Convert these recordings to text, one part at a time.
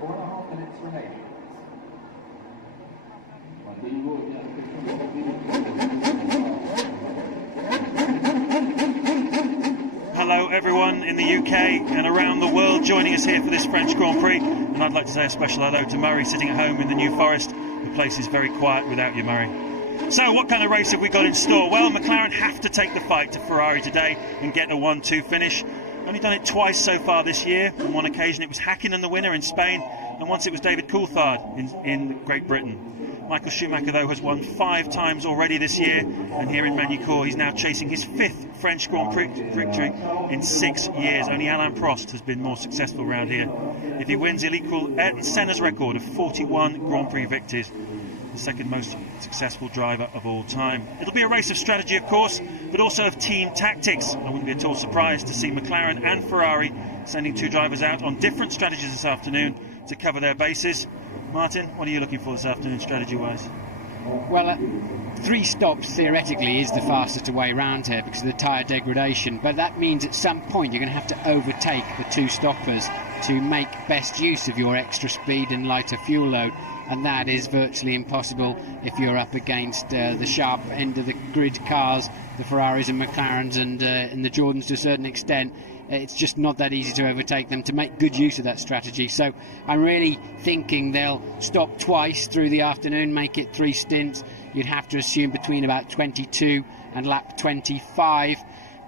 4.5 minutes remaining. Hello everyone in the UK and around the world joining us here for this French Grand Prix, and I'd like to say a special hello to Murray sitting at home in the New Forest. The place is very quiet without you, Murray. So what kind of race have we got in store? Well, McLaren have to take the fight to Ferrari today and get a 1-2 finish. Only done it twice so far this year. On one occasion it was Häkkinen the winner in Spain, and once it was David Coulthard in Great Britain. Michael Schumacher, though, has won 5 times already this year, and here in Magny-Cours he's now chasing his 5th French Grand Prix victory in 6 years. Only Alain Prost has been more successful around here. If he wins, he'll equal Ayrton Senna's record of 41 Grand Prix victories, the second most successful driver of all time. It'll be a race of strategy, of course, but also of team tactics. I wouldn't be at all surprised to see McLaren and Ferrari sending 2 drivers out on different strategies this afternoon to cover their bases. Martin, what are you looking for this afternoon, strategy-wise? Well, 3 stops theoretically is the fastest way round here because of the tyre degradation, but that means at some point you're going to have to overtake the 2 stoppers to make best use of your extra speed and lighter fuel load, and that is virtually impossible if you're up against the sharp end of the grid cars, the Ferraris and McLarens and the Jordans to a certain extent. It's just not that easy to overtake them, to make good use of that strategy. So I'm really thinking they'll stop twice through the afternoon, make it 3 stints. You'd have to assume between about 22 and lap 25.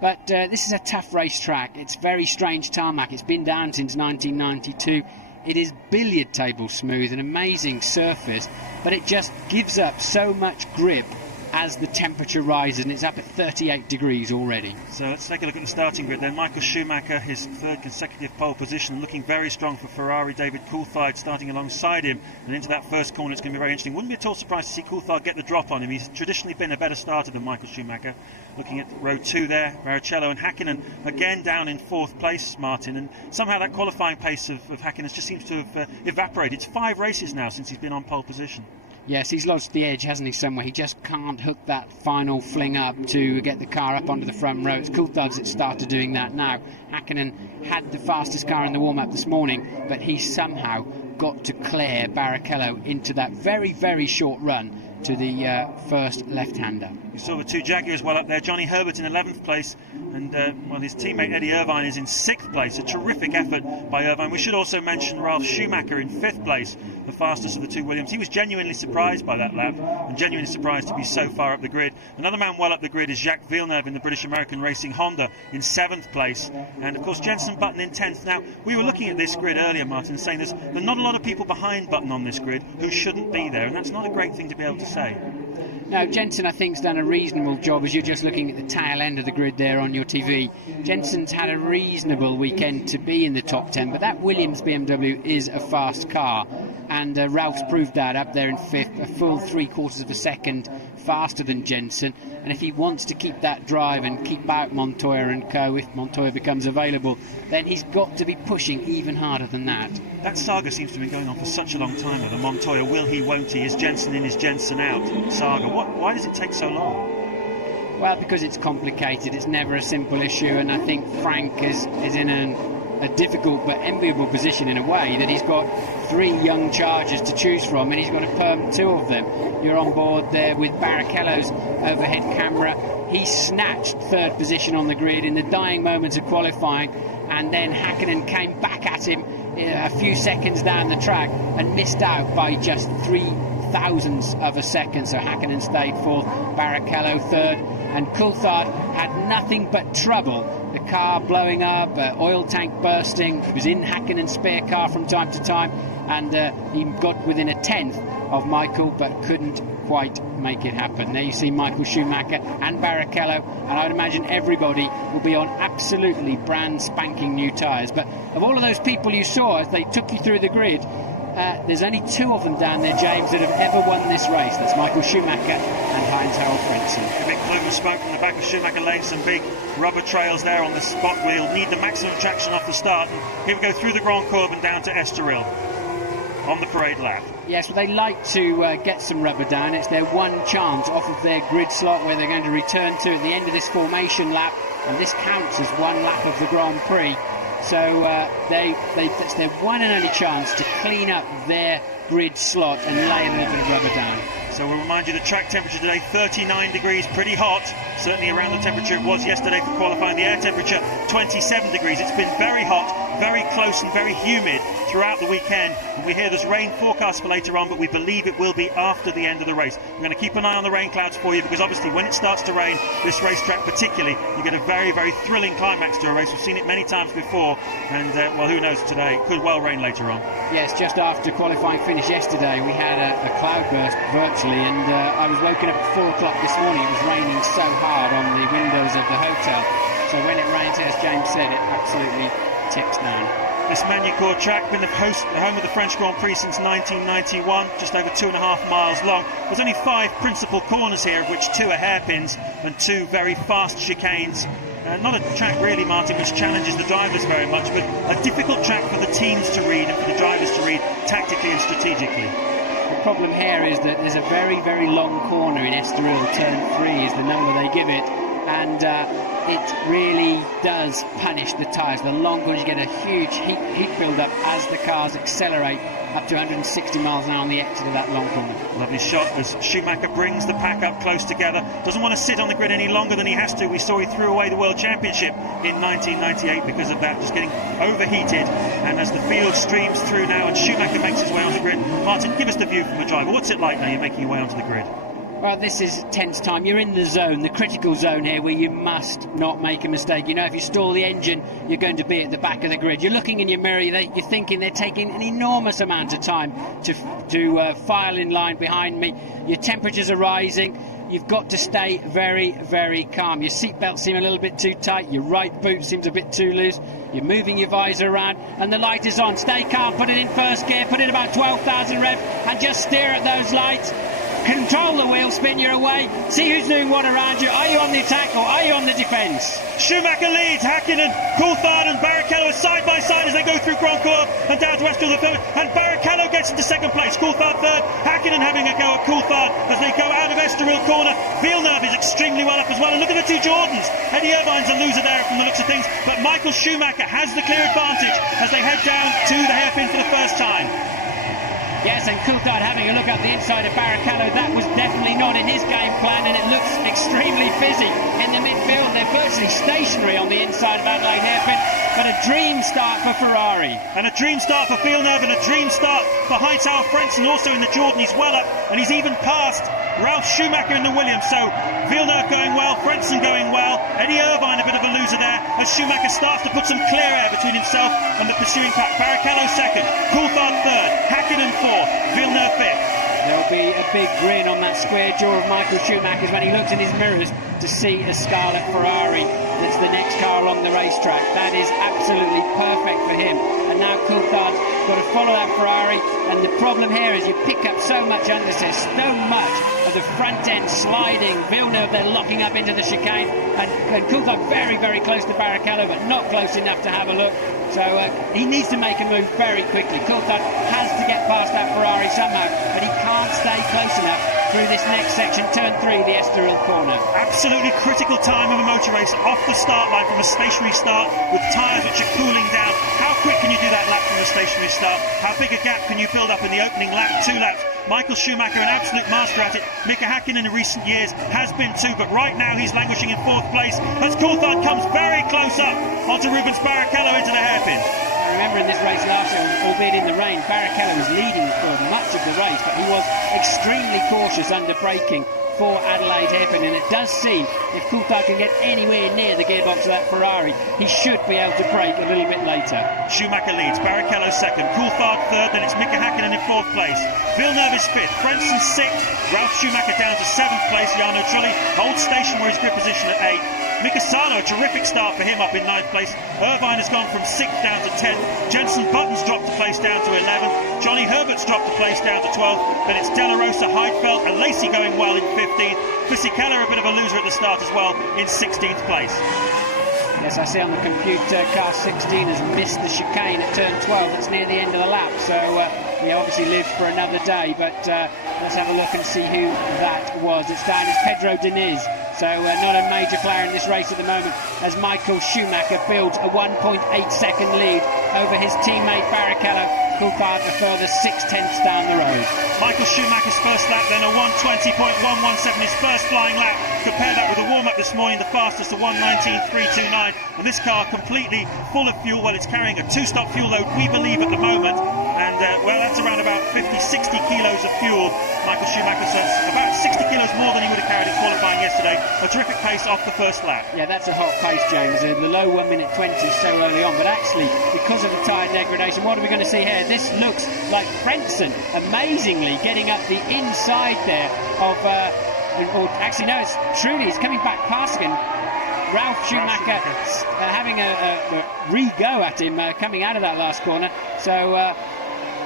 But this is a tough racetrack. It's very strange tarmac. It's been down since 1992. It is billiard table smooth, an amazing surface, but it just gives up so much grip as the temperature rises, and it's up at 38 degrees already. So let's take a look at the starting grid then. Michael Schumacher, his 3rd consecutive pole position, looking very strong for Ferrari. David Coulthard starting alongside him, and into that first corner it's going to be very interesting. Wouldn't be at all surprised to see Coulthard get the drop on him. He's traditionally been a better starter than Michael Schumacher. Looking at row 2 there, Barrichello and Häkkinen again down in 4th place, Martin, and somehow that qualifying pace of Häkkinen just seems to have evaporated. It's 5 races now since he's been on pole position. Yes, he's lost the edge, hasn't he, somewhere? He just can't hook that final fling up to get the car up onto the front row. It's Coulthard's that started doing that now. Häkkinen had the fastest car in the warm-up this morning, but he somehow got to clear Barrichello into that very, very short run to the first left-hander. You saw the 2 Jaguars well up there. Johnny Herbert in 11th place, and his teammate Eddie Irvine is in 6th place. A terrific effort by Irvine. We should also mention Ralf Schumacher in 5th place, the fastest of the 2 Williams. He was genuinely surprised by that lap, and genuinely surprised to be so far up the grid. Another man well up the grid is Jacques Villeneuve in the British American Racing Honda in 7th place, and of course Jenson Button in 10th. Now, we were looking at this grid earlier, Martin, saying there are not a lot of people behind Button on this grid who shouldn't be there, and that's not a great thing to be able to say. No, Jenson, I think, has done a reasonable job, as you're just looking at the tail end of the grid there on your TV. Jenson's had a reasonable weekend to be in the top 10, but that Williams BMW is a fast car, and Ralph's proved that up there in 5th, a full 3/4 of a second faster than Jenson, and if he wants to keep that drive and keep out Montoya and co, if Montoya becomes available, then he's got to be pushing even harder than that. That saga seems to have been going on for such a long time with the Montoya will he, won't he, is Jenson in, is Jenson out saga. Why does it take so long? Well, because it's complicated, it's never a simple issue, and I think Frank is in a difficult but enviable position in a way, that he's got 3 young chargers to choose from, and he's got to perm 2 of them. You're on board there with Barrichello's overhead camera. He snatched 3rd position on the grid in the dying moments of qualifying, and then Häkkinen came back at him a few seconds down the track and missed out by just 0.03 of a second. So Häkkinen stayed 4th, Barrichello 3rd, and Coulthard had nothing but trouble. The car blowing up, oil tank bursting. He was in Häkkinen's spare car from time to time, and he got within a 10th of Michael, but couldn't quite make it happen. There you see Michael Schumacher and Barrichello, and I'd imagine everybody will be on absolutely brand spanking new tyres. But of all of those people you saw as they took you through the grid, there's only 2 of them down there, James, that have ever won this race. That's Michael Schumacher and Heinz-Harald Frentzen. A big plume of smoke from the back of Schumacher Lane, some big rubber trails there on the spot where he'll need the maximum traction off the start. And here we go through the Grand Courbe and down to Estoril on the parade lap. Yes, well, they like to get some rubber down. It's their one chance off of their grid slot where they're going to return to at the end of this formation lap, and this counts as 1 lap of the Grand Prix. So that's their one and only chance to clean up their grid slot and lay a little bit of rubber down. So we'll remind you the track temperature today, 39 degrees, pretty hot, certainly around the temperature it was yesterday for qualifying. The air temperature, 27 degrees. It's been very hot, very close and very humid throughout the weekend. And we hear there's rain forecast for later on, but we believe it will be after the end of the race. We're going to keep an eye on the rain clouds for you, because obviously when it starts to rain, this racetrack particularly, you get a very, very thrilling climax to a race. We've seen it many times before, and well, who knows today, it could well rain later on. Yes, just after qualifying finish yesterday, we had a cloudburst virtually, and I was woken up at 4 o'clock this morning. It was raining so hard on the windows of the hotel. So when it rains, as James said, it absolutely tips down. This Magny-Cours track, been the home of the French Grand Prix since 1991, just over 2.5 miles long. There's only 5 principal corners here, of which 2 are hairpins and 2 very fast chicanes. Not a track really, Martin, which challenges the drivers very much, but a difficult track for the teams to read and for the drivers to read tactically and strategically. The problem here is that there's a very, very long corner in Estoril. Turn 3 is the number they give it, and it really does punish the tyres. The long corners, you get a huge heat build-up as the cars accelerate up to 160 miles an hour on the exit of that long corner. Lovely shot as Schumacher brings the pack up close together. Doesn't want to sit on the grid any longer than he has to. We saw he threw away the World Championship in 1998 because of that, just getting overheated. And as the field streams through now and Schumacher makes his way onto the grid, Martin, give us the view from the driver. What's it like now you're making your way onto the grid? Well, this is tense time. You're in the zone, the critical zone here, where you must not make a mistake. You know, if you stall the engine, you're going to be at the back of the grid. You're looking in your mirror, you're thinking they're taking an enormous amount of time to file in line behind me. Your temperatures are rising. You've got to stay very, very calm. Your seatbelts seem a little bit too tight. Your right boot seems a bit too loose. You're moving your visor around, and the light is on. Stay calm. Put it in first gear. Put it about 12,000 rev, and just steer at those lights. Control the wheel, spin your away, see who's doing what around you. Are you on the attack or are you on the defence? Schumacher leads, Häkkinen, Coulthard and Barrichello are side by side as they go through Grand Cours and down to Estoril the third, and Barrichello gets into second place, Coulthard third, Häkkinen having a go at Coulthard as they go out of Estoril corner. Villeneuve is extremely well up as well, and look at the 2 Jordans. Eddie Irvine's a loser there from the looks of things, but Michael Schumacher has the clear advantage as they head down to the hairpin for the first time. Yes, and Coulthard having a look up the inside of Barrichello. That was definitely not in his game plan, and it looks extremely busy in the midfield. They're virtually stationary on the inside of Adelaide hairpin, but a dream start for Ferrari. And a dream start for Villeneuve, and a dream start for Hightower Frentzen, also in the Jordan. He's well up, and he's even passed Ralf Schumacher in the Williams. So Villeneuve going well, Frentzen going well, Eddie Irvine a bit of a loser there, as Schumacher starts to put some clear air between himself and the pursuing pack. Barrichello second, Coulthard third, Häkkinen fourth, Villeneuve fifth. There'll be a big grin on that square jaw of Michael Schumacher's when he looks in his mirrors to see a scarlet Ferrari that's the next car along the racetrack. That is absolutely perfect for him. And now Coulthard's got to follow that Ferrari, and the problem here is you pick up so much understeer, so much of the front end sliding. Villeneuve, they're locking up into the chicane, and Coulthard very, very close to Barrichello, but not close enough to have a look. So he needs to make a move very quickly. Coulthard has to get past that Ferrari somehow, but he can't stay close enough through this next section, turn 3, the Estoril corner. Absolutely critical time of a motor race, off the start line from a stationary start with tyres which are cooling down. How quick can you do that lap from a stationary start? How big a gap can you build up in the opening lap, 2 laps? Michael Schumacher, an absolute master at it. Mika Häkkinen in recent years has been too, but right now he's languishing in 4th place as Coulthard comes very close up onto Rubens Barrichello into the hairpin. Remember in this race last year, albeit in the rain, Barrichello was leading for much of the race, but he was extremely cautious under braking for Adelaide hairpin, and it does seem if Coulthard can get anywhere near the gearbox of that Ferrari, he should be able to brake a little bit later. Schumacher leads, Barrichello second, Coulthard third, then it's Mika Häkkinen in 4th place. Villeneuve is 5th, Frentzen 6th, Ralf Schumacher down to 7th place, Jarno Trulli holds station where his grip position at 8th. Mika Salo, a terrific start for him up in 9th place. Irvine has gone from 6th down to 10th. Jenson Button's dropped a place down to 11th. Johnny Herbert's dropped a place down to 12th. Then it's De La Rosa, Heidfeld and Lacey going well in 15th. Fisichella, a bit of a loser at the start as well, in 16th place. Yes, I see on the computer car 16 has missed the chicane at turn 12. That's near the end of the lap, so he obviously lives for another day. But let's have a look and see who that was. It's down as Pedro Diniz. So not a major player in this race at the moment, as Michael Schumacher builds a 1.8-second lead over his teammate Barrichello. Coulthard a further 0.6 down the road. Michael Schumacher's first lap then, a 1:20.117, his first flying lap. Compare that with the warm-up this morning, the fastest, a 1:19.329. And this car completely full of fuel. Well, it's carrying a two-stop fuel load, we believe, at the moment. And, well, that's around about 50, 60 kilos of fuel. Michael Schumacher says about 60 kilos more than he would have carried in qualifying yesterday. A terrific pace off the first lap. Yeah, that's a hot pace, James. The low 1:20 so early on. But actually, because of the tyre degradation, what are we going to see here? This looks like Frentzen, amazingly, getting up the inside there of... or actually, no, it's truly, he's coming back past again. Ralf Schumacher having a re-go at him coming out of that last corner. So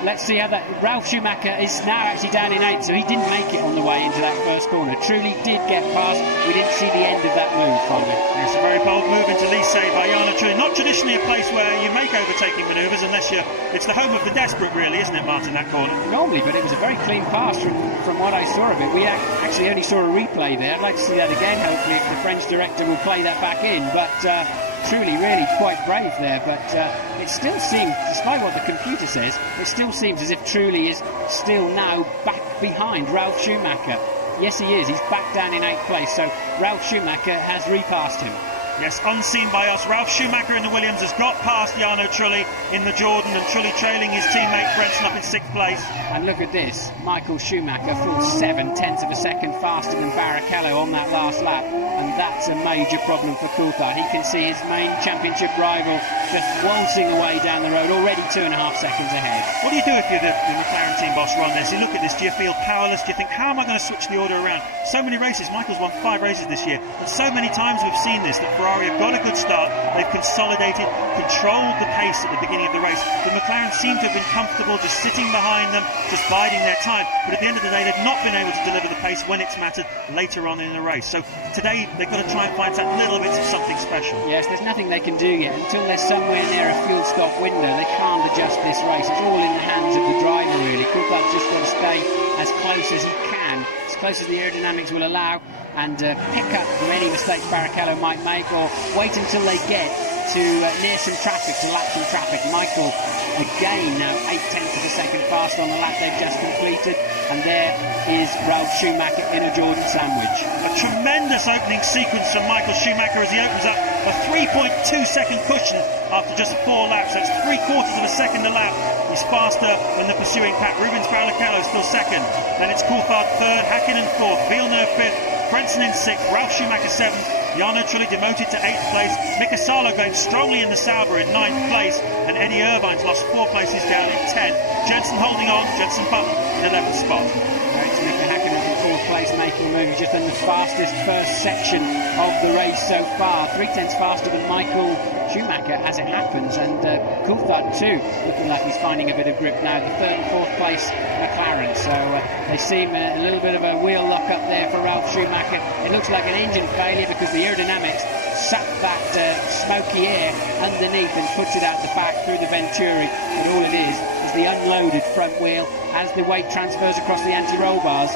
let's see how that... Ralf Schumacher is now actually down in 8th, so he didn't make it on the way into that first corner. Truly did get past. We didn't see the end of that move from him. It's a very bold move into Lycée by Jarno Trulli. Not traditionally a place where you make overtaking manoeuvres unless you're... It's the home of the desperate, really, isn't it, Martin, that corner? Normally, but it was a very clean pass from what I saw of it. We actually only saw a replay there. I'd like to see that again, hopefully, if the French director will play that back in. But truly, really quite brave there. But it still seems, despite what the computer says, it still seems as if Trulli is still now back behind Ralf Schumacher. Yes, he is. He's back down in 8th place. So Ralf Schumacher has repassed him. Yes, unseen by us, Ralf Schumacher in the Williams has got past Jarno Trulli in the Jordan, and Trulli trailing his teammate Frentzen up in 6th place. And look at this, Michael Schumacher full 0.7 of a second faster than Barrichello on that last lap, and that's a major problem for Coulthard. He can see his main championship rival just waltzing away down the road, already 2.5 seconds ahead. What do you do if you're the McLaren team boss, Ron? You look at this, do you feel powerless? Do you think, how am I going to switch the order around? So many races, Michael's won 5 races this year, and so many times we've seen this, that Ferrari have got a good start, they've consolidated, controlled the pace at the beginning of the race. The McLaren seem to have been comfortable just sitting behind them, just biding their time, but at the end of the day they've not been able to deliver the pace when it's mattered later on in the race. So today they've got to try and find that little bit of something special. Yes, there's nothing they can do yet. Until they're somewhere near a fuel stop window, they can't adjust this race. It's all in the hands of the driver, really. Coulthard's just got to stay as close as he can, as close as the aerodynamics will allow, and pick up from any mistakes Barrichello might make, or wait until they get to near some traffic, to lap some traffic. Michael again now 0.8 of a second faster on the lap they've just completed, and there is Ralf Schumacher in a Jordan sandwich. A tremendous opening sequence from Michael Schumacher as he opens up a 3.2 second cushion after just 4 laps. That's 3/4 of a second a lap. He's faster than the pursuing pack. Rubens Barrichello still second. Then it's Coulthard third, Hakkinen fourth, Villeneuve fifth, Frentzen in 6th, Ralf Schumacher 7th, Jarno Trulli demoted to 8th place, Mika Salo going strongly in the Sauber in 9th place, and Eddie Irvine's lost 4 places down in 10th. Jensen holding on, Jensen Button in 11th spot. It's Mika Hakkinen in 4th place, making a move. He's just done the fastest first section of the race so far, 0.3 faster than Michael Schumacher as it happens, and Coulthard too, looking like he's finding a bit of grip now. The 3rd and 4th place McLaren, so they seem a little bit of a wheel lock up there for Ralf Schumacher. It looks like an engine failure because the aerodynamics suck that smoky air underneath and puts it out the back through the Venturi, and all it is the unloaded front wheel as the weight transfers across the anti-roll bars,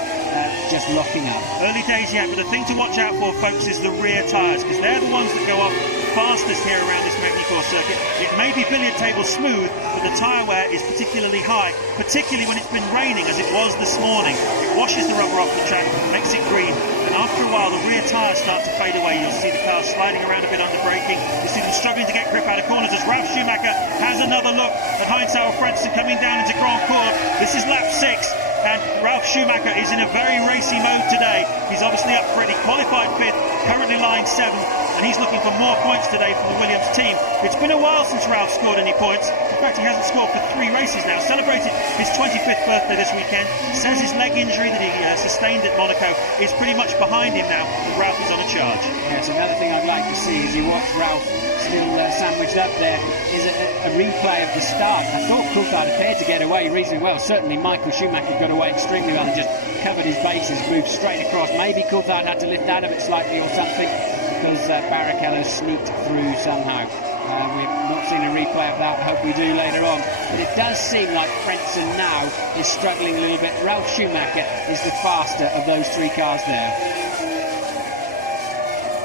just locking up. Early days yet, but the thing to watch out for, folks, is the rear tyres, because they're the ones that go off fastest here around this Magny-Cours circuit. It may be billiard table smooth, but the tyre wear is particularly high, particularly when it's been raining, as it was this morning. It washes the rubber off the track, makes it green, and after a while the rear tyres start to fade away. You'll see the cars sliding around a bit under braking. You see them struggling to get grip out of corners as Ralf Schumacher has another look at Heinz-Harald Frentzen coming down into Grand Cours. This is lap 6. And Ralf Schumacher is in a very racy mode today. He's obviously up for it. He qualified 5th, currently lying 7th, and he's looking for more points today from the Williams team. It's been a while since Ralf scored any points. In fact, he hasn't scored for 3 races now. Celebrated his 25th birthday this weekend. Says his leg injury that he sustained at Monaco is pretty much behind him now, but Ralf is on a charge. Yes, another thing I'd like to see as you watch Ralf still sandwiched up there is a replay of the start. I thought Coulthard appeared to get away reasonably well. Certainly Michael Schumacher got away extremely well and just covered his bases, moved straight across. Maybe Coulthard had to lift out of it slightly or something, because Barrichello sneaked through somehow. We've not seen a replay of that. I hope we do later on. But it does seem like Frentzen now is struggling a little bit. Ralf Schumacher is the faster of those 3 cars there.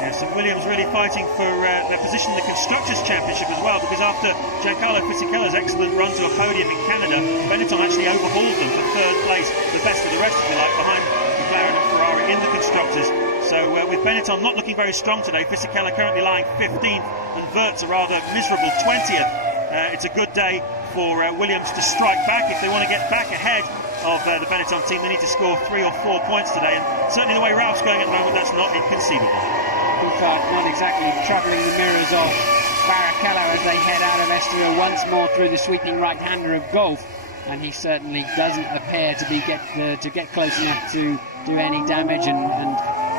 Yes, and Williams really fighting for their position in the Constructors' Championship as well, because after Giancarlo Fisichella's excellent run to a podium in Canada, Benetton actually overhauled them for third place, the best of the rest, if you like, behind McLaren and Ferrari in the Constructors. So with Benetton not looking very strong today, Fisichella currently lying 15th and Wirtz a rather miserable 20th. It's a good day for Williams to strike back. If they want to get back ahead of the Benetton team, they need to score 3 or 4 points today, and certainly the way Ralph's going at the moment, that's not inconceivable. Coulthard not exactly troubling the mirrors of Barrichello as they head out of Estoril once more through the sweeping right-hander of golf, and he certainly doesn't appear to get close enough to do any damage and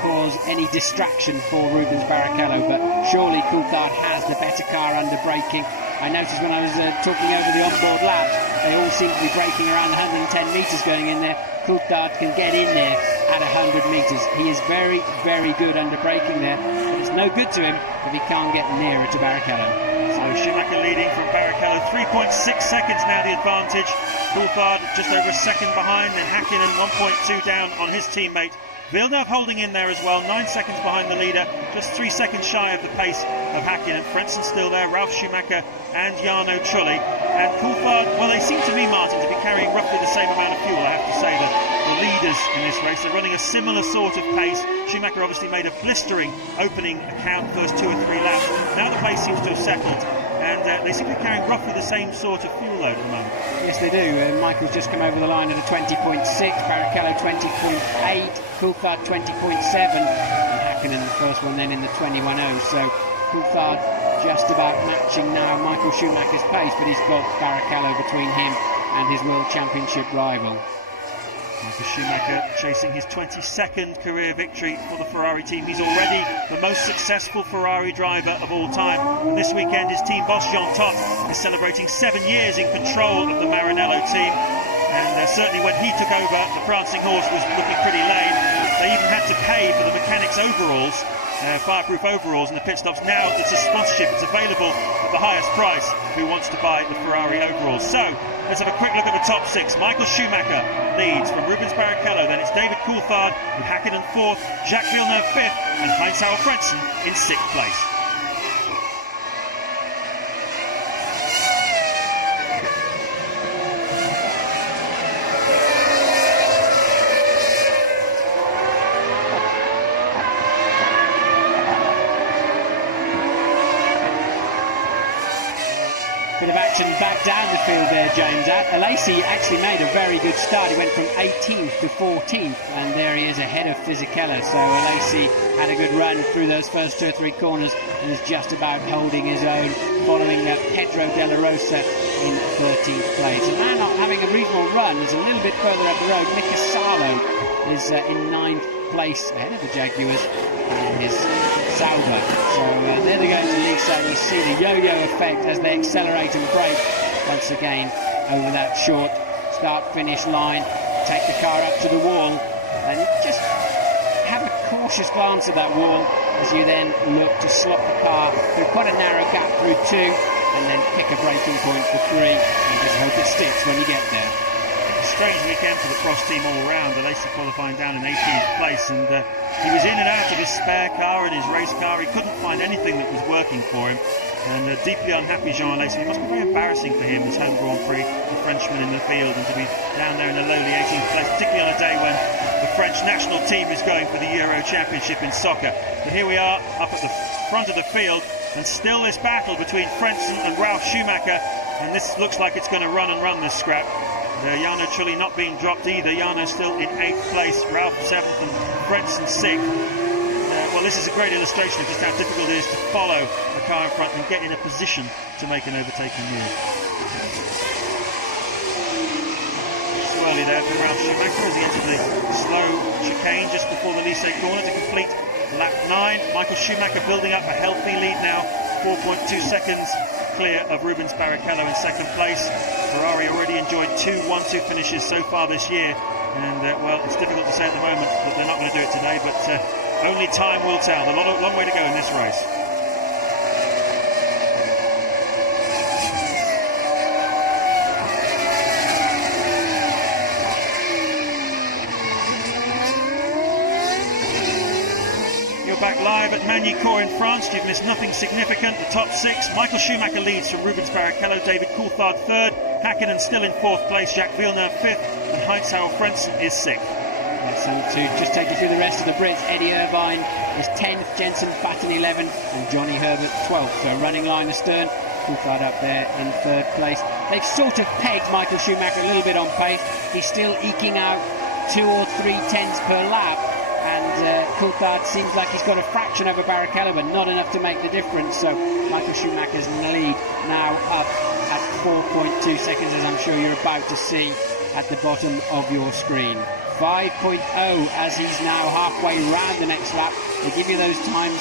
cause any distraction for Rubens Barrichello. But surely Coulthard has the better car under braking. I noticed when I was talking over the onboard laps, they all seem to be braking around 110 metres going in there. Coulthard can get in there at 100 metres. He is very, very good under braking there, but it's no good to him if he can't get nearer to Barrichello. So Schumacher leading from Barrichello, 3.6 seconds now the advantage. Coulthard just over a second behind, then Häkkinen 1.2 down on his teammate. Villeneuve holding in there as well, 9 seconds behind the leader, just 3 seconds shy of the pace of Häkkinen. Frentzen still there, Ralf Schumacher and Jarno Trulli. And Coulthard, well, they seem to me, Martin, to be carrying roughly the same amount of fuel. I have to say that the leaders in this race are running a similar sort of pace. Schumacher obviously made a blistering opening account, first 2 or 3 laps. Now the pace seems to have settled, and they seem to be carrying roughly the same sort of fuel load at the moment. Yes, they do. Michael's just come over the line at a 20.6, Barrichello 20.8, Coulthard 20.7, and Häkkinen the first one then in the 21.0. So Coulthard just about matching now Michael Schumacher's pace, but he's got Barrichello between him and his World Championship rival. Michael Schumacher chasing his 22nd career victory for the Ferrari team. He's already the most successful Ferrari driver of all time. And this weekend his team boss Jean Todt is celebrating 7 years in control of the Maranello team. And certainly when he took over, the prancing horse was looking pretty lame. They even had to pay for the mechanics' overalls, fireproof overalls in the pit stops. Now it's a sponsorship, it's available at the highest price. Who wants to buy the Ferrari overalls? So let's have a quick look at the top 6. Michael Schumacher leads from Rubens Barrichello, then it's David Coulthard with Häkkinen 4th, Jacques Villeneuve 5th, and Heinz-Harald Frentzen in 6th place. Back down the field there, James. Alesi actually made a very good start. He went from 18th to 14th, and there he is ahead of Fisichella. So Alesi had a good run through those first 2 or 3 corners and is just about holding his own, following Pedro Della Rosa in 13th place. And now not having a reasonable run is a little bit further up the road. Mika Salo is in 9th place ahead of the Jaguars and his Sauber. So there they go to Lisa, and you see the yo-yo effect as they accelerate and brake once again over that short start-finish line. Take the car up to the wall and just have a cautious glance at that wall as you then look to slot the car through quite a narrow gap through 2 and then pick a braking point for 3 and just hope it sticks when you get there. Strange weekend for the Prost team all round. Alesi qualifying down in 18th place, and he was in and out of his spare car and his race car. He couldn't find anything that was working for him, and deeply unhappy Jean Alesi. It must be very embarrassing for him, this home Grand Prix, the Frenchman in the field, and to be down there in the lowly 18th place, particularly on a day when the French national team is going for the Euro Championship in soccer. But here we are up at the front of the field, and still this battle between Frentzen and Ralf Schumacher, and this looks like it's going to run and run, this scrap. Jarno Trulli not being dropped either. Jarno still in 8th place, Ralf 7th and Frentzen 6th. Well, this is a great illustration of just how difficult it is to follow the car in front and get in a position to make an overtaking move. Swirly there from Ralf Schumacher as he enters the slow chicane just before the Lycée corner to complete lap 9. Michael Schumacher building up a healthy lead now, 4.2 seconds clear of Rubens Barrichello in 2nd place. Ferrari already enjoyed 2 1-2 finishes so far this year, and well, it's difficult to say at the moment that they're not going to do it today, but only time will tell. A long way to go in this race. We're back live at Magny-Cours in France. You've missed nothing significant. The top 6. Michael Schumacher leads from Rubens Barrichello. David Coulthard 3rd. Hakkinen still in 4th place. Jacques Villeneuve 5th. And Heinz-Harald Frenz is 6th. Yes, and to just take you through the rest of the Brits, Eddie Irvine is 10th, Jenson Button 11th, and Johnny Herbert 12th. So running line astern. Coulthard up there in 3rd place. They've sort of pegged Michael Schumacher a little bit on pace. He's still eking out 2 or 3 tenths per lap. And Coulthard seems like he's got a fraction over Barrichello, but not enough to make the difference. So Michael Schumacher's lead now up at 4.2 seconds, as I'm sure you're about to see at the bottom of your screen. 5.0 as he's now halfway round the next lap. They give you those times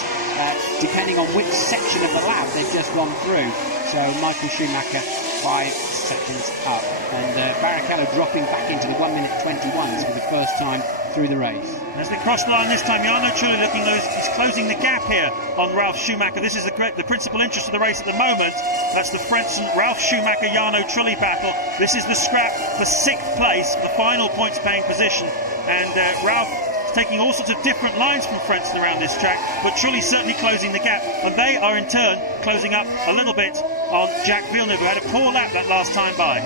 depending on which section of the lap they've just gone through. So Michael Schumacher 5 seconds up, and Barrichello dropping back into the 1 minute 21s for the first time through the race. As they cross the line this time, Jarno Trulli looking loose. He's closing the gap here on Ralf Schumacher. This is the principal interest of the race at the moment. That's the Frentzen, Ralf Schumacher, Jarno Trulli battle. This is the scrap for 6th place, the final points paying position. And Ralf is taking all sorts of different lines from Frentzen around this track, but Trulli's certainly closing the gap. And they are in turn closing up a little bit on Jacques Villeneuve, who had a poor lap that last time by.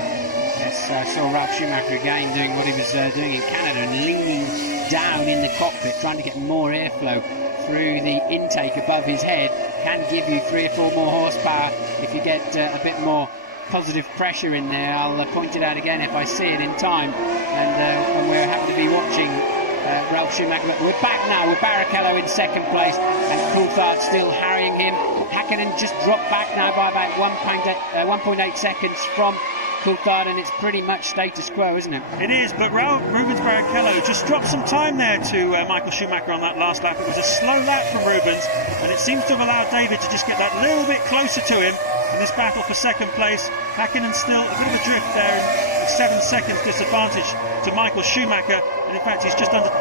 Yes, I saw Ralf Schumacher again doing what he was doing in Canada and leaning down in the cockpit, trying to get more airflow through the intake above his head. Can give you 3 or 4 more horsepower if you get a bit more positive pressure in there. I'll point it out again if I see it in time. And we're happy to be watching Ralf Schumacher. We're back now with Barrichello in 2nd place and Coulthard still harrying him. Hakkinen just dropped back now by about 1.8 seconds from Coulthard, and it's pretty much status quo, isn't it? It is, but Rubens Barrichello just dropped some time there to Michael Schumacher on that last lap. It was a slow lap from Rubens, and it seems to have allowed David to just get that little bit closer to him in this battle for 2nd place. Hakkinen still a bit of a drift there, in 7 seconds disadvantage to Michael Schumacher, and in fact he's just over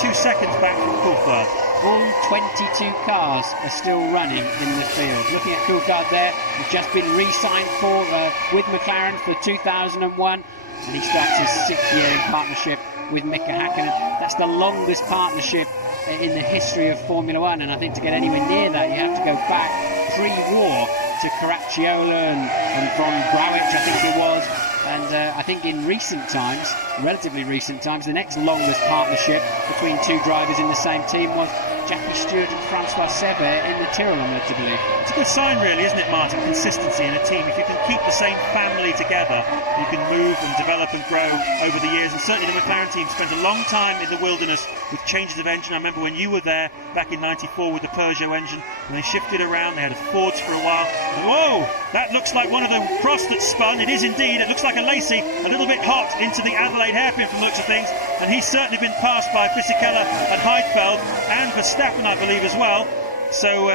2 seconds back from Coulthard. All 22 cars are still running in the field. Looking at Coulthard there, he's just been re-signed with McLaren for 2001, and he starts his 6th year in partnership with Mika Hakkinen. That's the longest partnership in the history of Formula One, and I think to get anywhere near that you have to go back pre-war to Caracciola and Von Grauwich, I think it was. And I think in recent times, relatively recent times, the next longest partnership between 2 drivers in the same team was Jackie Stewart and Francois Sever in the Tyrrell, I'm led to believe. It's a good sign, really, isn't it, Martin? Consistency in a team. If you can keep the same family together, you can move and develop and grow over the years. And certainly the McLaren team spent a long time in the wilderness with changes of engine. I remember when you were there back in '94 with the Peugeot engine, and they shifted around. They had a Fords for a while. And whoa, that looks like one of the Prost that spun. It is indeed. It looks like a Lacey, a little bit hot into the Adelaide hairpin from the looks of things. And he's certainly been passed by Fisichella and Heidfeld and Verstappen, I believe, as well. So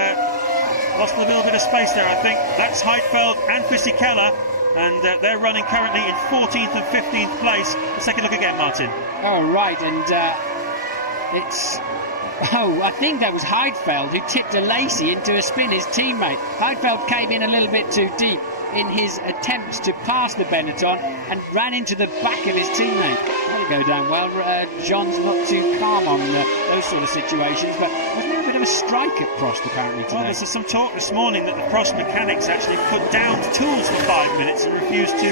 lost a little bit of space there, I think. That's Heidfeld and Fisichella, and they're running currently in 14th and 15th place. Let's take a look again, Martin. Oh, right, and it's... Oh, I think that was Heidfeld who tipped a Lacey into a spin, his teammate. Heidfeld came in a little bit too deep in his attempts to pass the Benetton and ran into the back of his teammate. That'll go down well. John's not too calm on those sort of situations, but wasn't there a bit of a strike at Prost apparently today? Well, there's some talk this morning that the Prost mechanics actually put down tools for 5 minutes and refused to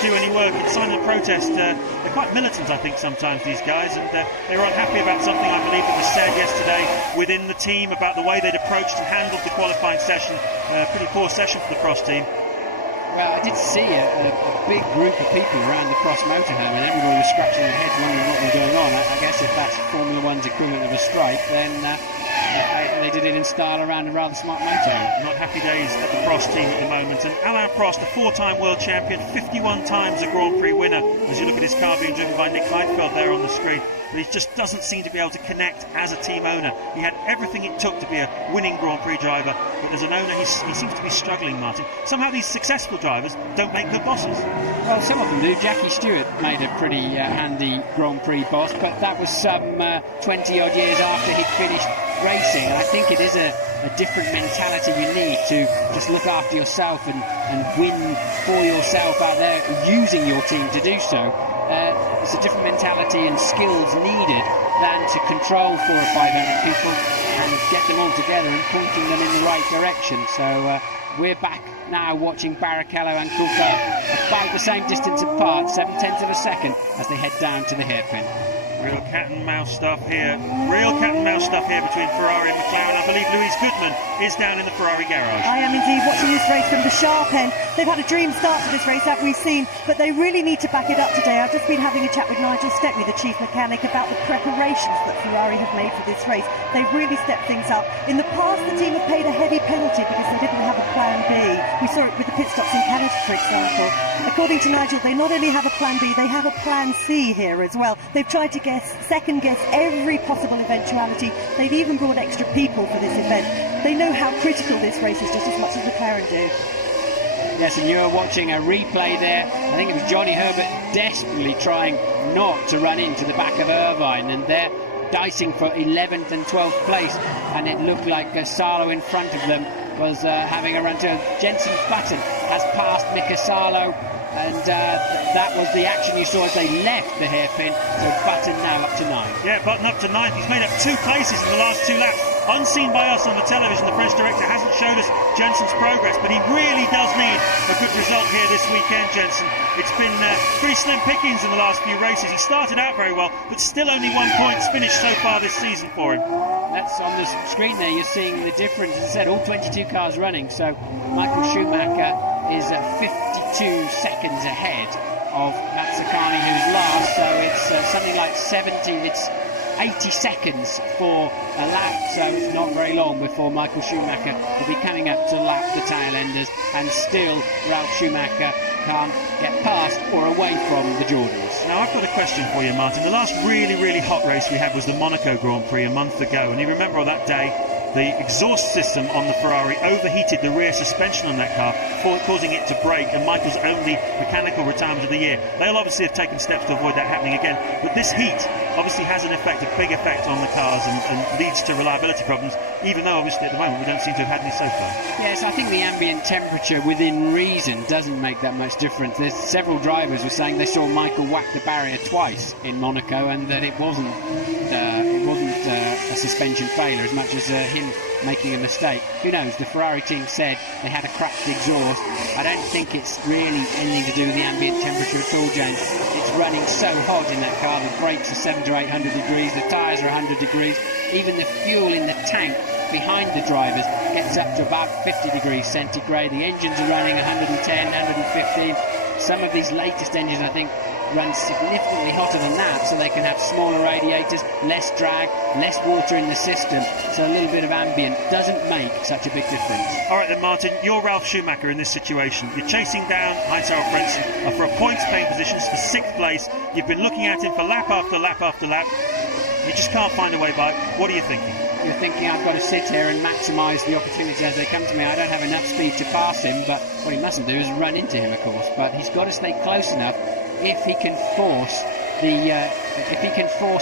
do any work in silent protest. They're quite militant, I think, sometimes, these guys, and they were unhappy about something, I believe, that was said yesterday within the team about the way they'd approached and handled the qualifying session. Pretty poor session for the Prost team. Well, I did see a big group of people around the Prost motorhome, and everybody was scratching their heads wondering what was going on. I guess if that's Formula One's equivalent of a strike, then they did it in style around a rather smart motorhome. Not happy days at the Prost team at the moment. And Alain Prost, a 4-time world champion, 51 times a Grand Prix winner, as you look at his car being driven by Nick Heidfeld there on the screen. But he just doesn't seem to be able to connect as a team owner. He had everything it took to be a winning Grand Prix driver, but as an owner he seems to be struggling, Martin. Somehow these successful drivers don't make good bosses. Well, some of them do. Jackie Stewart made a pretty handy Grand Prix boss, but that was some 20 odd years after he'd finished racing. And I think it is a different mentality you need to just look after yourself and win for yourself out there, using your team to do so. it's a different mentality and skills needed than to control 400 or 500 people and get them all together and pointing them in the right direction. So we're back now watching Barrichello and Coulthard about the same distance apart, 0.7 of a second, as they head down to the hairpin. Real cat and mouse stuff here. Real cat and mouse stuff here between Ferrari and McLaren. I believe Louise Goodman is down in the Ferrari garage. I am indeed watching this race from the sharp end. They've had a dream start to this race, that we've seen, but they really need to back it up today. I've just been having a chat with Nigel Stepney, the chief mechanic, about the preparations that Ferrari have made for this race. They've really stepped things up. In the past, the team have paid a heavy penalty because they didn't have a plan B. We saw it with the pit stops in Canada, for example. According to Nigel, they not only have a plan B, they have a plan C here as well. They've tried to second guess every possible eventuality. They've even brought extra people for this event. They know how critical this race is just as much as McLaren do. Yes, and you're watching a replay there. I think it was Johnny Herbert desperately trying not to run into the back of Irvine, and they're dicing for 11th and 12th place, and it looked like Salo in front of them was having a run to. Jenson Button has passed Mika Salo, and that was the action you saw as they left the hairpin. So Button now up to 9. Yeah, Button up to 9th. He's made up 2 places in the last 2 laps. Unseen by us on the television, the French director hasn't shown us Jenson's progress, but he really does need a good result here this weekend, Jenson. It's been pretty slim pickings in the last few races. He started out very well, but still only 1 point's finished so far this season for him. That's on the screen there, you're seeing the difference. As I said, all 22 cars running, so Michael Schumacher is 52 seconds ahead of Mazzacani, who's last, so it's something like 80 seconds for a lap, so it's not very long before Michael Schumacher will be coming up to lap the tail enders, and still Ralf Schumacher can't get past or away from the Jordans. Now I've got a question for you, Martin. The last really hot race we had was the Monaco Grand Prix a month ago, and you remember on that day the exhaust system on the Ferrari overheated the rear suspension on that car, causing it to break, and Michael's only mechanical retirement of the year. They'll obviously have taken steps to avoid that happening again, but this heat obviously has an effect, a big effect on the cars, and leads to reliability problems, even though obviously at the moment we don't seem to have had any so far. Yes, I think the ambient temperature within reason doesn't make that much difference. There's several drivers were saying they saw Michael whack the barrier twice in Monaco, and that it wasn't a suspension failure as much as him making a mistake. Who knows? The Ferrari team said they had a cracked exhaust. I don't think it's really anything to do with the ambient temperature at all, James. It's running so hot in that car. The brakes are 700 to 800 degrees, the tyres are 100 degrees. Even the fuel in the tank behind the drivers gets up to about 50 degrees centigrade. The engines are running 110, 115. Some of these latest engines, I think, run significantly hotter than that, so they can have smaller radiators, less drag, less water in the system, so a little bit of ambient doesn't make such a big difference. Alright then, Martin, you're Ralf Schumacher in this situation. You're chasing down Heinz-Harald Frentzen for a points paying positions for 6th place. You've been looking at him for lap after lap after lap. You just can't find a way by. What are you thinking? You're thinking, I've got to sit here and maximise the opportunities as they come to me. I don't have enough speed to pass him, but what he mustn't do is run into him, of course. But he's got to stay close enough if he can force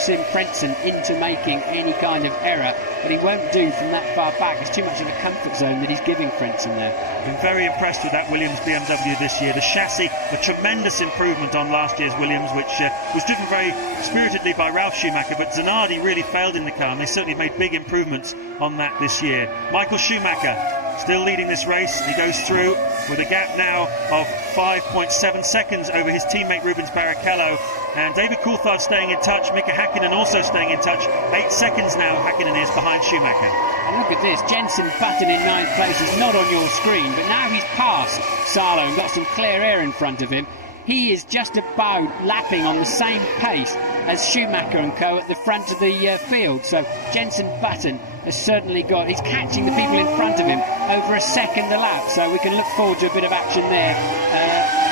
him, Frentzen, into making any kind of error, but he won't do from that far back. It's too much of a comfort zone that he's giving Frentzen there. Been very impressed with that Williams BMW this year. The chassis, a tremendous improvement on last year's Williams, which was driven very spiritedly by Ralf Schumacher, but Zanardi really failed in the car, and they certainly made big improvements on that this year. Michael Schumacher still leading this race. He goes through with a gap now of 5.7 seconds over his teammate Rubens Barrichello, and David Coulthard staying in touch, Mika Häkkinen also staying in touch. 8 seconds now Häkkinen is behind Schumacher. And look at this, Jenson Button in 9th place. He's not on your screen, but now he's passed Salo and got some clear air in front of him. He is just about lapping on the same pace as Schumacher and co at the front of the field. So Jenson Button has certainly he's catching the people in front of him over a second a lap. So we can look forward to a bit of action there.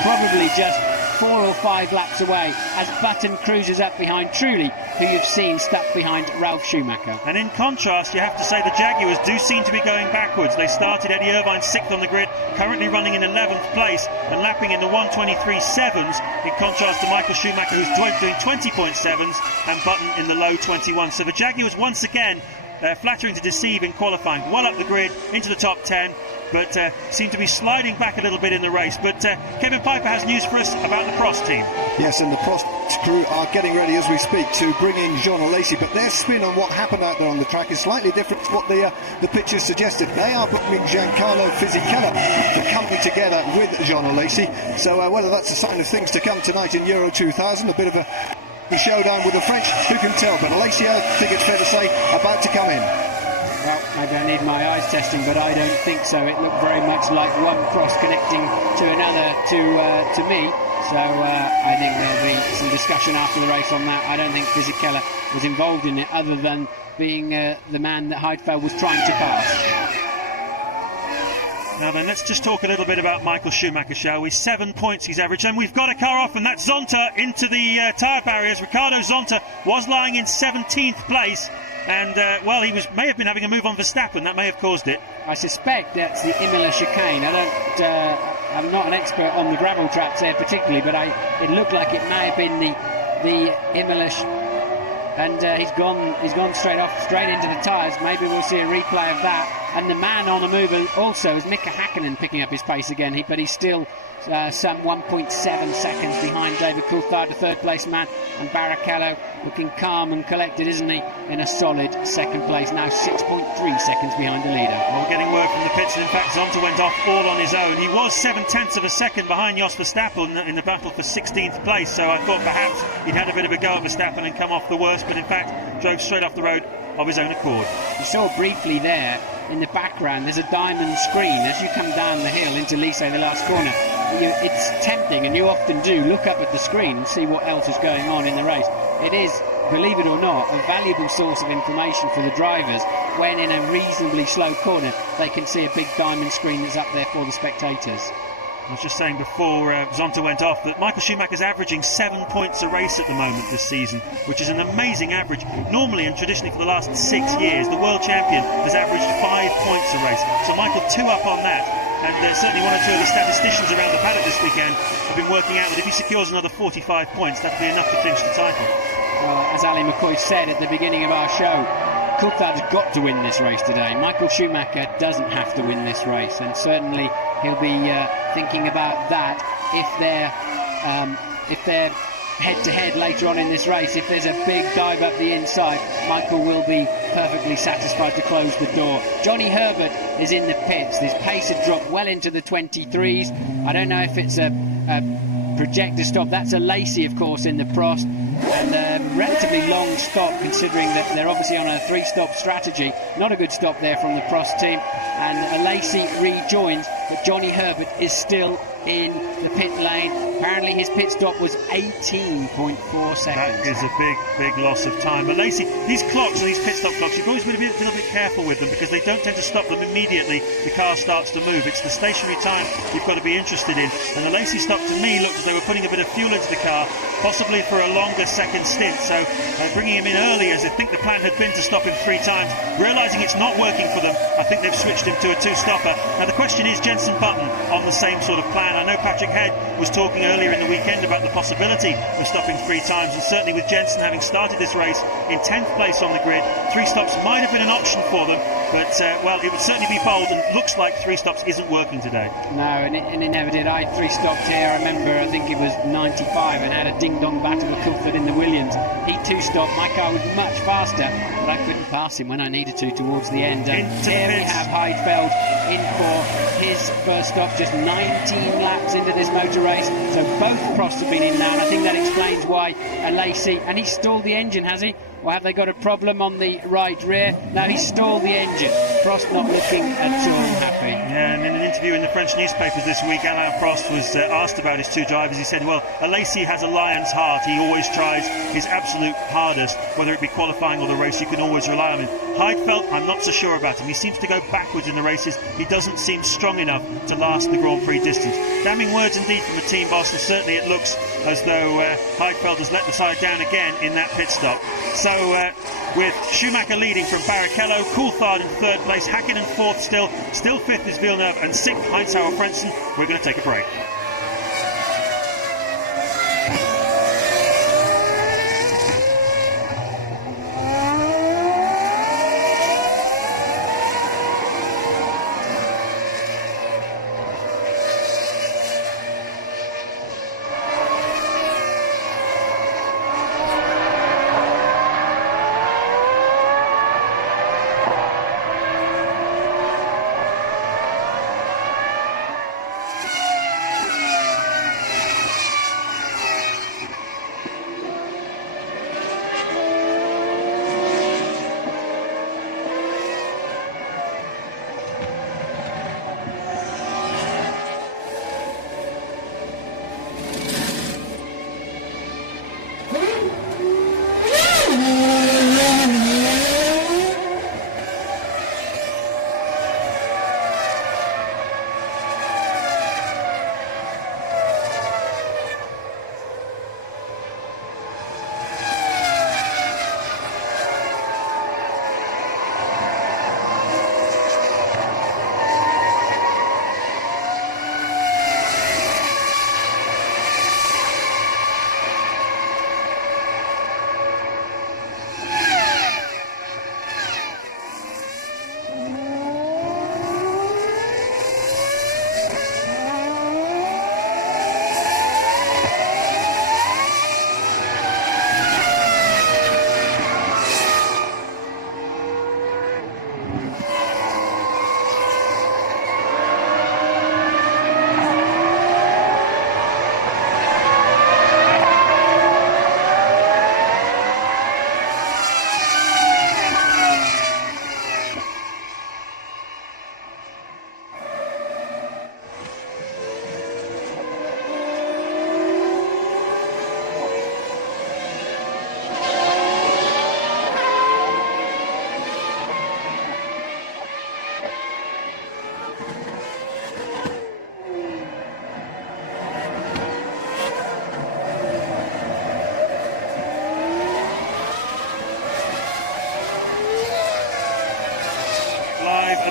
Probably just 4 or 5 laps away as Button cruises up behind Trulli, who you've seen stuck behind Ralf Schumacher. And in contrast, you have to say the Jaguars do seem to be going backwards. They started Eddie Irvine 6th on the grid, currently running in 11th place and lapping in the 1:23.7s, in contrast to Michael Schumacher, who's doing 20.7s, and Button in the low 21. So the Jaguars once again, they're flattering to deceive in qualifying, well up the grid, into the top 10. but seem to be sliding back a little bit in the race. But Kevin Piper has news for us about the Prost team. Yes, and the Prost crew are getting ready as we speak to bring in Jean Alesi, but their spin on what happened out there on the track is slightly different to what the pictures suggested. They are booking Giancarlo Fisichella to company together with Jean Alesi, so whether that's a sign of things to come tonight in Euro 2000, a bit of a showdown with the French, who can tell? But Alesi, I think it's fair to say, about to come in. Well, maybe I need my eyes testing, but I don't think so. It looked very much like one cross connecting to another to me. So I think there'll be some discussion after the race on that. I don't think Fisichella was involved in it, other than being the man that Heidfeld was trying to pass. Now then, let's just talk a little bit about Michael Schumacher, shall we? 7 points he's averaged, and we've got a car off, and that's Zonta into the tyre barriers. Ricardo Zonta was lying in 17th place, and well, may have been having a move on Verstappen. That may have caused it. I suspect that's the Imola chicane. I'm not an expert on the gravel tracks there particularly, but it looked like it may have been the Imola. And he's gone straight into the tyres. Maybe we'll see a replay of that. And the man on the move also is Mika Hakkinen picking up his pace again. But he's still some 1.7 seconds behind David Coulthard, the third place man, and Barrichello looking calm and collected, isn't he, in a solid second place, now 6.3 seconds behind the leader. Well, we're getting word from the pits. In fact, Zonta went off all on his own. He was 0.7 of a second behind Jos Verstappen in the battle for 16th place, so I thought perhaps he'd had a bit of a go at Verstappen and come off the worst, but in fact drove straight off the road of his own accord. You saw briefly there in the background there's a diamond screen as you come down the hill into Lycée, the last corner. It's tempting, and you often do look up at the screen and see what else is going on in the race. It is, believe it or not, a valuable source of information for the drivers when in a reasonably slow corner they can see a big diamond screen that's up there for the spectators. I was just saying before Zonta went off that Michael Schumacher's averaging 7 points a race at the moment this season, which is an amazing average. Normally and traditionally for the last 6 years, the world champion has averaged 5 points a race. So Michael 2 up on that. And certainly one or two of the statisticians around the paddock this weekend have been working out that if he secures another 45 points, that'll be enough to clinch the title. As Ali McCoy said at the beginning of our show, Coulthard's got to win this race today. Michael Schumacher doesn't have to win this race, and certainly he'll be thinking about that if they're head-to-head later on in this race. If there's a big dive up the inside, Michael will be perfectly satisfied to close the door. Johnny Herbert is in the pits. His pace had dropped well into the 23s. I don't know if it's a projector stop. That's a Lacey, of course, in the Prost, and a relatively long stop considering that they're obviously on a 3-stop strategy. Not a good stop there from the Prost team, and a Lacey rejoins, but Johnny Herbert is still in the pit lane. Apparently his pit stop was 18.4 seconds. That is a big loss of time. But Lacey, these clocks and these pit stop clocks, you've always been a little bit careful with them because they don't tend to stop them immediately the car starts to move. It's the stationary time you've got to be interested in. And the Lacey stop to me looked as they were putting a bit of fuel into the car, possibly for a longer second stint. So bringing him in early, as I think the plan had been to stop him 3 times, realising it's not working for them, I think they've switched him to a 2-stopper. Now the question is Jenson Button on the same sort of plan. I know Patrick Head was talking earlier in the weekend about the possibility of stopping 3 times, and certainly with Jenson having started this race in 10th place on the grid, 3 stops might have been an option for them, but well, it would certainly be bold, and it looks like 3 stops isn't working today. No, and it never did. I had 3 stopped here. I remember, I think it was 95, and had a ding-dong battle with Coulthard in the Williams. He 2-stopped. My car was much faster, but I couldn't pass him when I needed to towards the end. And here we have Heidfeld in for his first stop, just 19 laps into this motor race. So both Prosts have been in now, and I think that explains why Lacey, and he stalled the engine, has he? Or have they got a problem on the right rear? No, he stalled the engine. Prost not looking at all happy. Yeah, and in an interview in the French newspapers this week, Alain Prost was asked about his 2 drivers. He said, well, Lacey has a lion's heart. He always tries his absolute hardest, whether it be qualifying or the race. You can always rely on him. Heidfeld, I'm not so sure about him. He seems to go backwards in the races. He doesn't seem strong enough to last the Grand Prix distance. Damning words indeed from the team boss, and certainly it looks as though Heidfeld has let the side down again in that pit stop. So with Schumacher leading from Barrichello, Coulthard in 3rd place, Hakkinen 4th still 5th is Villeneuve, and 6th Heinz-Harald Frentzen. We're going to take a break.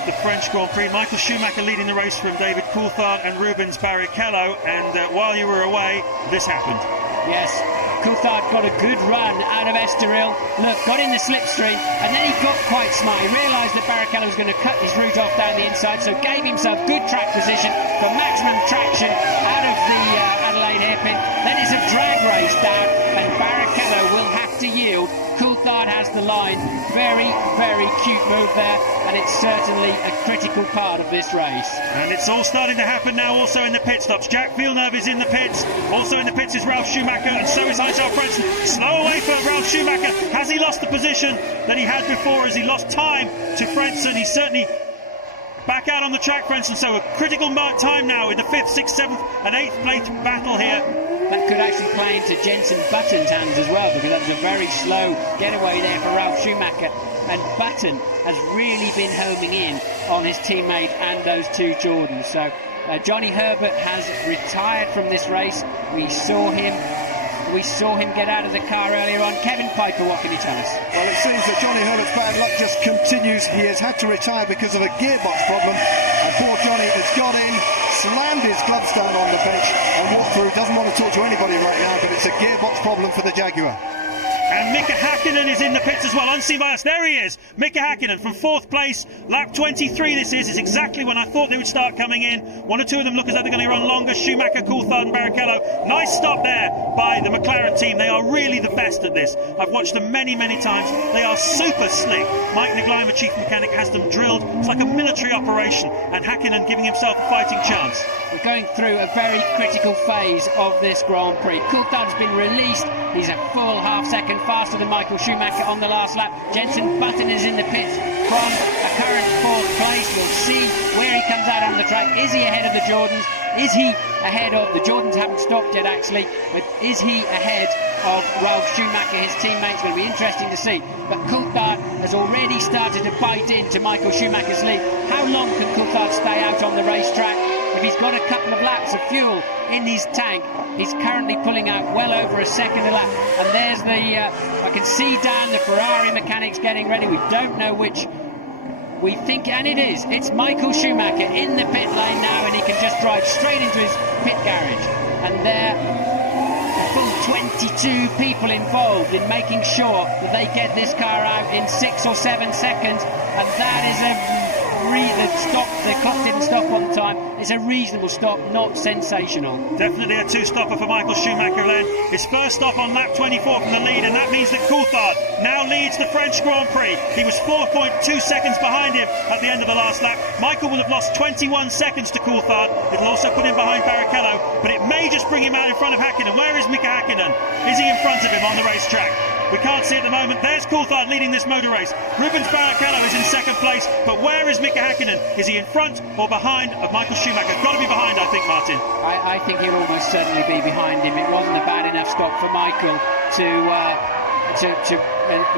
the French Grand Prix. Michael Schumacher leading the race from David Coulthard and Rubens Barrichello, and while you were away, this happened. Yes, Coulthard got a good run out of Estoril. Look, got in the slipstream, and then he got quite smart. He realised that Barrichello was going to cut his route off down the inside, so gave himself good track position for maximum traction out of the Adelaide hairpin. Then it's a drag race down, and Barrichello will have to yield. Coulthard has the line. Very, very cute move there, and it's certainly a critical part of this race. And it's all starting to happen now also in the pit stops. Jack Villeneuve is in the pits. Also in the pits is Ralf Schumacher, and so is Nigel Frentzen. Slow away for Ralf Schumacher. Has he lost the position that he had before? Has he lost time to Frentzen? He's certainly back out on the track, Frentzen. So a critical time now in the 5th, 6th, 7th and 8th place battle here. That could actually play into Jenson Button's hands as well, because that was a very slow getaway there for Ralf Schumacher, and Button has really been homing in on his teammate and those two Jordans. So Johnny Herbert has retired from this race. We saw him get out of the car earlier on. Kevin Piper, what can you tell us? Well, it seems that Johnny Herbert's bad luck just continues. He has had to retire because of a gearbox problem, and poor Johnny has got in, slammed his gloves down on the bench and walked through. Doesn't want to talk to anybody right now, but it's a gearbox problem for the Jaguar. And Mika Hakkinen is in the pits as well, unseen by us. There he is, Mika Hakkinen from 4th place, lap 23 this is exactly when I thought they would start coming in. One or two of them look as though they're going to run longer. Schumacher, Coulthard and Barrichello. Nice stop there by the McLaren team. They are really the best at this. I've watched them many, many times. They are super slick. Mike Nagleimer, chief mechanic, has them drilled. It's like a military operation, and Hakkinen giving himself a fighting chance. We're going through a very critical phase of this Grand Prix. Coulthard's been released. He's a full half-second faster than Michael Schumacher on the last lap. Jenson Button is in the pits from a current 4th place. We'll see where he comes out on the track. Is he ahead of the Jordans? Is he ahead of the Jordans? Haven't stopped yet actually, but is he ahead of Ralf Schumacher, his teammate? It's going to be interesting to see. But Coulthard has already started to bite into Michael Schumacher's lead. How long can Coulthard stay out on the racetrack? If he's got a couple of laps of fuel in his tank, he's currently pulling out well over a second a lap. And there's the, I can see down the Ferrari mechanics getting ready. We don't know which we think, and it is. It's Michael Schumacher in the pit lane now, and he can just drive straight into his pit garage. And there, a full 22 people involved in making sure that they get this car out in 6 or 7 seconds. And that is a the clock didn't stop on time. It's a reasonable stop, not sensational. Definitely a two-stopper for Michael Schumacher then. His first stop on lap 24 from the lead, and that means that Coulthard now leads the French Grand Prix. He was 4.2 seconds behind him at the end of the last lap. Michael will have lost 21 seconds to Coulthard. It'll also put him behind Barrichello, but it may just bring him out in front of Hakkinen. Where is Mika Hakkinen? Is he in front of him on the racetrack? We can't see at the moment. There's Coulthard leading this motor race. Rubens Barrichello is in 2nd place, but where is Mika Hakkinen? Is he in front or behind of Michael Schumacher? Got to be behind, I think, Martin. I think he'll almost certainly be behind him. It wasn't a bad enough stop for Michael to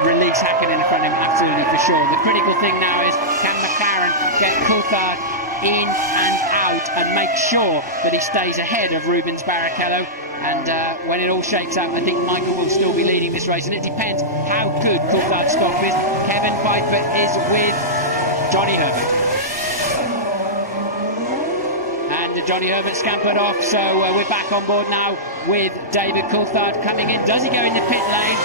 release Hakkinen in front of him, absolutely for sure. The critical thing now is, can McLaren get Coulthard in and out and make sure that he stays ahead of Rubens Barrichello? And when it all shakes out, I think Michael will still be leading this race, and it depends how good Coulthard's stop is. Kevin Piper is with Johnny Herbert. And Johnny Herbert scampered off, so we're back on board now with David Coulthard coming in. Does he go in the pit lane?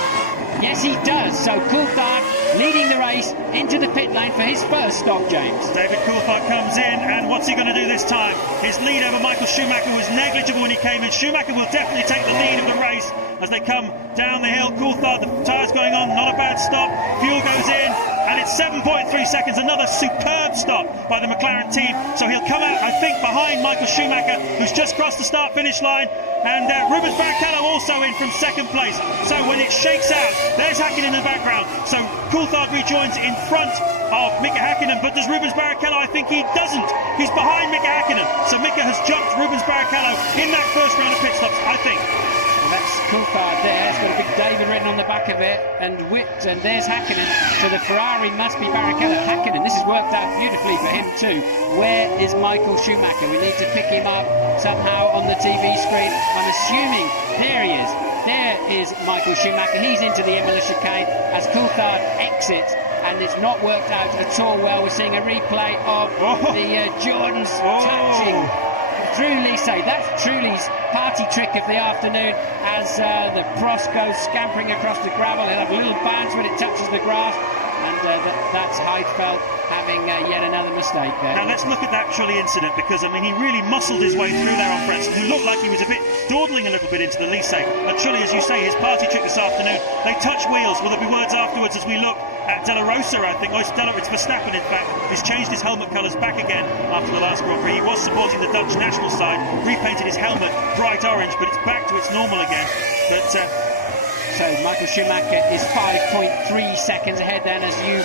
Yes, he does. So Coulthard leading the race into the pit lane for his first stop, James. David Coulthard comes in, and what's he going to do this time? His lead over Michael Schumacher was negligible when he came in. Schumacher will definitely take the lead of the race as they come down the hill. Coulthard, the tyres going on, not a bad stop. Fuel goes in, and it's 7.3 seconds. Another superb stop by the McLaren team. So he'll come out, I think, behind Michael Schumacher, who's just crossed the start-finish line. And Rubens Barrichello also in from 2nd place. So when it shakes out, there's Hakkinen in the background. So Coulthard rejoins in front of Mika Hakkinen, but does Rubens Barrichello? I think he doesn't. He's behind Mika Hakkinen. So Mika has jumped Rubens Barrichello in that first round of pit stops, I think. And that's Coulthard there. It's got a big David written on the back of it, and there's Hakkinen. So the Ferrari must be Barrichello. Hakkinen, this has worked out beautifully for him too. Where is Michael Schumacher? We need to pick him up somehow on the TV screen. I'm assuming there he is. There is Michael Schumacher. He's into the Imola chicane as Coulthard exits and it's not worked out at all well. We're seeing a replay of the Jordans touching through Lysay. That's Truly's party trick of the afternoon, as the Prost goes scampering across the gravel. He'll have a little bounce when it touches the grass, and that's Heidfeld having yet another mistake there. Now let's look at that Trulli incident, because I mean he really muscled his way through there on Frentzen, who looked like he was a bit dawdling a little bit into the Lysay. And Trulli, as you say, his party trick this afternoon, they touch wheels. Will there be words afterwards as we look at De La Rosa, I think? Oh, it's Verstappen, in fact. He's changed his helmet colours back again after the last Grand Prix. He was supporting the Dutch national side, repainted his helmet bright orange, but it's back to its normal again. But so Michael Schumacher is 5.3 seconds ahead then, as you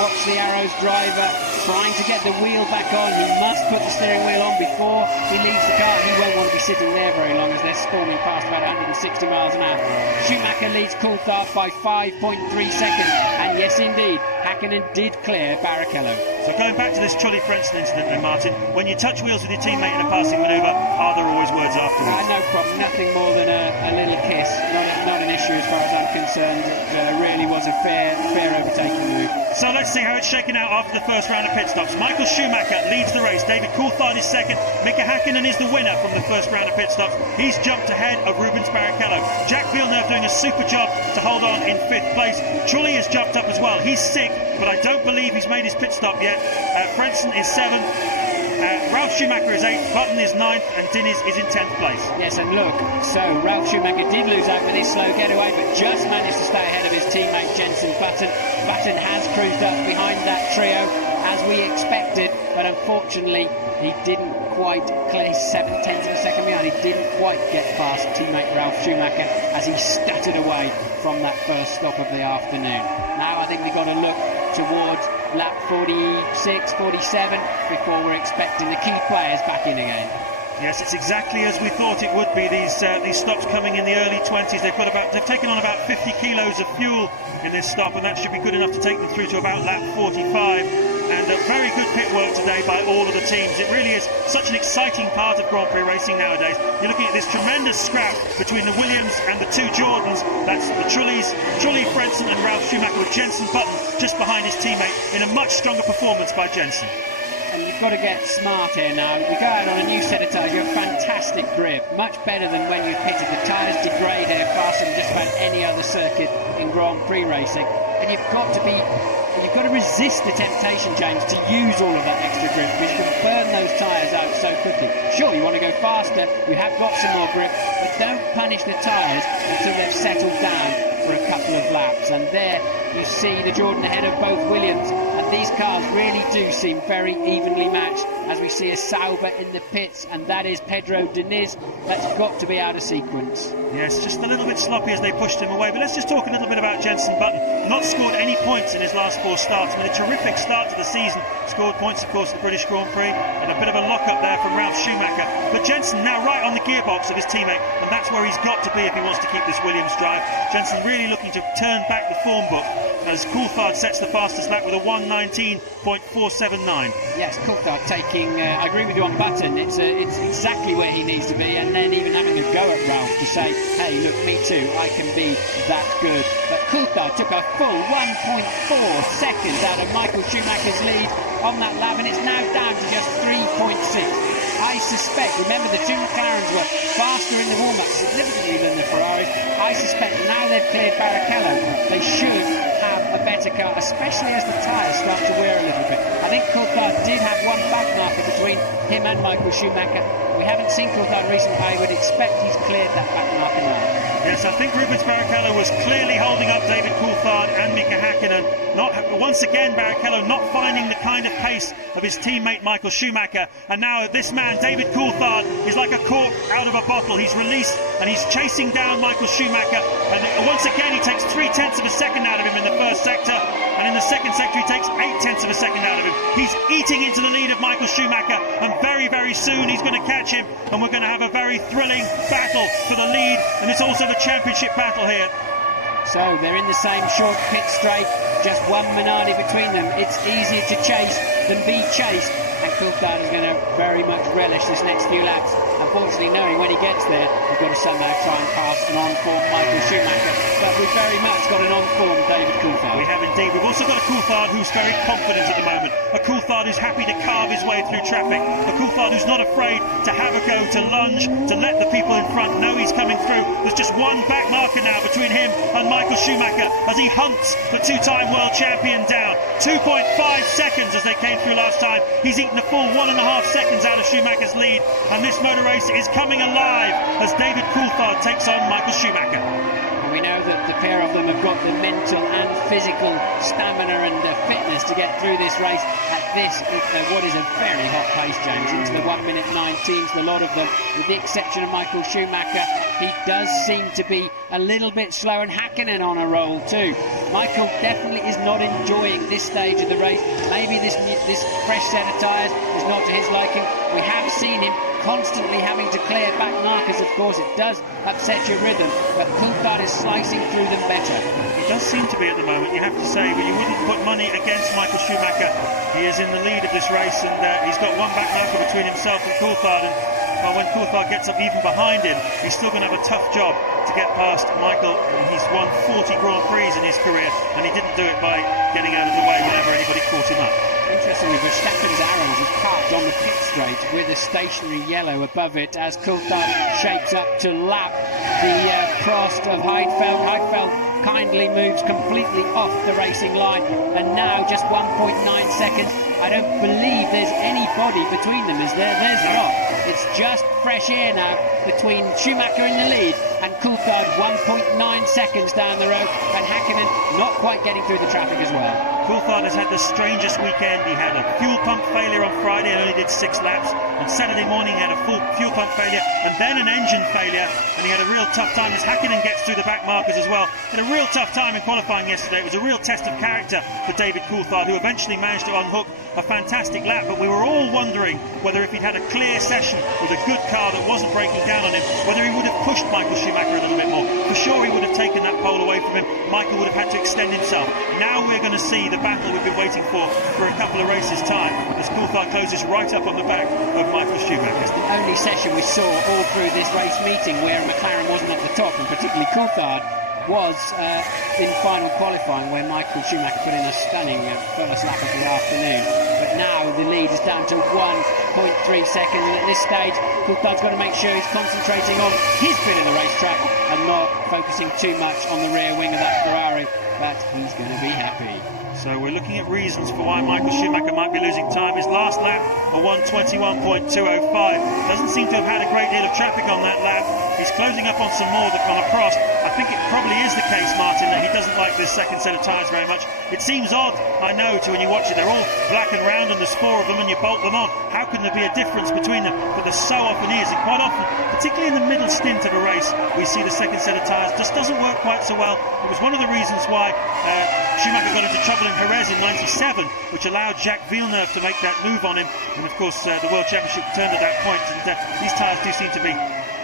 watch the Arrows driver trying to get the wheel back on. He must put the steering wheel on before he leaves the car. He won't want to be sitting there very long, as they're storming past about 160 miles an hour. Schumacher leads Coulthard by 5.3 seconds, and yes indeed, Hakkinen did clear Barrichello. So going back to this Trulli-Frentzen incident then, Martin, when you touch wheels with your teammate in a passing manoeuvre, are there always words afterwards? No problem, nothing more than a little kiss. Not an issue as far as I'm concerned. It really was a fair overtaking move. So let's see how it's shaken out after the first round of pit stops. Michael Schumacher leads the race. David Coulthard is second. Mika Hakkinen is the winner from the first round of pit stops. He's jumped ahead of Rubens Barrichello. Jack Villeneuve doing a super job to hold on in 5th place. Trulli has jumped up as well. He's 6th, but I don't believe he's made his pit stop yet. Frentzen is 7th. Ralf Schumacher is 8th, Button is 9th, and Diniz is in 10th place. Yes, and look, so Ralf Schumacher did lose out with his slow getaway, but just managed to stay ahead of his teammate Jenson Button. Button has cruised up behind that trio, as we expected, but unfortunately he didn't quite clear 7/10 of a second behind. He didn't quite get past teammate Ralf Schumacher as he stuttered away from that first stop of the afternoon. Now I think we've got to look towards lap 46, 47 before we're expecting the key players back in again. Yes, it's exactly as we thought it would be. These stops coming in the early 20s. They've taken on about 50 kilos of fuel in this stop, and that should be good enough to take them through to about lap 45. And very good pit work today by all of the teams. It really is such an exciting part of Grand Prix racing nowadays. You're looking at this tremendous scrap between the Williams and the two Jordans. That's the Trulli, Frentzen and Ralf Schumacher, with Jenson Button just behind his teammate in a much stronger performance by Jenson. You've got to get smart here now. You go out on a new set of tyres, you have fantastic grip, much better than when you pitted. The tyres degrade here faster than just about any other circuit in Grand Prix racing, and you've got to resist the temptation, James, to use all of that extra grip, because you can burn those tyres out so quickly. Sure, you want to go faster, you have got some more grip, but don't punish the tyres until they've settled down for a couple of laps. And there you see the Jordan ahead of both Williams, and these cars really do seem very evenly matched, as we see a Sauber in the pits, and that is Pedro Diniz. That's got to be out of sequence. Yes, just a little bit sloppy as they pushed him away. But let's just talk a little bit about Jenson Button. Not scored any points in his last 4 starts. I mean, a terrific start to the season. Scored points, of course, at the British Grand Prix, and a bit of a lock-up there from Ralf Schumacher. But Jenson now right on the gearbox of his teammate, and that's where he's got to be if he wants to keep this Williams drive. Jenson really looking to turn back the form book, as Coulthard sets the fastest lap with a 1:19.479. Yes, Coulthard taking, I agree with you on Button, it's exactly where he needs to be, and then even having a go at Ralf to say, hey, look, me too, I can be that good. But Coulthard took a full 1.4 seconds out of Michael Schumacher's lead on that lap, and it's now down to just 3.6. I suspect, remember the two McLarens were faster in the warm-up significantly than the Ferraris. I suspect now they've cleared Barrichello, they should have a better car, especially as the tyres start to wear a little bit. I think Coulthard did have one back marker between him and Michael Schumacher. We haven't seen Coulthard recently. I would expect he's cleared that back marker now. Yes, I think Rubens Barrichello was clearly holding up David Coulthard and Mika Hakkinen. Once again, Barrichello not finding the kind of pace of his teammate Michael Schumacher. And now this man, David Coulthard, is like a cork out of a bottle. He's released and he's chasing down Michael Schumacher. And once again, he takes 0.3 of a second out of him in the first sector. And in the second sector, he takes 0.8 of a second out of him. He's eating into the lead of Michael Schumacher. And very, very soon, he's going to catch him. And we're going to have a very thrilling battle for the lead. And it's also the championship battle here. So they're in the same short pit straight, just one Minardi between them. It's easier to chase than be chased, and Coulthard is going to very much relish this next few laps. Unfortunately, knowing when he gets there, we've got to somehow try and pass an on-form Michael Schumacher. But we've very much got an on-form David Coulthard. We have deep. We've also got a Coulthard who's very confident at the moment. A Coulthard who's happy to carve his way through traffic. A Coulthard who's not afraid to have a go, to lunge, to let the people in front know he's coming through. There's just one back marker now between him and Michael Schumacher as he hunts the two-time world champion down. 2.5 seconds as they came through last time. He's eaten a full 1.5 seconds out of Schumacher's lead, and this motor race is coming alive as David Coulthard takes on Michael Schumacher. And we know that the pair of them have got the mental and physical stamina and fitness to get through this race at this, what is a very hot pace, James, into the 1 minute 19s, the lot of them, with the exception of Michael Schumacher. He does seem to be a little bit slow, and Häkkinen on a roll too. Michael definitely is not enjoying this stage of the race. Maybe this fresh set of tyres is not to his liking. We have seen him constantly having to clear back markers, of course. It does upset your rhythm, but Coulthard is slicing through them better. It does seem to be at the moment, you have to say, but you wouldn't put money against Michael Schumacher. He is in the lead of this race, and he's got one back marker between himself and Coulthard, and when Coulthard gets up even behind him, he's still going to have a tough job to get past Michael. He's won 40 Grand Prix in his career, and he didn't do it by getting out of the way whenever anybody caught him up. Interestingly, Verstappen's arrows is parked on the pit straight with a stationary yellow above it as Coulthard shapes up to lap the Prost of Heidfeld. Heidfeld kindly moves completely off the racing line, and now just 1.9 seconds. I don't believe there's anybody between them, is there? There's not. It's just fresh air now between Schumacher in the lead and Coulthard 1.9 seconds down the road, and Häkkinen not quite getting through the traffic as well. Coulthard has had the strangest weekend. He had a fuel pump failure on Friday and only did 6 laps. On Saturday morning he had a full fuel pump failure and then an engine failure, and he had a real tough time as Häkkinen gets through the back markers as well. He had a real tough time in qualifying yesterday. It was a real test of character for David Coulthard, who eventually managed to unhook a fantastic lap, but we were all wondering whether if he'd had a clear session with a good car that wasn't breaking down on him, whether he would have pushed Michael Schumacher a little bit more. For sure he would have taken that pole away from him. Michael would have had to extend himself. Now we're going to see the battle we've been waiting for a couple of races' time as Coulthard closes right up on the back of Michael Schumacher. It's the only session we saw all through this race meeting where McLaren wasn't at the top, and particularly Coulthard was in final qualifying, where Michael Schumacher put in a stunning first lap of the afternoon. But now the lead is down to 1.3 seconds, and at this stage Coulthard's got to make sure he's concentrating on his bit of the racetrack and not focusing too much on the rear wing of that Ferrari, but he's going to be happy. So we're looking at reasons for why Michael Schumacher might be losing time. His last lap, a 1:21.205. Doesn't seem to have had a great deal of traffic on that lap. He's closing up on some more on a Prost. I think it probably is the case, Martin, that he doesn't like this second set of tyres very much. It seems odd, I know, to when you watch it. They're all black and round and there's 4 of them and you bolt them on. How can there be a difference between them? But there so often is. And quite often, particularly in the middle stint of a race, we see the second set of tyres just doesn't work quite so well. It was one of the reasons why Schumacher got into trouble in Jerez in '97, which allowed Jacques Villeneuve to make that move on him. And of course, the World Championship turned at that point. And these tyres do seem to be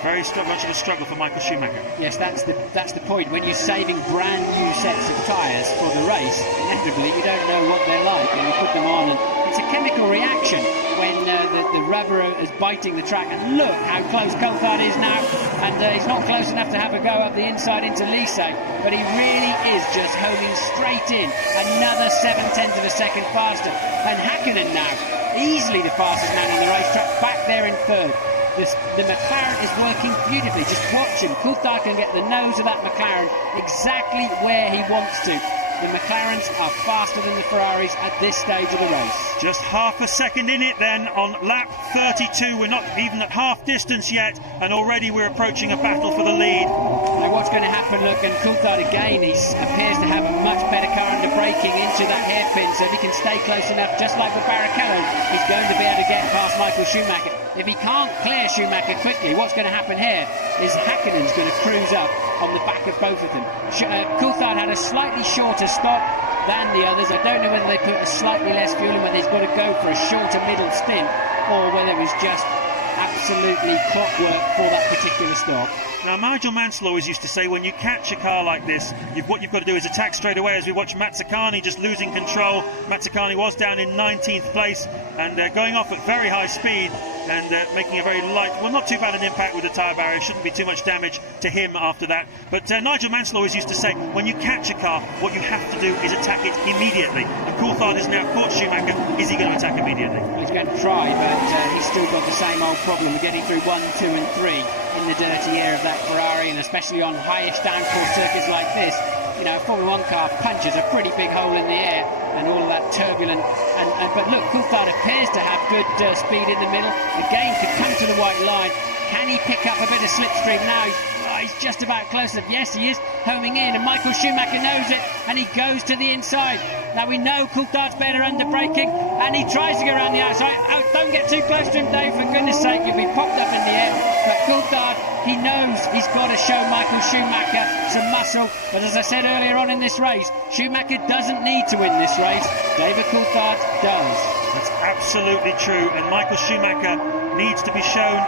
very much of a struggle for Michael Schumacher. Yes, that's the point. When you're saving brand new sets of tyres for the race, inevitably you don't know what they're like, and you put them on, and it's a chemical reaction when the rubber is biting the track. And look how close Coulthard is now, and he's not close enough to have a go up the inside into Lice, but he really is just homing straight in. Another 0.7 of a second faster, and Häkkinen now easily the fastest man on the racetrack, back there in third. The McLaren is working beautifully. Just watch him. Coulthard can get the nose of that McLaren exactly where he wants to. The McLarens are faster than the Ferraris at this stage of the race. Just half a second in it then on lap 32. We're not even at half distance yet, and already we're approaching a battle for the lead. Now what's going to happen, look, and Coulthard again, he appears to have a much better car under braking into that hairpin, so if he can stay close enough, just like with Barrichello, he's going to be able to get past Michael Schumacher. If he can't clear Schumacher quickly, what's going to happen here is Häkkinen's going to cruise up on the back of both of them. Coulthard had a slightly shorter stop than the others. I don't know whether they put a slightly less fuel in, whether he's got to go for a shorter middle stint, or whether it was just absolutely clockwork for that particular stop. Now, Nigel Mansell always used to say, when you catch a car like this, what you've got to do is attack straight away, as we watch Mazzacani just losing control. Mazzacani was down in 19th place and going off at very high speed. and making a very light, well, not too bad an impact with the tyre barrier. Shouldn't be too much damage to him after that. But Nigel Mansell always used to say, when you catch a car, what you have to do is attack it immediately. And Coulthard has now caught Schumacher. Is he going to attack immediately? Well, he's going to try, but he's still got the same old problem of getting through 1, 2 and 3 in the dirty air of that Ferrari, and especially on highish downforce circuits like this. You know, a Formula 1 car punches a pretty big hole in the air, and all of that turbulent. But look, Coulthard appears to have good speed in the middle. Again, could come to the white line. Can he pick up a bit of slipstream now? He's just about close enough. Yes, he is homing in, and Michael Schumacher knows it, and he goes to the inside. Now we know Coulthard's better under braking, and he tries to go around the outside. Oh, don't get too close to him, Dave, for goodness sake, you'll be popped up in the air. But Coulthard, he knows he's got to show Michael Schumacher some muscle. But as I said earlier on in this race, Schumacher doesn't need to win this race. David Coulthard does. That's absolutely true, and Michael Schumacher needs to be shown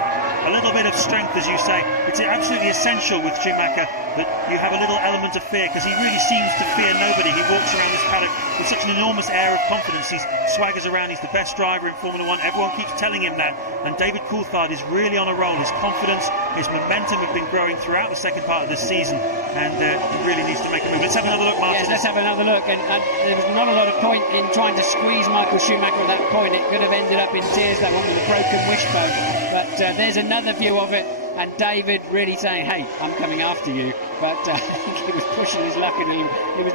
a little bit of strength, as you say. It's absolutely essential with Schumacher that you have a little element of fear, because he really seems to fear nobody. He walks around this paddock with such an enormous air of confidence. He swaggers around. He's the best driver in Formula 1. Everyone keeps telling him that. And David Coulthard is really on a roll. His confidence, his momentum have been growing throughout the second part of this season, and he really needs to make a move. Let's have another look, Martin. Yes, let's have another look. And there was not a lot of point in trying to squeeze Michael Schumacher at that point. It could have ended up in tears, that one with a broken wishbone. But there's another view of it, and David really saying, hey, I'm coming after you. But I think he was pushing his luck, and he was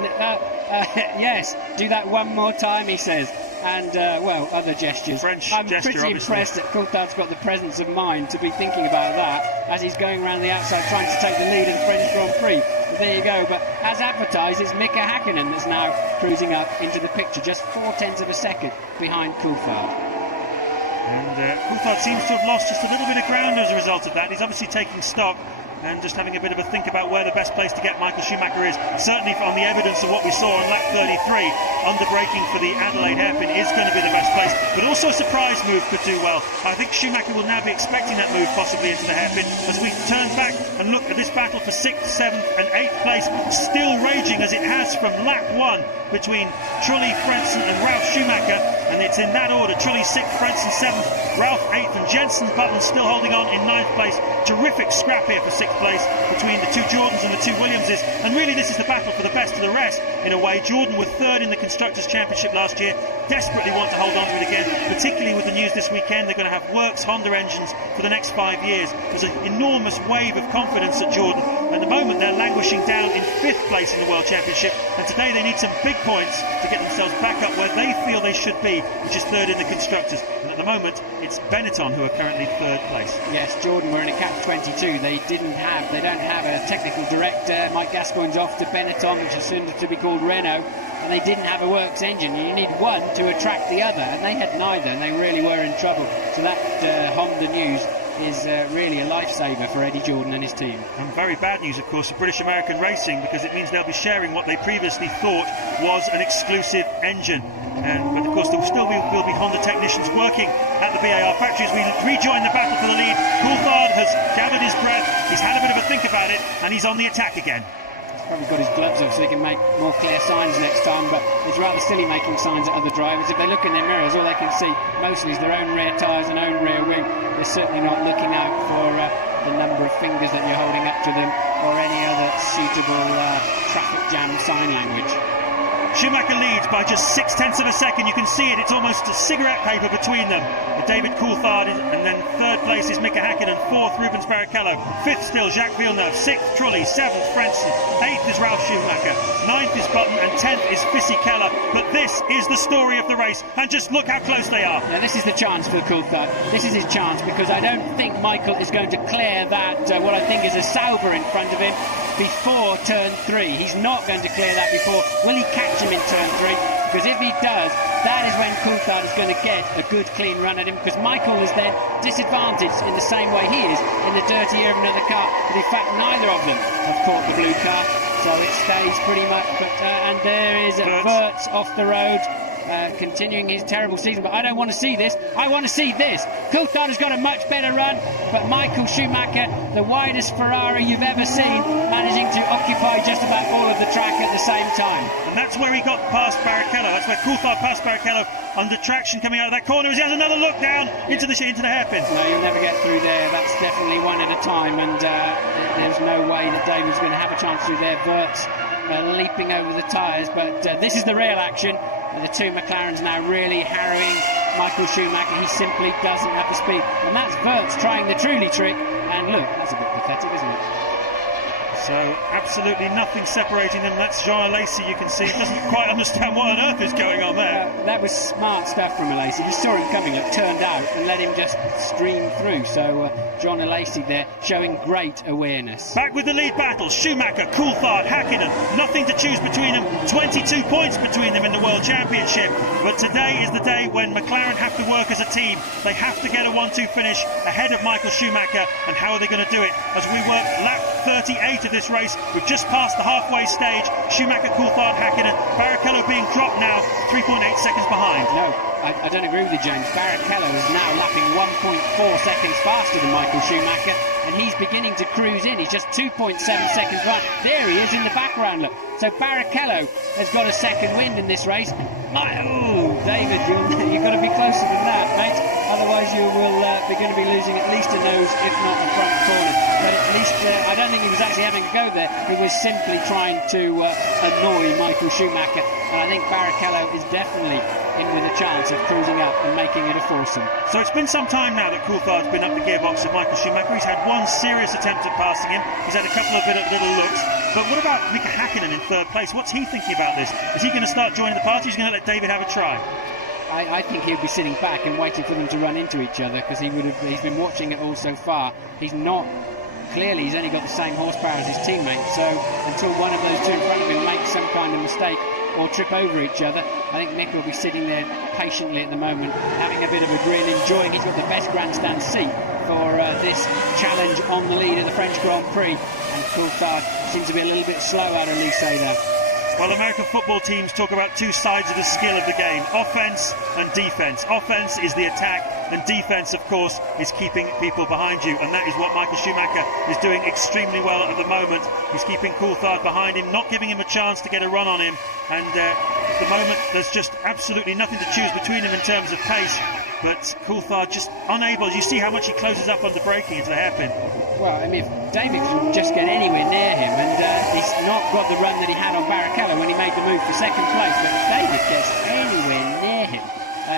yes, do that one more time, he says. And well, other gestures. I'm gesture, pretty impressed that Coulthard's got the presence of mind to be thinking about that as he's going around the outside trying to take the lead in the French Grand Prix. But there you go. But as advertised, it's Mika Hakkinen that's now cruising up into the picture, just 0.4 of a second behind Coulthard. And Coulthard seems to have lost just a little bit of ground as a result of that. He's obviously taking stock and just having a bit of a think about where the best place to get Michael Schumacher is. Certainly on the evidence of what we saw on lap 33, under braking for the Adelaide hairpin is going to be the best place, but also a surprise move could do well. I think Schumacher will now be expecting that move possibly into the hairpin as we turn back and look at this battle for 6th, 7th and 8th place, still raging as it has from lap 1 between Trulli, Frentzen and Ralf Schumacher, and it's in that order: Trulli 6th, Frentzen 7th, Ralf 8th and Jenson Button still holding on in 9th place. Terrific scrap here for 6th place between the two Jordans and the two Williamses, and really this is the battle for the best of the rest in a way. Jordan were 3rd in the Constructors' Championship last year, desperately want to hold on to it again, particularly with the news this weekend. They're going to have Works Honda engines for the next 5 years. There's an enormous wave of confidence at Jordan. At the moment they're languishing down in 5th place in the World Championship, and today they need some big points to get themselves back up where they feel they should be, which is 3rd in the Constructors. And at the moment it's Benetton who are currently 3rd place. Yes, Jordan were in a catch-22. They don't have a technical director. Mike Gascoigne's off to Benetton, which is soon to be called Renault, and they didn't have a works engine. You need one to attract the other, and they had neither, and they really were in trouble. So that Honda news is really a lifesaver for Eddie Jordan and his team. And very bad news, of course, for British American Racing, because it means they'll be sharing what they previously thought was an exclusive engine. But of course there will be Honda technicians working at the BAR factory as we rejoin the battle for the lead. Coulthard has gathered his breath, he's had a bit of a think about it, and he's on the attack again. Probably got his gloves off so he can make more clear signs next time, but it's rather silly making signs at other drivers. If they look in their mirrors, all they can see mostly is their own rear tyres and own rear wing. They're certainly not looking out for the number of fingers that you're holding up to them or any other suitable traffic jam sign language. Schumacher leads by just 0.6 of a second. You can see it, it's almost a cigarette paper between them. David Coulthard, and then 3rd place is Mika Hakkinen, 4th Rubens Barrichello, 5th still Jacques Villeneuve, 6th Trulli, 7th Frentzen, 8th is Ralf Schumacher, 9th is Button and 10th is Fisichella. But this is the story of the race, and just look how close they are. Yeah, this is the chance for Coulthard. This is his chance, because I don't think Michael is going to clear that what I think is a Sauber in front of him before turn 3. He's not going to clear that before. Will he catch him in turn 3? Because if he does, that is when Coulthard is going to get a good clean run at him, because Michael is then disadvantaged in the same way he is in the dirty air of another car. But in fact neither of them have caught the blue car, so it stays pretty much. And there is Wirtz off the road. continuing his terrible season. But I don't want to see this. I want to see this. Coulthard has got a much better run, but Michael Schumacher, the widest Ferrari you've ever seen, managing to occupy just about all of the track at the same time. And that's where he got past Barrichello. That's where Coulthard passed Barrichello under traction coming out of that corner as he has another look down into the hairpin. No, you'll never get through there. That's definitely one at a time, and there's no way that David's going to have a chance through there. Wirtz leaping over the tyres, but this is the real action. The two McLarens now really harrowing Michael Schumacher. He simply doesn't have the speed, and that's Wirtz trying the Trulli trick, and look, that's a bit pathetic, isn't it? So absolutely nothing separating them. That's Jean Alesi, you can see. He doesn't quite understand what on earth is going on there. That was smart stuff from Alesi. He saw it coming, turned out and let him just stream through. So Jean Alesi there showing great awareness. Back with the lead battle. Schumacher, Coulthard, Häkkinen. Nothing to choose between them. 22 points between them in the World Championship. But today is the day when McLaren have to work as a team. They have to get a 1-2 finish ahead of Michael Schumacher. And how are they going to do it? As we work lap 38 of this race, we've just passed the halfway stage. Schumacher, Coulthard, Häkkinen. Barrichello being dropped now, 3.8 seconds behind. No, I don't agree with you, James. Barrichello is now lapping 1.4 seconds faster than Michael Schumacher, and he's beginning to cruise in. He's just 2.7 seconds behind. There he is in the background, look. So Barrichello has got a second wind in this race. David, you've got to be closer than that, mate. Otherwise you will be going to be losing at least a nose, if not a front corner. But at least, I don't think he was actually having a go there. He was simply trying to annoy Michael Schumacher. And I think Barrichello is definitely in with a chance of cruising up and making it a foursome. So it's been some time now that Coulthard's been up the gearbox of Michael Schumacher. He's had one serious attempt at passing him. He's had a couple of little looks. But what about Mika Häkkinen in third place? What's he thinking about this? Is he going to start joining the party? He's going to let David have a try? I think he'll be sitting back and waiting for them to run into each other, because he's been watching it all so far. He's only got the same horsepower as his teammate, so until one of those two in front of him makes some kind of mistake or trip over each other, I think Mick will be sitting there patiently at the moment, having a bit of a grin, enjoying. He's got the best grandstand seat for this challenge on the lead of the French Grand Prix, and Coulthard seems to be a little bit slow out of Lycée there. Well, American football teams talk about two sides of the skill of the game, offence and defence. Offence is the attack, and defence, of course, is keeping people behind you, and that is what Michael Schumacher is doing extremely well at the moment. He's keeping Coulthard behind him, not giving him a chance to get a run on him, and at the moment there's just absolutely nothing to choose between them in terms of pace. But Coulthard just unable. You see how much he closes up under braking into the hairpin. Well, I mean, if David can just get anywhere near him, and he's not got the run that he had on Barrichello when he made the move for second place, but if David gets anywhere near him,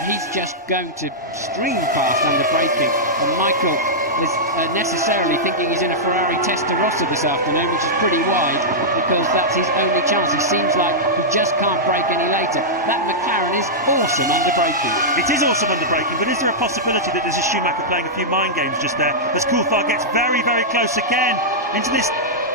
he's just going to stream past under braking. And Michael is necessarily thinking he's in a Ferrari Testarossa this afternoon, which is pretty wide, because that's his only chance. It seems like he just can't brake any later. That McLaren is awesome under braking. It is awesome under braking, but is there a possibility that this is Schumacher playing a few mind games just there, as Coulthard gets very, very close again into this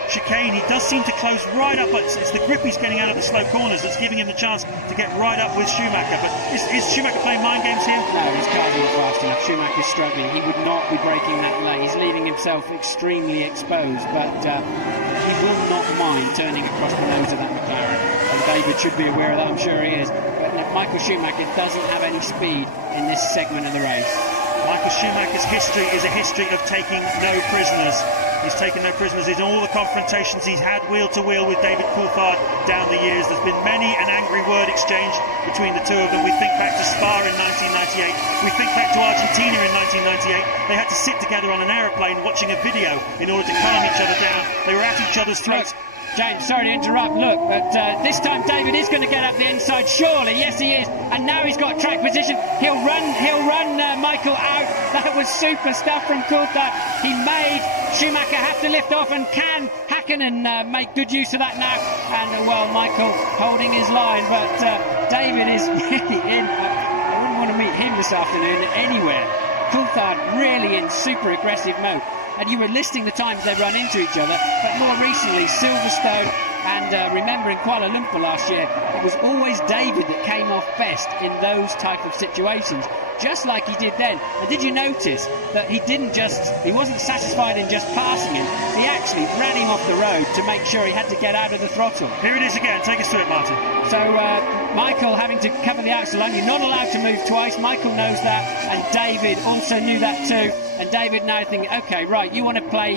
chicane? He does seem to close right up. It's the grip he's getting out of the slow corners that's giving him the chance to get right up with Schumacher. But is Schumacher playing mind games here? No, his car's not fast enough. Schumacher's struggling. He would not be braking that late. He's leaving himself extremely exposed, but he will not mind turning across the nose of that McLaren. And David should be aware of that, I'm sure he is. But Michael Schumacher doesn't have any speed in this segment of the race. Michael Schumacher's history is a history of taking no prisoners. He's taken no prisoners in all the confrontations he's had wheel to wheel with David Coulthard down the years. There's been many an angry word exchange between the two of them. We think back to Spa in 1998. We think back to Argentina in 1998. They had to sit together on an aeroplane watching a video in order to calm each other down. They were at each other's throats. James, sorry to interrupt, look, but this time David is going to get up the inside, surely, yes he is, and now he's got track position. He'll run Michael out. That was super stuff from Coulthard. He made Schumacher have to lift off, and can Häkkinen make good use of that now? And well, Michael holding his line, but David is really in. I wouldn't want to meet him this afternoon anywhere. Coulthard really in super aggressive mode. And you were listing the times they run into each other, but more recently Silverstone, and remember in Kuala Lumpur last year, it was always David that came off best in those type of situations. just like he did then. And did you notice that he wasn't satisfied in just passing him, he actually ran him off the road to make sure he had to get out of the throttle. Here it is again, take us through it, Martin. So Michael having to cover the axle line. You're not allowed to move twice. Michael knows that, and David also knew that too. And David now thinking, okay, right, you want to play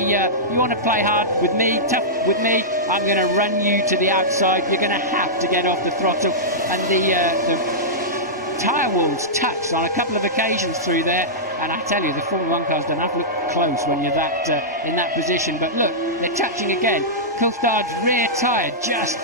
hard with me, tough with me. I'm going to run you to the outside. You're going to have to get off the throttle. And the tyre walls touched on a couple of occasions through there. And I tell you, the Formula 1 cars don't have to look close when you're in that position. But look, they're touching again. Coulthard's rear tyre just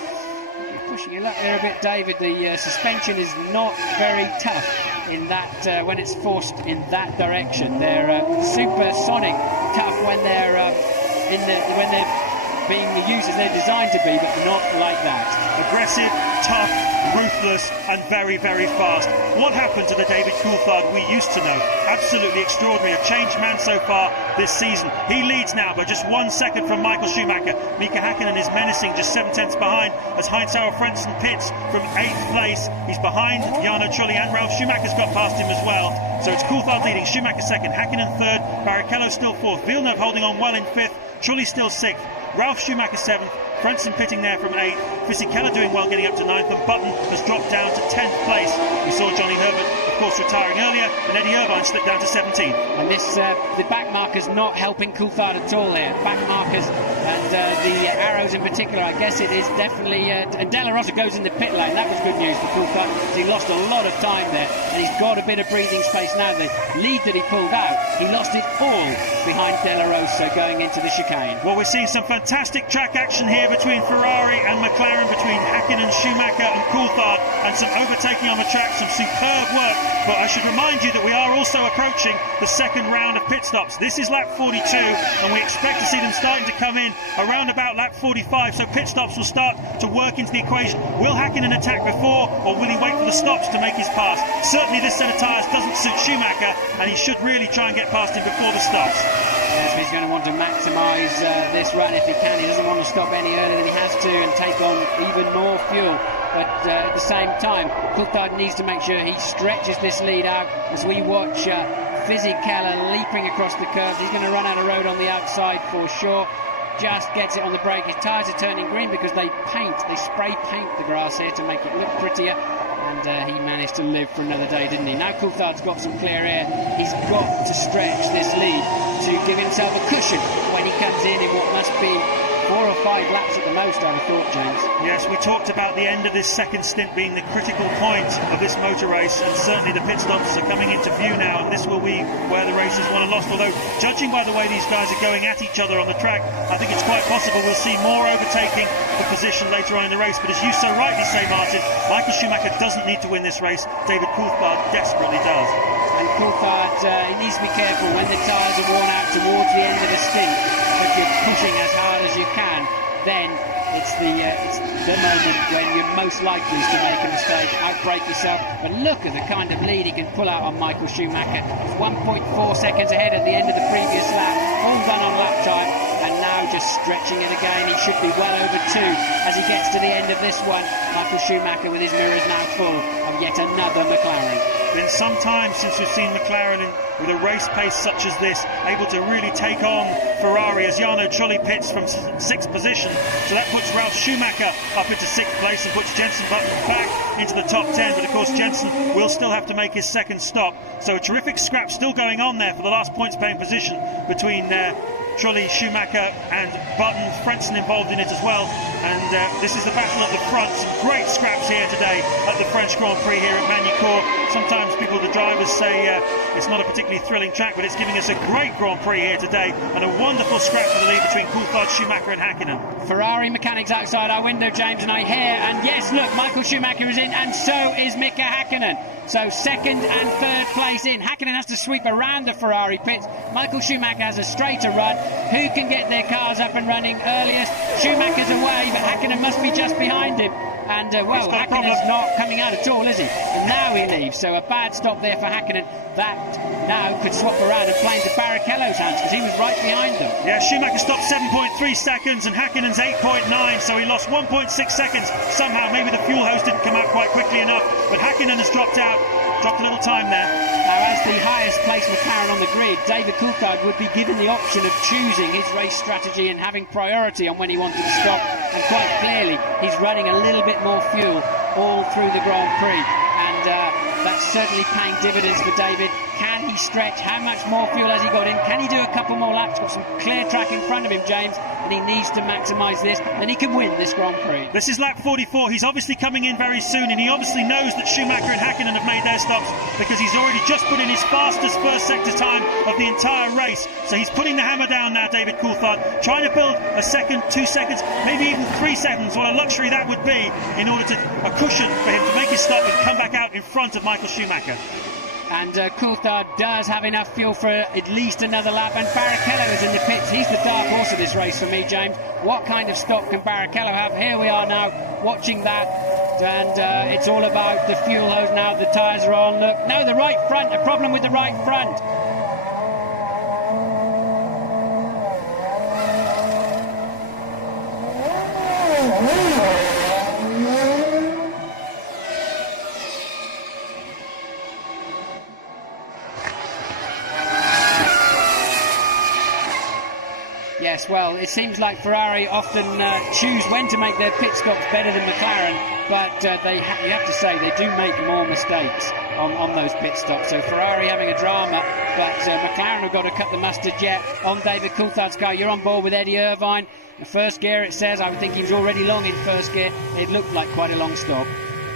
pushing your luck there a bit, David. The suspension is not very tough in that when it's forced in that direction. They're supersonic tough when they're when they're being used as they're designed to be, but not like that. Aggressive, tough, ruthless, and very, very fast. What happened to the David Coulthard we used to know? Absolutely extraordinary. A changed man so far this season. He leads now by just 1 second from Michael Schumacher. Mika Häkkinen is menacing, just 7/10 behind, as Heinz-Harald Frentzen pits from 8th place. He's behind Jarno Trulli, and Ralf Schumacher's got past him as well. So it's Coulthard leading, Schumacher second, Häkkinen third, Barrichello still fourth, Villeneuve holding on well in fifth, Trulli still sixth, Ralf Schumacher 7th, Frentzen pitting there from 8th, Fisichella doing well getting up to 9th, and Button has dropped down to 10th place. We saw Johnny Herbert, of course, retiring earlier, and Eddie Irvine slipped down to 17th. And this, the back markers not helping Coulthard at all here. Back markers and the arrows in particular, I guess it is definitely... and Della Rosa goes in the pit lane. That was good news for Coulthard. He lost a lot of time there, and he's got a bit of breathing space now. The lead that he pulled out, he lost it all behind Della Rosa going into the chicane. Well, we're seeing some fantastic track action here between Ferrari and McLaren, between Häkkinen, Schumacher and Coulthard, and some overtaking on the track, some superb work. But I should remind you that we are also approaching the second round of pit stops. This is lap 42, and we expect to see them starting to come in around about lap 45, so pit stops will start to work into the equation. Will Häkkinen attack before, or will he wait for the stops to make his pass? Certainly this set of tyres doesn't suit Schumacher, and he should really try and get past him before the stops. Yes, he's going to want to maximise this run if he can. He doesn't want to stop any earlier than he has to and take on even more fuel. But at the same time, Coulthard needs to make sure he stretches this lead out as we watch Fisichella leaping across the curve. He's going to run out of road on the outside for sure. Just gets it on the brake. His tyres are turning green because they spray paint the grass here to make it look prettier. And he managed to live for another day, didn't he? Now Coulthard's got some clear air. He's got to stretch this lead to give himself a cushion when he comes in what must be 4 or 5 laps at the most, I would have thought, James. Yes, we talked about the end of this second stint being the critical point of this motor race, and certainly the pit stops are coming into view now, and this will be where the race is won and lost. Although, judging by the way these guys are going at each other on the track, I think it's quite possible we'll see more overtaking for position later on in the race. But as you so rightly say, Martin, Michael Schumacher doesn't need to win this race. David Coulthard desperately does. And Coulthard, he needs to be careful when the tyres are worn out towards the end of the stint. If you're pushing as hard as you can, then it's the moment when you're most likely to make a mistake, outbrake yourself. But look at the kind of lead he can pull out on Michael Schumacher. It's 1.4 seconds ahead at the end of the previous lap, all done on lap time, and now just stretching it again. He should be well over 2 as he gets to the end of this one. Michael Schumacher with his mirrors now full of yet another McLaren. Been some time since we've seen McLaren with a race pace such as this, able to really take on Ferrari as Jarno Trulli pits from 6th position. So that puts Ralf Schumacher up into 6th place and puts Jenson Button back into the top 10. But of course Jenson will still have to make his second stop. So a terrific scrap still going on there for the last points paying position between Trulli, Schumacher and Button. Frentzen involved in it as well. And this is the battle at the front. Some great scraps here today at the French Grand Prix here at Magny-Cours. Sometimes the drivers say it's not a particularly thrilling track, but it's giving us a great Grand Prix here today, and a wonderful scrap for the lead between Coulthard, Schumacher and Häkkinen. Ferrari mechanics outside our window, James, and I hear, and yes, look, Michael Schumacher is in, and so is Mika Häkkinen. So 2nd and 3rd place in. Häkkinen has to sweep around the Ferrari pits. Michael Schumacher has a straighter run. Who can get their cars up and running earliest? Schumacher's away, but Häkkinen must be just behind him. And, well, Häkkinen's not coming out at all, is he? And now he leaves, so a bad stop there for Häkkinen. That now could swap around and play into Barrichello's hands, because he was right behind them. Yeah, Schumacher stopped 7.3 seconds and Häkkinen's 8.9, so he lost 1.6 seconds. Somehow, maybe the fuel hose didn't come out quite quickly enough, but Häkkinen has dropped out. dropped a little time there. Now, as the highest placed McLaren on the grid, David Coulthard would be given the option of choosing his race strategy and having priority on when he wanted to stop. And quite clearly, he's running a little bit more fuel all through the Grand Prix. And that's certainly paying dividends for David. Can he stretch? How much more fuel has he got in? Can he do a couple more laps? Got some clear track in front of him, James, and he needs to maximise this, and he can win this Grand Prix. This is lap 44. He's obviously coming in very soon, and he obviously knows that Schumacher and Hakkinen have made their stops because he's already just put in his fastest first sector time of the entire race. So he's putting the hammer down now, David Coulthard, trying to build a second, 2 seconds, maybe even 3 seconds. What a luxury that would be in order to a cushion for him to make his stop and come back out in front of Michael Schumacher. And Coulthard does have enough fuel for at least another lap, and Barrichello is in the pits. He's the dark horse of this race for me, James. What kind of stop can Barrichello have? Here we are now watching that, and it's all about the fuel hose now. The tyres are on. Look, no, the right front, a problem with the right front. Yes, well, it seems like Ferrari often choose when to make their pit stops better than McLaren, but you have to say they do make more mistakes on those pit stops. So Ferrari having a drama, but McLaren have got to cut the mustard yet on David Coulthard's car. You're on board with Eddie Irvine. The first gear, it says. I would think he was already long in first gear. It looked like quite a long stop.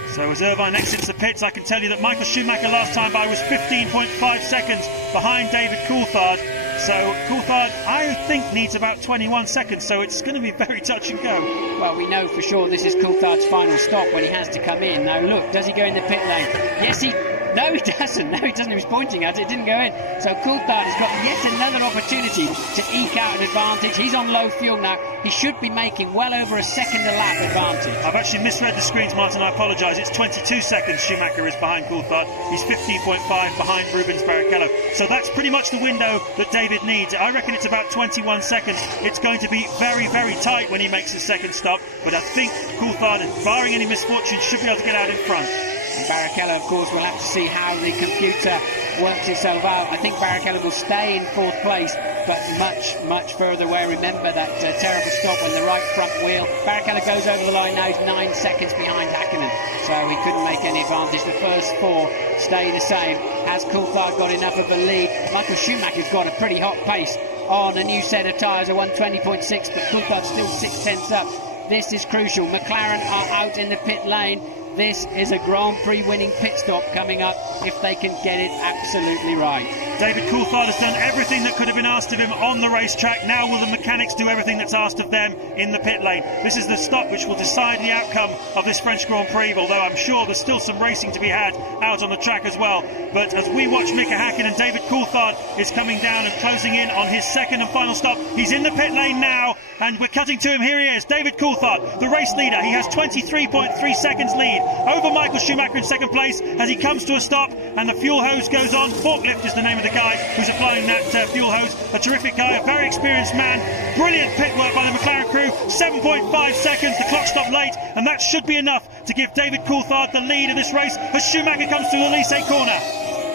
So as Irvine exits the pits, I can tell you that Michael Schumacher last time by was 15.5 seconds behind David Coulthard. So Coulthard, I think, needs about 21 seconds, so it's going to be very touch and go. Well, we know for sure this is Coulthard's final stop when he has to come in. Now look, does he go in the pit lane? Yes, he... No, he doesn't. No, he doesn't. He was pointing at it. It didn't go in. So Coulthard has got yet another opportunity to eke out an advantage. He's on low fuel now. He should be making well over a second a lap advantage. I've actually misread the screens, Martin. I apologise. It's 22 seconds Schumacher is behind Coulthard. He's 15.5 behind Rubens Barrichello. So that's pretty much the window that David needs. I reckon it's about 21 seconds. It's going to be very, very tight when he makes his second stop. But I think Coulthard, barring any misfortune, should be able to get out in front. And Barrichello, of course, will have to see how the computer works itself out. I think Barrichello will stay in fourth place, but much, much further away. Remember that terrible stop on the right front wheel. Barrichello goes over the line now. He's 9 seconds behind Hakkinen, so he couldn't make any advantage. The first four stay the same. Has Coulthard got enough of a lead? Michael Schumacher's got a pretty hot pace on a new set of tyres, a 120.6, but Coulthard's still 6/10 up. This is crucial. McLaren are out in the pit lane. This is a Grand Prix winning pit stop coming up if they can get it absolutely right. David Coulthard has done everything that could have been asked of him on the racetrack. Now will the mechanics do everything that's asked of them in the pit lane? This is the stop which will decide the outcome of this French Grand Prix, although I'm sure there's still some racing to be had out on the track as well. But as we watch Mika Hakkinen, David Coulthard is coming down and closing in on his second and final stop. He's in the pit lane now, and we're cutting to him. Here he is, David Coulthard, the race leader. He has 23.3 seconds lead over Michael Schumacher in second place as he comes to a stop, and the fuel hose goes on. Forklift is the name of the guy who's applying that fuel hose. A terrific guy, a very experienced man. Brilliant pit work by the McLaren crew. 7.5 seconds, the clock stopped late, and that should be enough to give David Coulthard the lead of this race as Schumacher comes to the Elysee corner.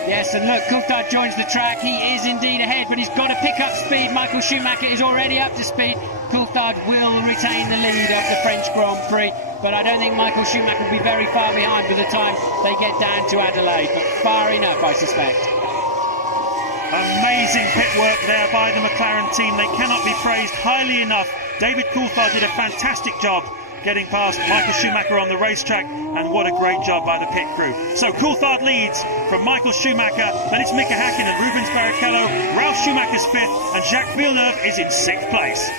Yes, and look, Coulthard joins the track. He is indeed ahead, but he's got to pick up speed. Michael Schumacher is already up to speed. Coulthard will retain the lead of the French Grand Prix, but I don't think Michael Schumacher will be very far behind by the time they get down to Adelaide, but far enough, I suspect. Amazing pit work there by the McLaren team. They cannot be praised highly enough. David Coulthard did a fantastic job getting past Michael Schumacher on the racetrack, and what a great job by the pit crew. So Coulthard leads from Michael Schumacher, then it's Mika Hakkinen, Rubens Barrichello, Ralf Schumacher's fifth, and Jacques Villeneuve is in sixth place.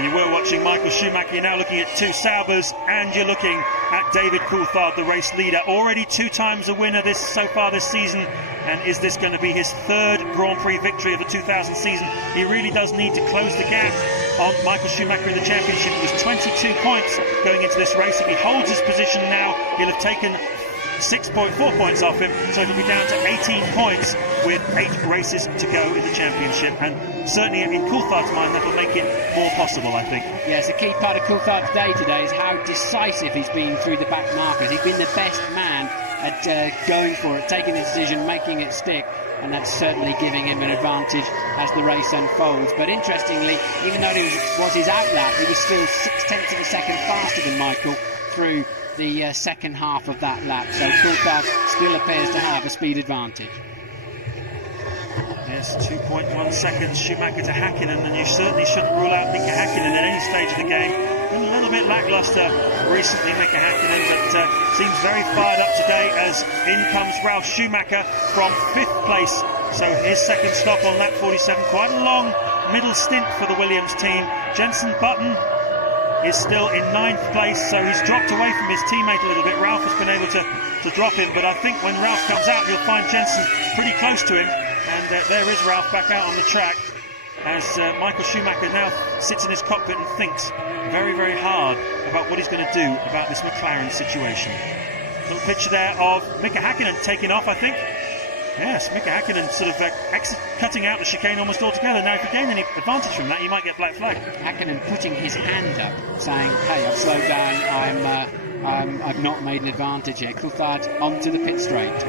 You were watching Michael Schumacher, you're now looking at two Saubers, and you're looking at David Coulthard, the race leader. Already 2 times a winner so far this season, and is this going to be his third Grand Prix victory of the 2000 season? He really does need to close the gap on Michael Schumacher in the championship. It was 22 points going into this race. If he holds his position now, he'll have taken 6.4 points off him, so it'll be down to 18 points with 8 races to go in the championship, and certainly in Coulthard's mind that'll make it more possible, I think. Yes, a key part of Coulthard's day today is how decisive he's been through the back markers. He's been the best man at going for it, taking the decision, making it stick, and that's certainly giving him an advantage as the race unfolds. But interestingly, even though it was his outlap, he was still 0.6 of a second faster than Michael through the second half of that lap, so Coulthard still appears to have a speed advantage. Yes, 2.1 seconds Schumacher to Häkkinen, and you certainly shouldn't rule out Mika Häkkinen at any stage of the game. Been a little bit lacklustre recently, Mika Häkkinen, but seems very fired up today as in comes Ralf Schumacher from 5th place, so his second stop on lap 47. Quite a long middle stint for the Williams team. Jenson Button is still in 9th place, so he's dropped away from his teammate a little bit. Ralf has been able to drop him, but I think when Ralf comes out, you'll find Jenson pretty close to him. And there is Ralf back out on the track as Michael Schumacher now sits in his cockpit and thinks very, very hard about what he's going to do about this McLaren situation. Little picture there of Mika Häkkinen taking off, I think. Yes, Mika Häkkinen sort of cutting out the chicane almost altogether. Now, if you gain any advantage from that, you might get black flag. Häkkinen putting his hand up, saying, "Hey, I've slowed down. I've not made an advantage here." Coulthard onto the pit straight.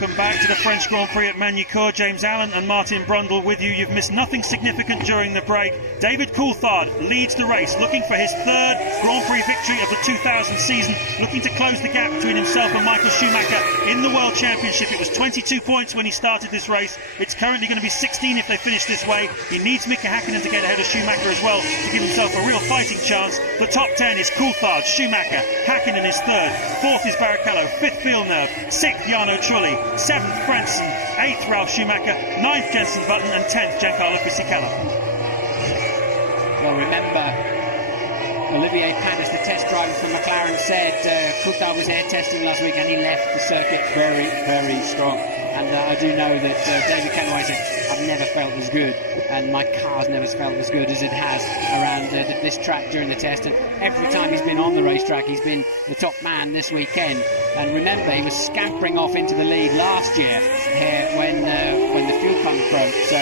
Welcome back to the French Grand Prix at Magny-Cours. James Allen and Martin Brundle with you. You've missed nothing significant during the break. David Coulthard leads the race, looking for his 3rd Grand Prix victory of the 2000 season, looking to close the gap between himself and Michael Schumacher in the World Championship. It was 22 points when he started this race. It's currently going to be 16 if they finish this way. He needs Mika Häkkinen to get ahead of Schumacher as well to give himself a real fighting chance. The top 10 is Coulthard, Schumacher, Häkkinen is 3rd, 4th is Barrichello, 5th Villeneuve, 6th Jarno Trulli, 7th Frentzen, 8th Ralf Schumacher, 9th Jenson Button and 10th Giancarlo Fisichella. Well, remember, Olivier Panis, the test driver for McLaren, said Coulthard was air testing last week and he left the circuit very, very strong. And I do know that David Kenway said, "I've never felt as good, and my car's never felt as good as it has around this track during the test." And every time he's been on the racetrack, he's been the top man this weekend. And remember, he was scampering off into the lead last year here when the fuel pump broke. So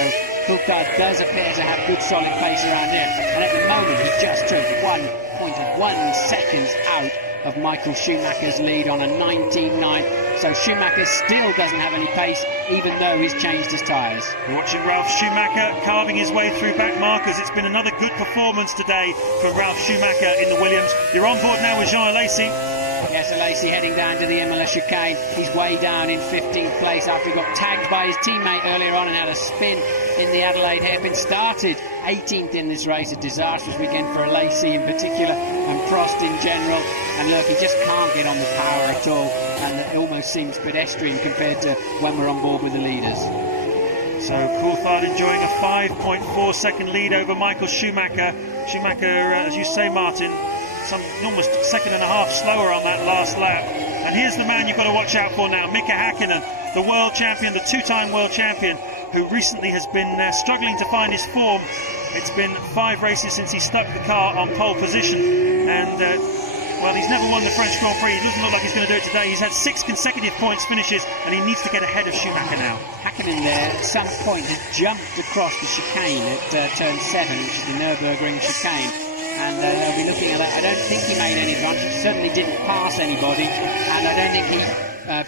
Coulthard does appear to have good solid pace around here. And at the moment, he just took 1.1 seconds out of Michael Schumacher's lead on a 19.9. So Schumacher still doesn't have any pace, even though he's changed his tyres. We're watching Ralf Schumacher carving his way through back markers. It's been another good performance today for Ralf Schumacher in the Williams. You're on board now with Jean Alesi. Yes, Alesi heading down to the Imola chicane. He's way down in 15th place after he got tagged by his teammate earlier on and had a spin in the Adelaide hairpin. Started 18th in this race, a disastrous weekend for Alesi in particular and Prost in general. And look, he just can't get on the power at all, and it almost seems pedestrian compared to when we're on board with the leaders. So Coulthard enjoying a 5.4 second lead over Michael Schumacher. Schumacher, as you say, Martin, almost a second and a half slower on that last lap. And here's the man you've got to watch out for now, Mika Häkkinen, the world champion, the 2-time world champion, who recently has been struggling to find his form. It's been 5 races since he stuck the car on pole position, and well, he's never won the French Grand Prix. He doesn't look like he's going to do it today. He's had 6 consecutive points finishes, and he needs to get ahead of Schumacher now. Häkkinen there at some point has jumped across the chicane at turn 7, which is the Nürburgring chicane. And they'll be looking at that. I don't think he made any advantage. He certainly didn't pass anybody, and I don't think he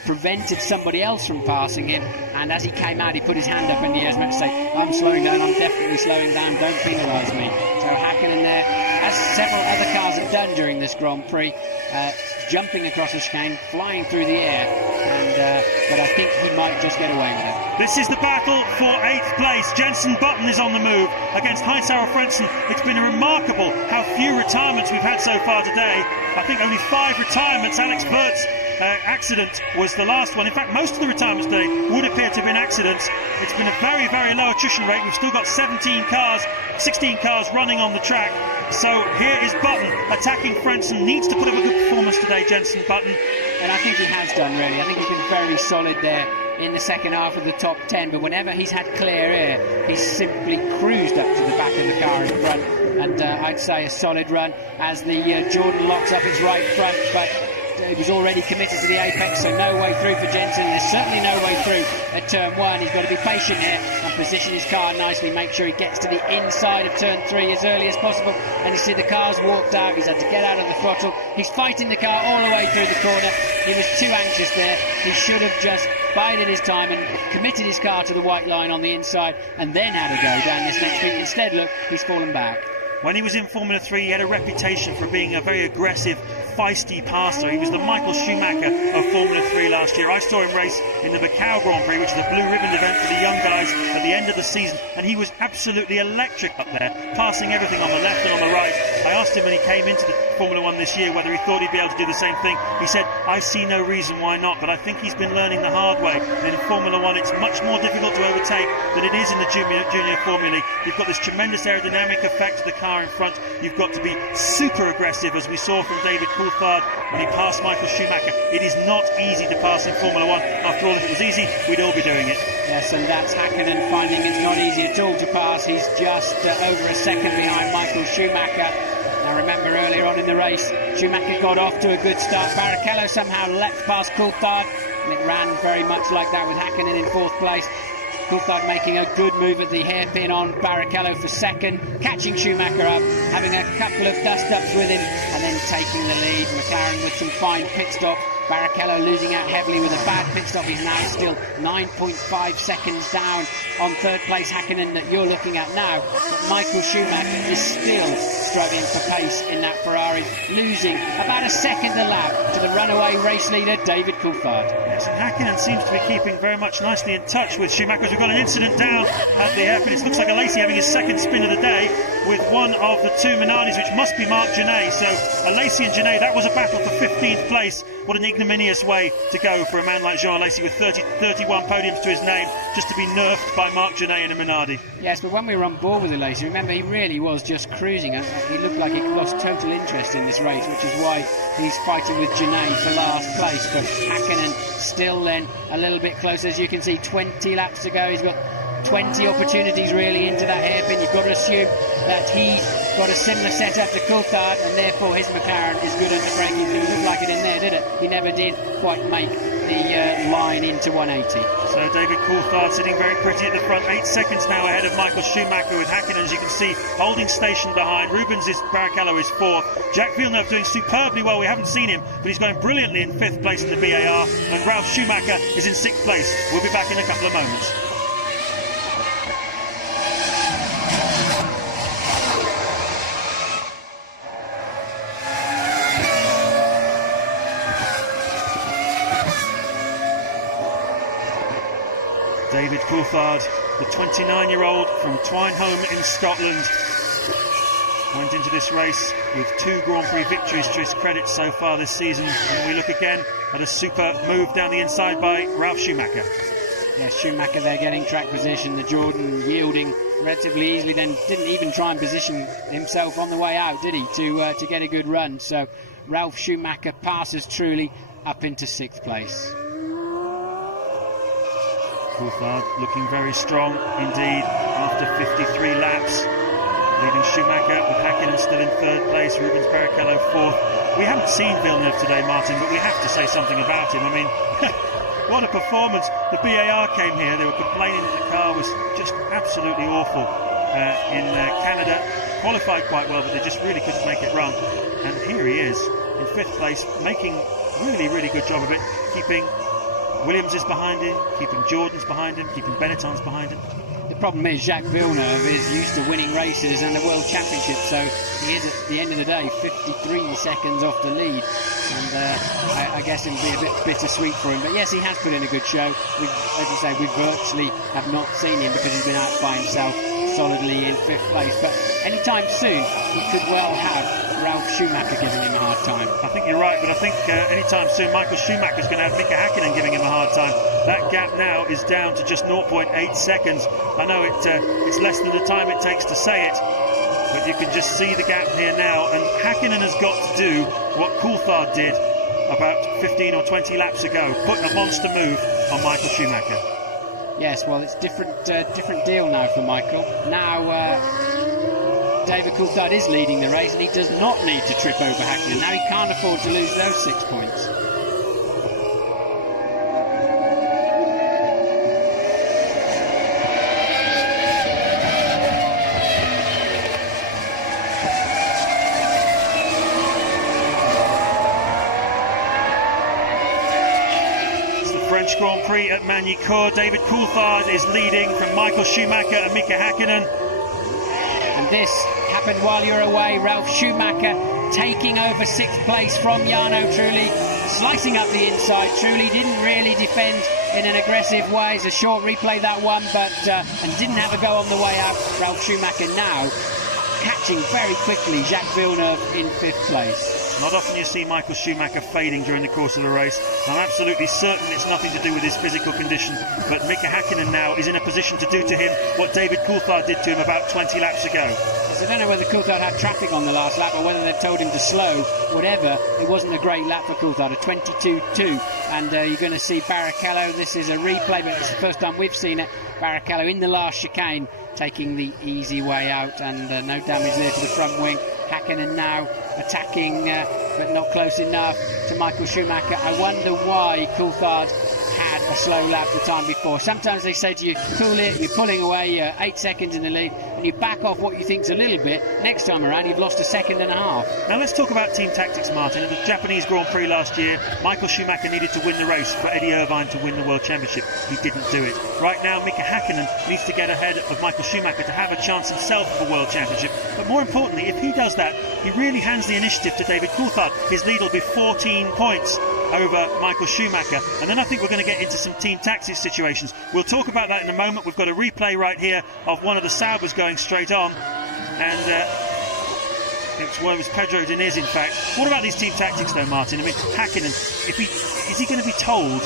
prevented somebody else from passing him. And as he came out, he put his hand up in the air as much to say, "I'm slowing down, I'm definitely slowing down, don't penalise me." So Häkkinen there, as several other cars have done during this Grand Prix, jumping across the chicane, flying through the air, and but I think he might just get away with it. This is the battle for 8th place. Jenson Button is on the move against Heinz-Harald Frentzen. It's been remarkable how few retirements we've had so far today. I think only 5 retirements. Alex Burt's accident was the last one. In fact, most of the retirements today would appear to have been accidents. It's been a very, very low attrition rate. We've still got 16 cars running on the track. So here is Button attacking Frentzen. Needs to put up a good performance today, Jenson Button. And I think he has done, really. I think he's been very solid there in the second half of the top 10, but whenever he's had clear air, he's simply cruised up to the back of the car in front, and I'd say a solid run as the Jordan locks up his right front, but he was already committed to the apex, so no way through for Jenson. There's certainly no way through at turn 1. He's got to be patient here and position his car nicely, make sure he gets to the inside of turn 3 as early as possible. And you see the car's walked out, he's had to get out of the throttle. He's fighting the car all the way through the corner. He was too anxious there. He should have just bided his time and committed his car to the white line on the inside and then had a go down this next thing. Instead, look, he's fallen back. When he was in Formula 3, he had a reputation for being a very aggressive, feisty passer. He was the Michael Schumacher of Formula 3 last year. I saw him race in the Macau Grand Prix, which is a blue ribbon event for the young guys at the end of the season, and he was absolutely electric up there, passing everything on the left and on the right. I asked him when he came into the Formula 1 this year whether he thought he'd be able to do the same thing. He said, I see no reason why not, but I think he's been learning the hard way. And in Formula 1, it's much more difficult to overtake than it is in the junior Formula. You've got this tremendous aerodynamic effect to the car in front. You've got to be super aggressive, as we saw from David Coulthard when he passed Michael Schumacher. It is not easy to pass in Formula 1. After all, if it was easy, we'd all be doing it. Yes, and that's Hakkinen finding it's not easy at all to pass. He's just over a second behind Michael Schumacher. Now remember, earlier on in the race, Schumacher got off to a good start. Barrichello somehow leapt past Coulthard, and it ran very much like that with Hakkinen in 4th place. Coulthard making a good move at the hairpin on Barrichello for second, catching Schumacher up, having a couple of dust-ups with him, and then taking the lead. McLaren with some fine pit stop. Barrichello losing out heavily with a bad pit stop. He's now still 9.5 seconds down on 3rd place Hakkinen that you're looking at now. But Michael Schumacher is still struggling for pace in that Ferrari, losing about a second a lap to the runaway race leader David Coulthard. Yes, and Hakkinen seems to be keeping very much nicely in touch with Schumacher. We've got an incident down at the hairpin. It looks like Alesi having his second spin of the day with one of the two Minardis, which must be Marc Gené. So Alesi and Gené, that was a battle for 15th place. What an ignominious way to go for a man like Jean Alesi with 31 podiums to his name, just to be nerfed by Marc Gené in a Minardi. Yes, but when we were on board with Alesi, remember, he really was just cruising. He looked like he lost total interest in this race, which is why he's fighting with Gené for last place. But Hakkinen still then a little bit closer. As you can see, 20 laps to go. He's got 20 opportunities really into that hairpin. You've got to assume that he's got a similar setup to Coulthard, and therefore his McLaren is good under braking. It didn't look like it in there, did it? He never did quite make the line into 180. So David Coulthard sitting very pretty at the front, 8 seconds now ahead of Michael Schumacher, with Hakkinen, as you can see, holding station behind. Barrichello is 4th. Jacques Villeneuve doing superbly well. We haven't seen him, but he's going brilliantly in 5th place in the BAR, and Ralf Schumacher is in 6th place. We'll be back in a couple of moments. David Coulthard, the 29-year-old from Twineholme in Scotland, went into this race with 2 Grand Prix victories to his credit so far this season. And we look again at a super move down the inside by Ralf Schumacher. Yeah, Schumacher there getting track position, the Jordan yielding relatively easily, then didn't even try and position himself on the way out, did he, to get a good run. So Ralf Schumacher passes Trulli up into 6th place. Coulthard looking very strong indeed after 53 laps, leaving Schumacher with Hakkinen still in 3rd place, Rubens Barrichello 4th. We haven't seen Villeneuve today, Martin, but we have to say something about him. I mean, what a performance. The BAR came here, they were complaining that the car was just absolutely awful in Canada. Qualified quite well, but they just really couldn't make it run. And here he is in 5th place, making really, really good job of it, keeping Williams is behind him, keeping Jordan's behind him, keeping Benetton's behind him. The problem is Jacques Villeneuve is used to winning races and the World Championship, so he is at the end of the day 53 seconds off the lead, and I guess it would be a bit bittersweet for him. But yes, he has put in a good show. As you say, we virtually have not seen him because he's been out by himself solidly in 5th place, but anytime soon he could well have Ralf Schumacher giving him a hard time. I think you're right, but I think anytime soon Michael Schumacher's going to have Mika Hakkinen giving him a hard time. That gap now is down to just 0.8 seconds. I know it's less than the time it takes to say it, but you can just see the gap here now, and Hakkinen has got to do what Coulthard did about 15 or 20 laps ago, put a monster move on Michael Schumacher. Yes, well, it's different deal now for Michael. Now David Coulthard is leading the race, and he does not need to trip over Hakkinen. Now he can't afford to lose those 6 points. Grand Prix at Magny-Cours. David Coulthard is leading from Michael Schumacher and Mika Hakkinen. And this happened while you're away. Ralf Schumacher taking over 6th place from Jarno Trulli, slicing up the inside. Trulli didn't really defend in an aggressive way. It's a short replay, that one, but and didn't have a go on the way out. Ralf Schumacher now catching very quickly Jacques Villeneuve in 5th place. Not often you see Michael Schumacher fading during the course of the race. I'm absolutely certain it's nothing to do with his physical condition, but Mika Hakkinen now is in a position to do to him what David Coulthard did to him about 20 laps ago. I don't know whether Coulthard had traffic on the last lap or whether they told him to slow. Whatever, it wasn't a great lap for Coulthard, a 22.2, and you're going to see Barrichello. This is a replay, but it's the first time we've seen it. Barrichello in the last chicane, taking the easy way out, and no damage there to the front wing. Hakkinen now attacking, but not close enough to Michael Schumacher. I wonder why Coulthard had a slow lap the time before. Sometimes they say to you, cool it, you're pulling away, you're 8 seconds in the lead, and you back off what you think's a little bit. Next time around, you've lost 1.5 seconds. Now let's talk about team tactics, Martin. In the Japanese Grand Prix last year, Michael Schumacher needed to win the race for Eddie Irvine to win the World Championship. He didn't do it. Right now, Mika Hakkinen needs to get ahead of Michael Schumacher to have a chance himself of a World Championship. But more importantly, if he does that, he really hands the initiative to David Coulthard. His lead will be 14 points over Michael Schumacher, and then I think we're going to get into some team tactics situations. We'll talk about that in a moment. We've got a replay right here of one of the Saubers going straight on, and it was Pedro Diniz, in fact. What about these team tactics, though, Martin? I mean, Hakkinen, is he going to be told?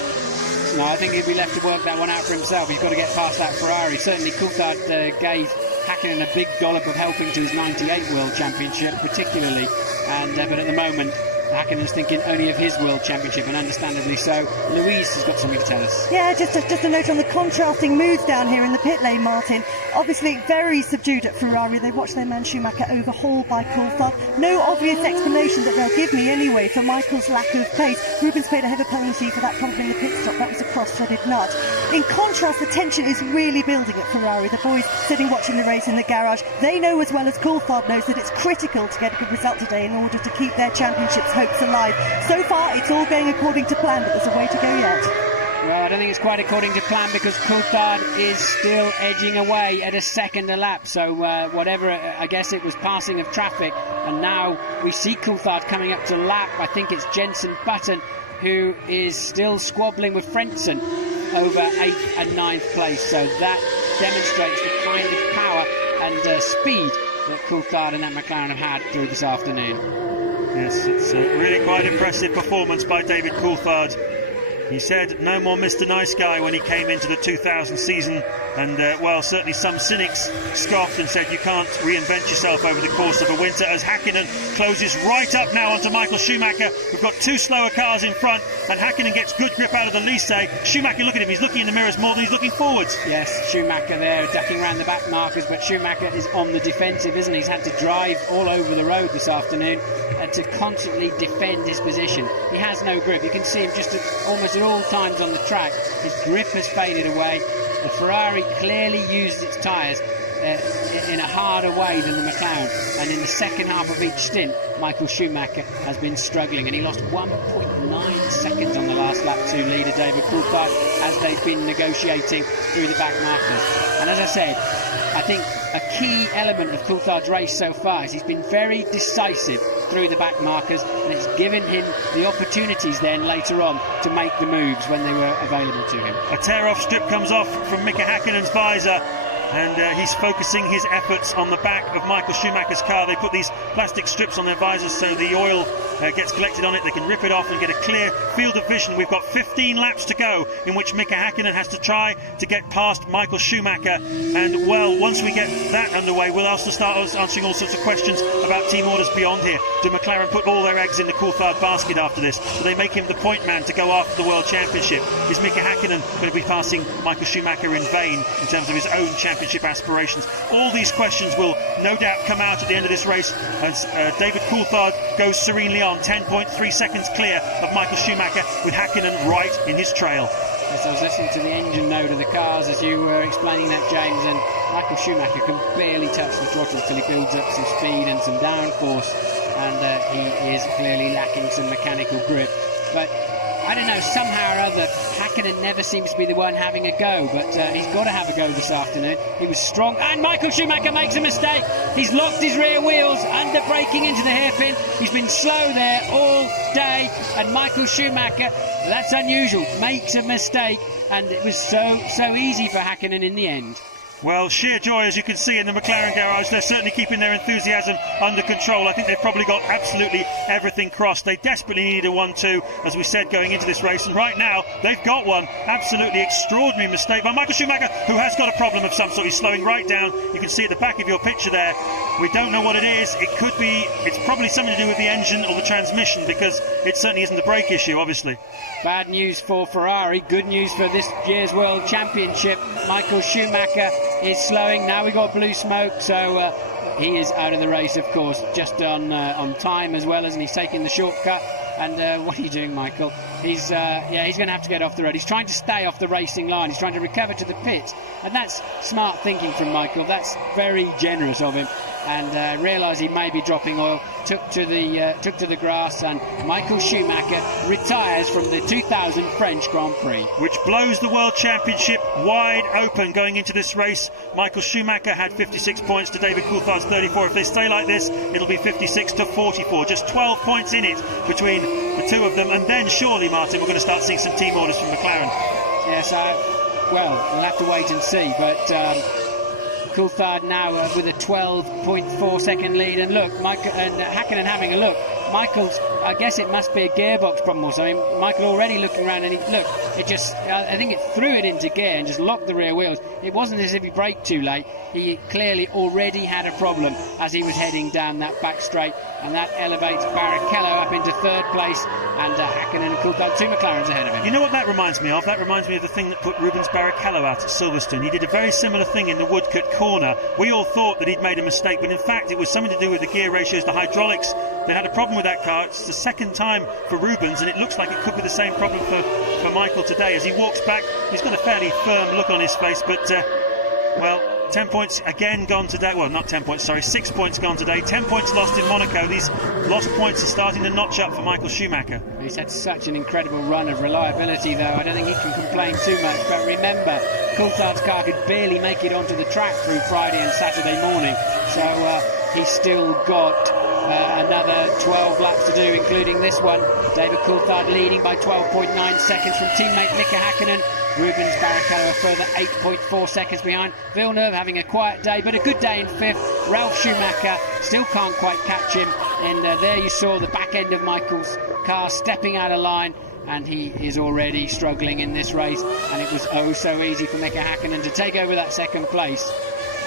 No, I think he'll be left to work that one out for himself. He's got to get past that Ferrari. Certainly Coulthard gave Hakkinen a big dollop of helping to his 98 World Championship, particularly, and but at the moment Hakkinen's thinking only of his World Championship, and understandably so. Louise has got something to tell us. Yeah, just a note on the contrasting moods down here in the pit lane, Martin. Obviously very subdued at Ferrari. They watched their man Schumacher overhauled by Coulthard. No obvious explanation that they'll give me anyway for Michael's lack of pace. Rubens paid a heavy penalty for that problem in the pit stop. That was a cross-threaded nut. In contrast, the tension is really building at Ferrari. The boys sitting watching the race in the garage, they know as well as Coulthard knows that it's critical to get a good result today in order to keep their championships hopes alive. So far, it's all going according to plan, but there's a way to go yet. Well, I don't think it's quite according to plan, because Coulthard is still edging away at 1 second a lap. So whatever, I guess it was passing of traffic, and now we see Coulthard coming up to lap. I think it's Jenson Button who is still squabbling with Frentzen over 8th and 9th place. So that demonstrates the kind of power and speed that Coulthard and that McLaren have had through this afternoon. Yes, it's a really quite impressive performance by David Coulthard. He said no more Mr. Nice Guy when he came into the 2000 season, and well, certainly some cynics scoffed and said you can't reinvent yourself over the course of a winter, as Hakkinen closes right up now onto Michael Schumacher. We've got 2 slower cars in front, and Hakkinen gets good grip out of the Lise. Schumacher, look at him, he's looking in the mirrors more than he's looking forwards. Yes, Schumacher there ducking around the back markers, but Schumacher is on the defensive, isn't he? He's had to drive all over the road this afternoon to constantly defend his position. He has no grip. You can see him just almost at all times on the track. His grip has faded away. The Ferrari clearly used its tyres in a harder way than the McLaren, and in the second half of each stint Michael Schumacher has been struggling, and he lost 1.9 seconds on the last lap to leader David Coulthard as they've been negotiating through the back markers. And as I said, I think a key element of Coulthard's race so far is he's been very decisive through the back markers, and it's given him the opportunities then later on to make the moves when they were available to him. A tear-off strip comes off from Mika Hakkinen's visor. and he's focusing his efforts on the back of Michael Schumacher's car. They put these plastic strips on their visors so the oil gets collected on it. They can rip it off and get a clear field of vision. We've got 15 laps to go in which Mika Häkkinen has to try to get past Michael Schumacher, and well, once we get that underway, we'll also start answering all sorts of questions about team orders beyond here. Do McLaren put all their eggs in the Coulthard basket after this? Do they make him the point man to go after the World Championship? Is Mika Häkkinen going to be passing Michael Schumacher in vain in terms of his own championship aspirations? All these questions will no doubt come out at the end of this race as David Coulthard goes serenely on, 10.3 seconds clear of Michael Schumacher, with Häkkinen right in his trail. Yes, I was listening to the engine note of the cars as you were explaining that, James, and Michael Schumacher can barely touch the throttle until he builds up some speed and some downforce, and he is clearly lacking some mechanical grip. But I don't know, somehow or other, Häkkinen never seems to be the one having a go, but he's got to have a go this afternoon. He was strong, and Michael Schumacher makes a mistake. He's locked his rear wheels under braking into the hairpin. He's been slow there all day, and Michael Schumacher, that's unusual, makes a mistake, and it was so easy for Häkkinen in the end. Well, sheer joy, as you can see in the McLaren garage. They're certainly keeping their enthusiasm under control. I think they've probably got absolutely everything crossed. They desperately need a 1-2, as we said, going into this race. And right now, they've got one. Absolutely extraordinary mistake by Michael Schumacher, who has got a problem of some sort. He's slowing right down. You can see at the back of your picture there. We don't know what it is. It's probably something to do with the engine or the transmission, because it certainly isn't the brake issue, obviously. Bad news for Ferrari, good news for this year's World Championship. Michael Schumacher is slowing. Now we've got blue smoke, so he is out of the race, of course, just on time as well, and he's taking the shortcut. And what are you doing, Michael? He's going to have to get off the road. He's trying to stay off the racing line. He's trying to recover to the pits, and that's smart thinking from Michael. That's very generous of him. And realised he may be dropping oil, took to the grass, and Michael Schumacher retires from the 2000 French Grand Prix, which blows the World Championship wide open going into this race. Michael Schumacher had 56 points to David Coulthard's 34. If they stay like this, it'll be 56 to 44. Just 12 points in it between the two of them, and then surely, Martin, we're going to start seeing some team orders from McLaren. Yes, well, we'll have to wait and see, but Coulthard now with a 12.4 second lead, and look, Häkkinen having a look. Michael's, I guess it must be a gearbox problem or something. Michael already looking around, and I think it threw it into gear and just locked the rear wheels. It wasn't as if he braked too late. He clearly already had a problem as he was heading down that back straight, and that elevates Barrichello up into third place, and Häkkinen and Coulthard, two McLarens ahead of him. You know what that reminds me of? That reminds me of the thing that put Rubens Barrichello out at Silverstone. He did a very similar thing in the Woodcote corner. We all thought that he'd made a mistake, but in fact it was something to do with the gear ratios, the hydraulics. They had a problem with that car. It's the second time for Rubens, and it looks like it could be the same problem for Michael today. As he walks back, he's got a fairly firm look on his face, but 10 points again gone today. Well, not 10 points, sorry, 6 points gone today. 10 points lost in Monaco. These lost points are starting to notch up for Michael Schumacher. He's had such an incredible run of reliability, though. I don't think he can complain too much. But remember, Coulthard's car could barely make it onto the track through Friday and Saturday morning. So he's still got another 12 laps to do, including this one. David Coulthard leading by 12.9 seconds from teammate Mika Häkkinen. Rubens Barrichello a further 8.4 seconds behind. Villeneuve having a quiet day, but a good day in fifth. Ralf Schumacher still can't quite catch him. And there you saw the back end of Michael's car stepping out of line, and he is already struggling in this race. And it was oh so easy for Mika Häkkinen to take over that second place.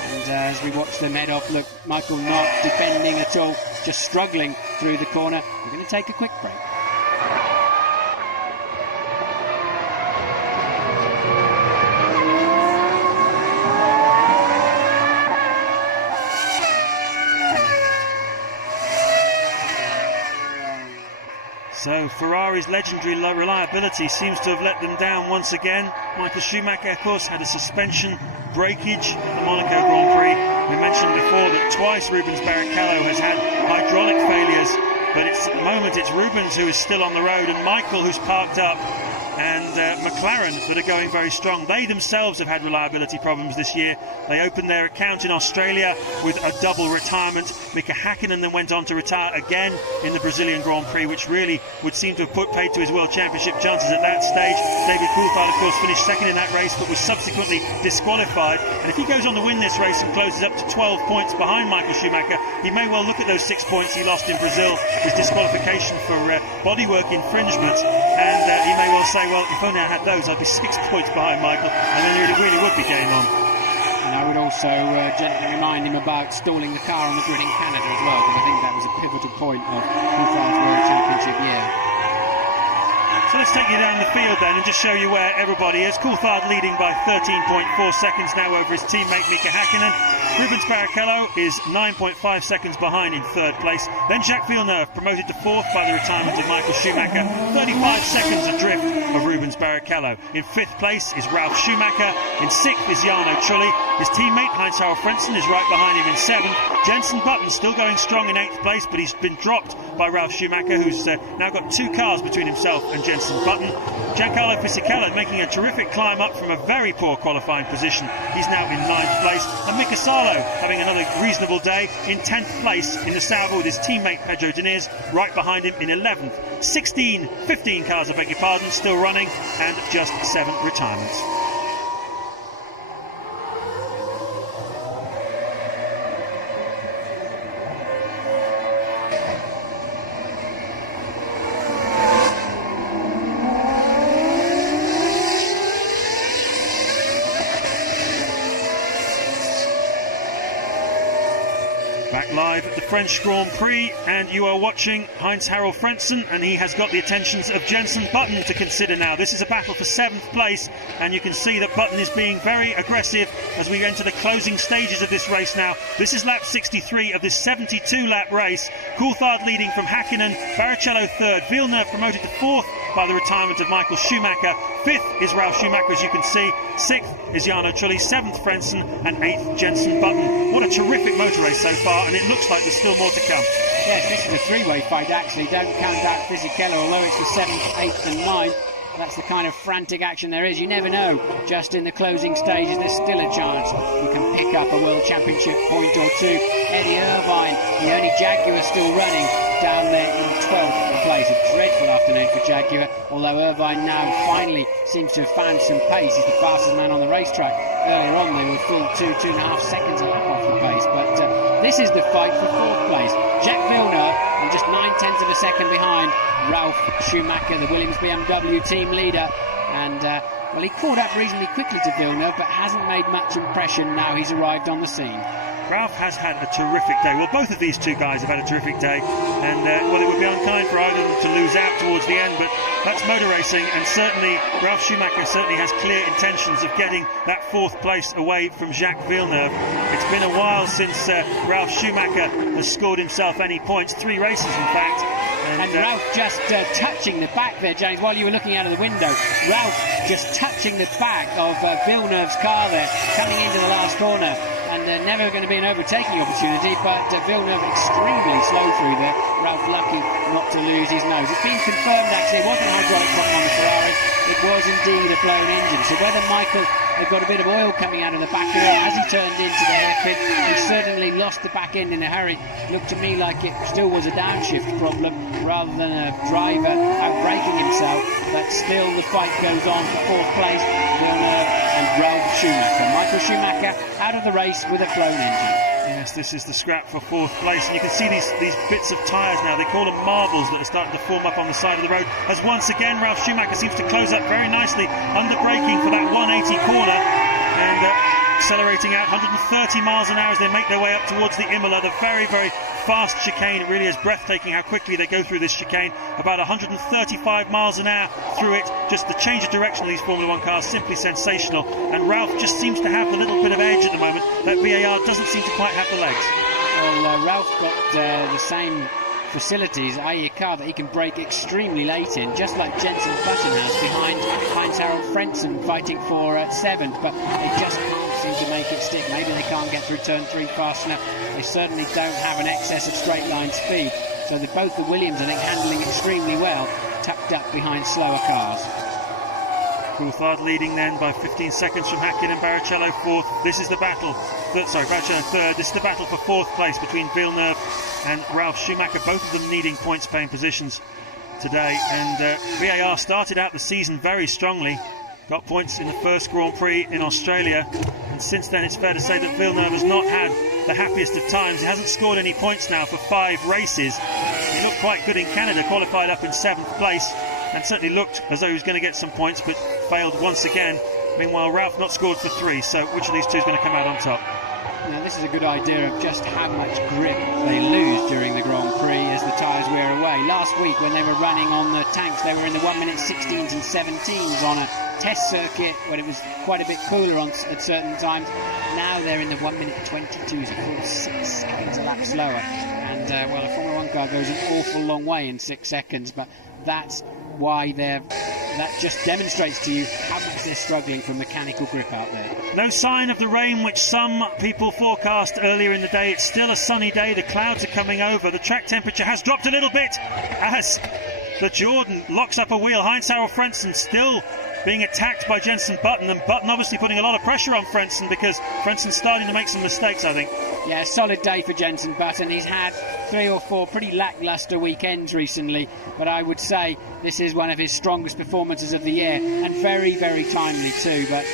And as we watch them head off, look, Michael not defending at all, just struggling through the corner. We're going to take a quick break. So Ferrari's legendary reliability seems to have let them down once again. Michael Schumacher, of course, had a suspension breakage at the Monaco Grand Prix. We mentioned before that twice Rubens Barrichello has had hydraulic failures, but at the moment it's Rubens who is still on the road, and Michael, who's parked up, and McLaren that are going very strong. They themselves have had reliability problems this year. They opened their account in Australia with a double retirement. Mika Hakkinen then went on to retire again in the Brazilian Grand Prix, which really would seem to have put paid to his World Championship chances at that stage. David Coulthard, of course, finished second in that race, but was subsequently disqualified. And if he goes on to win this race and closes up to 12 points behind Michael Schumacher, he may well look at those 6 points he lost in Brazil, his disqualification for bodywork infringement, and he may well say, well, if only I had those, I'd be 6 points behind Michael, and then it really would be game on. And I would also gently remind him about stalling the car on the grid in Canada as well, because I think that was a pivotal point of Coulthard's World Championship year. So let's take you down the field then and just show you where everybody is. Coulthard leading by 13.4 seconds now over his teammate Mika Hakkinen. Rubens Barrichello is 9.5 seconds behind in third place. Then Jacques Villeneuve promoted to fourth by the retirement of Michael Schumacher. 35 seconds adrift of Rubens Barrichello. In fifth place is Ralf Schumacher. In sixth is Jarno Trulli. His teammate Heinz-Harald Frentzen is right behind him in seventh. Jenson Button still going strong in eighth place, but he's been dropped by Ralf Schumacher, who's now got 2 cars between himself and Jenson Button. Giancarlo Fisichella making a terrific climb up from a very poor qualifying position. He's now in 9th place. And Mika Salo having another reasonable day in 10th place in the Sauber with his teammate Pedro Diniz right behind him in 11th. 15 cars, I beg your pardon, still running, and just 7 retirements. Back live at the French Grand Prix, and you are watching Heinz-Harald Frentzen, and he has got the attentions of Jenson Button to consider now. This is a battle for 7th place, and you can see that Button is being very aggressive as we enter the closing stages of this race now. This is lap 63 of this 72-lap race. Coulthard leading from Hakkinen, Barrichello third, Villeneuve promoted to fourth by the retirement of Michael Schumacher. 5th is Ralf Schumacher, as you can see. 6th is Jarno Trulli, 7th Frentzen, and 8th Jenson Button. What a terrific motor race so far, and it looks like there's still more to come. Yes, this is a 3-way fight actually. Don't count out Fisichella, although it's the 7th, 8th and 9th. That's the kind of frantic action there is. You never know. Just in the closing stages, there's still a chance you can pick up a World Championship point or two. Eddie Irvine, the only Jaguar still running, down there in 12th place. A dreadful afternoon for Jaguar, although Irvine now finally seems to have found some pace. He's the fastest man on the racetrack. Earlier on, they were full 2.5 seconds a lap off the pace. But this is the fight for 4th place. Jacques Villeneuve, and just 9/10 of a second behind Ralf Schumacher, the Williams BMW team leader. And well, he caught up reasonably quickly to Villeneuve, but hasn't made much impression now he's arrived on the scene. Ralf has had a terrific day. Well, both of these two guys have had a terrific day, and well, it would be unkind for either of them to lose out towards the end, but that's motor racing, and certainly Ralf Schumacher certainly has clear intentions of getting that 4th place away from Jacques Villeneuve. It's been a while since Ralf Schumacher has scored himself any points, 3 races in fact. And Ralf just touching the back there, James, while you were looking out of the window. Ralf just touching the back of Villeneuve's car there, coming into the last corner. And never going to be an overtaking opportunity, but Villeneuve extremely slow through there. Ralf lucky not to lose his nose. It's been confirmed actually, it wasn't a hydraulic problem on the Ferrari, it was indeed a blown engine. So whether Michael had got a bit of oil coming out of the back of it as he turned into the hairpin, he certainly lost the back end in a hurry. It looked to me like it still was a downshift problem rather than a driver outbraking himself, but still the fight goes on for 4th place. Villeneuve and Ralf Schumacher. Michael Schumacher out of the race with a blown engine. Yes, this is the scrap for 4th place, and you can see these bits of tyres now. They call them marbles that are starting to form up on the side of the road, as once again Ralf Schumacher seems to close up very nicely, under braking for that 180 corner, and accelerating out 130 miles an hour as they make their way up towards the Imola, the very, very fast chicane. It really is breathtaking how quickly they go through this chicane, about 135 miles an hour through it. Just the change of direction of these Formula 1 cars, simply sensational, and Ralf just seems to have the little bit of edge at the moment. That VAR doesn't seem to quite have the legs. Well, Ralf got the same facilities, i.e. a car that he can brake extremely late in, just like Jenson Button has behind Heinz-Harald Frentzen fighting for 7th, but they just can't seem to make it stick. Maybe they can't get through turn 3 fast enough. They certainly don't have an excess of straight line speed, so they're both the Williams, I think, handling extremely well, tucked up behind slower cars. Coulthard leading then by 15 seconds from Häkkinen. Barrichello fourth. This is the battle. Barrichello third. This is the battle for fourth place between Villeneuve and Ralf Schumacher. Both of them needing points-paying positions today. And VAR started out the season very strongly. Got points in the first Grand Prix in Australia. And since then, it's fair to say that Villeneuve has not had the happiest of times. He hasn't scored any points now for 5 races. He looked quite good in Canada, qualified up in 7th place, and certainly looked as though he was going to get some points, but failed once again. Meanwhile, Ralf not scored for 3, so which of these two is going to come out on top? Now, this is a good idea of just how much grip they lose during the Grand Prix as the tyres wear away. Last week, when they were running on the tanks, they were in the 1-minute 16s and 17s on a test circuit when it was quite a bit cooler at certain times. Now they're in the 1-minute 22s, a full 6 seconds a lap slower. And, well, a Formula 1 car goes an awful long way in 6 seconds, but that's why that just demonstrates to you how much they're struggling for mechanical grip out there. No sign of the rain which some people forecast earlier in the day. It's still a sunny day. The clouds are coming over. The track temperature has dropped a little bit as the Jordan locks up a wheel. Heinz-Harald Frentzen still being attacked by Jenson Button, and Button obviously putting a lot of pressure on Frentzen because Frenzen's starting to make some mistakes, I think. Yeah, solid day for Jenson Button. He's had 3 or 4 pretty lacklustre weekends recently, but I would say this is one of his strongest performances of the year, and very, very timely too. But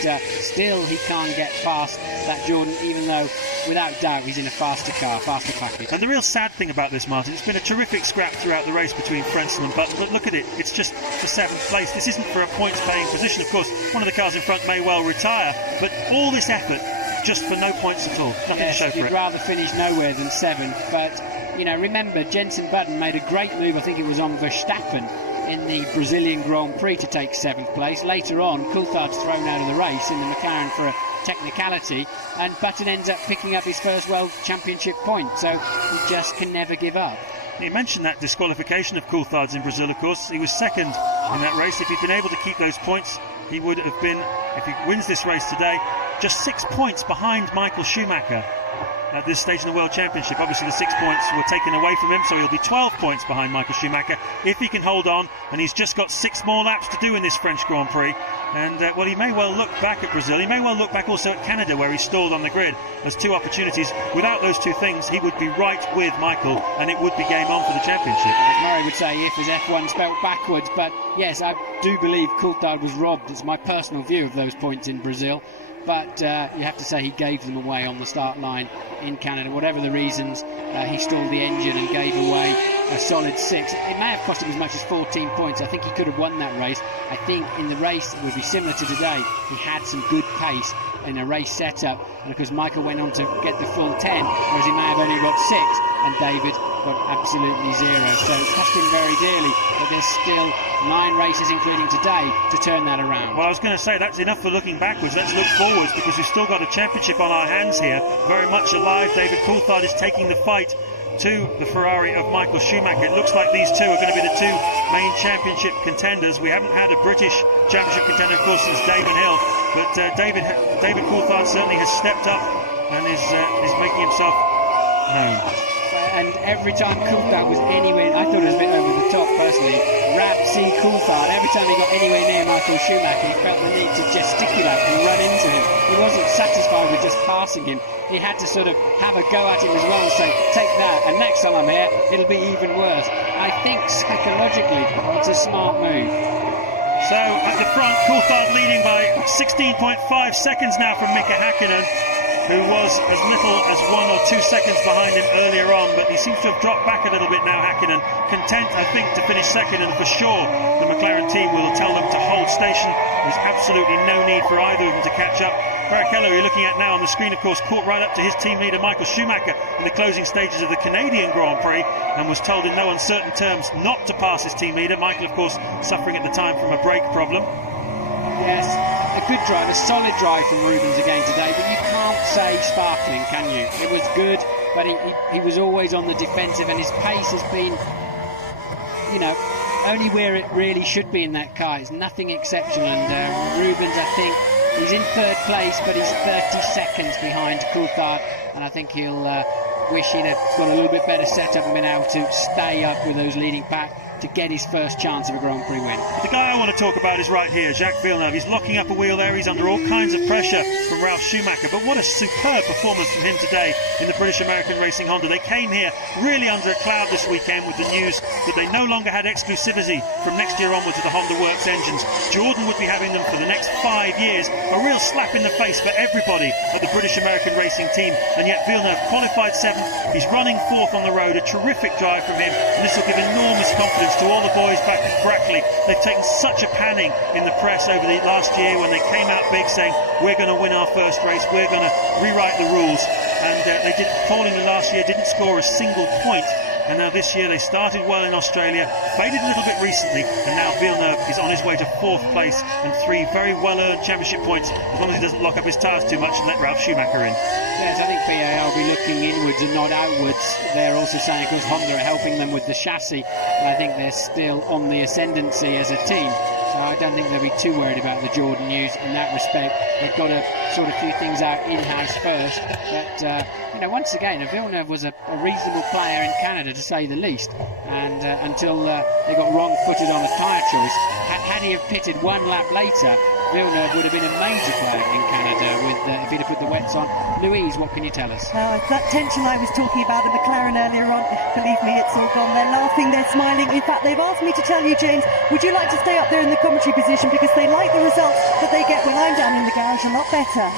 still, he can't get past that Jordan, even though, without doubt, he's in a faster car, faster package. And the real sad thing about this, Martin, it's been a terrific scrap throughout the race between Frentzen and Button, but look at it, it's just for 7th place. This isn't for a points-paying position. Of course, one of the cars in front may well retire, but all this effort just for no points at all. Nothing to show for it. You'd rather finish nowhere than 7th, but, you know, remember, Jenson Button made a great move, I think it was on Verstappen, in the Brazilian Grand Prix to take 7th place. Later on, Coulthard's thrown out of the race in the McLaren for a technicality, and Button ends up picking up his first World Championship point, so he just can never give up. You mentioned that disqualification of Coulthard's in Brazil, of course. He was second in that race. If he'd been able to keep those points, he would have been, if he wins this race today, just 6 points behind Michael Schumacher at this stage in the World Championship. Obviously the 6 points were taken away from him, so he'll be 12 points behind Michael Schumacher if he can hold on, and he's just got 6 more laps to do in this French Grand Prix. And well, he may well look back at Brazil, he may well look back also at Canada, where he stalled on the grid, as 2 opportunities. Without those 2 things, he would be right with Michael, and it would be game on for the championship. As Murray would say, if his F1 spelt backwards, but yes, I do believe Coulthard was robbed. It's my personal view of those points in Brazil. But you have to say he gave them away on the start line in Canada. Whatever the reasons, he stalled the engine and gave away a solid 6. It may have cost him as much as 14 points. I think he could have won that race. I think in the race it would be similar to today. He had some good pace in a race setup, and of course Michael went on to get the full 10, whereas he may have only got 6, and David got absolutely 0. So it cost him very dearly, but there's still 9 races, including today, to turn that around. Well, I was going to say that's enough for looking backwards. Let's look forwards, because we've still got a championship on our hands here, very much alive. David Coulthard is taking the fight to the Ferrari of Michael Schumacher. It looks like these two are going to be the 2 main championship contenders. We haven't had a British championship contender, of course, since Damon Hill, but David Coulthard certainly has stepped up and is making himself known. And every time Coulthard was anywhere, I thought it was a bit over the top personally. Coulthard, every time he got anywhere near Michael Schumacher, he felt the need to gesticulate and run into him. He wasn't satisfied with just passing him. He had to sort of have a go at him as well and say, take that, and next time I'm here, it'll be even worse. I think psychologically, it's a smart move. So at the front, Coulthard leading by 16.5 seconds now from Mika Häkkinen, who was as little as 1 or 2 seconds behind him earlier on, but he seems to have dropped back a little bit now, Häkkinen. Content, I think, to finish second, and for sure the McLaren team will tell them to hold station. There's absolutely no need for either of them to catch up. Barrichello, you're looking at now on the screen, of course, caught right up to his team leader Michael Schumacher in the closing stages of the Canadian Grand Prix, and was told in no uncertain terms not to pass his team leader. Michael, of course, suffering at the time from a brake problem. Yes, a good drive, a solid drive from Rubens again today, but you can't say sparkling, can you? It was good, but he was always on the defensive, and his pace has been, you know, only where it really should be in that car. It's nothing exceptional, and Rubens, I think, he's in 3rd place, but he's 30 seconds behind Coulthard, and I think he'll wish he'd have got a little bit better setup and been able to stay up with those leading pack. to get his first chance of a Grand Prix win. The guy I want to talk about is right here, Jacques Villeneuve. He's locking up a wheel there. He's under all kinds of pressure from Ralf Schumacher. But what a superb performance from him today in the British American Racing Honda. They came here really under a cloud this weekend with the news that they no longer had exclusivity from next year onwards with the Honda Works engines. Jordan would be having them for the next 5 years. A real slap in the face for everybody at the British American Racing team. And yet Villeneuve qualified 7th. He's running 4th on the road. A terrific drive from him. And this will give enormous confidence to all the boys back at Brackley. They've taken such a panning in the press over the last year when they came out big saying, we're going to win our first race, we're going to rewrite the rules. And they did falling the last year, didn't score a single point. And now this year they started well in Australia, faded a little bit recently, and now Villeneuve is on his way to 4th place and 3 very well-earned championship points, as long as he doesn't lock up his tyres too much and let Ralf Schumacher in. Yes, I think BAR will be looking inwards and not outwards. They're also saying, of course, Honda are helping them with the chassis, but I think they're still on the ascendancy as a team. So I don't think they'll be too worried about the Jordan news in that respect. They've got to sort a few things out in-house first. But, once again, Villeneuve was a reasonable player in Canada, to say the least. And until they got wrong-footed on a tyre choice, had he have pitted 1 lap later, Villeneuve would have been a major player in Canada if he'd have put the wets on. Louise, what can you tell us? Now, that tension I was talking about at McLaren earlier on, believe me, it's all gone. They're laughing, they're smiling. In fact, they've asked me to tell you, James, would you like to stay up there in the commentary position, because they like the results that they get when I'm down in the garage a lot better.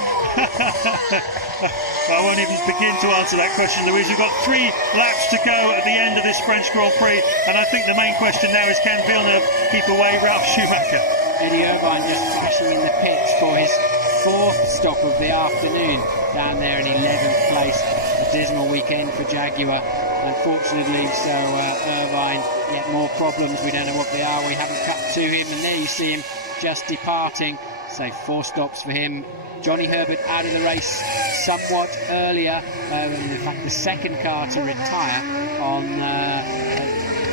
I won't even begin to answer that question, Louise. We've got 3 laps to go at the end of this French Grand Prix, and I think the main question now is, can Villeneuve keep away Ralf Schumacher? Eddie Irvine just flashing in the pits for his 4th stop of the afternoon, down there in 11th place. A dismal weekend for Jaguar, unfortunately. So Irvine, yet more problems. We don't know what they are. We haven't cut to him, and there you see him just departing. So 4 stops for him. Johnny Herbert out of the race somewhat earlier. In fact, the second car to retire on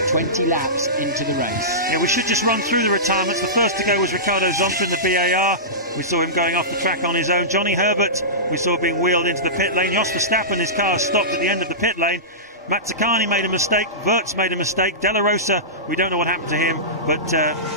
20 laps into the race. Yeah, we should just run through the retirements. The first to go was Ricardo Zonta in the BAR. We saw him going off the track on his own. Johnny Herbert, we saw being wheeled into the pit lane. Jos Verstappen, his car stopped at the end of the pit lane. Mazzacani made a mistake, Wirtz made a mistake, De La Rosa, we don't know what happened to him, but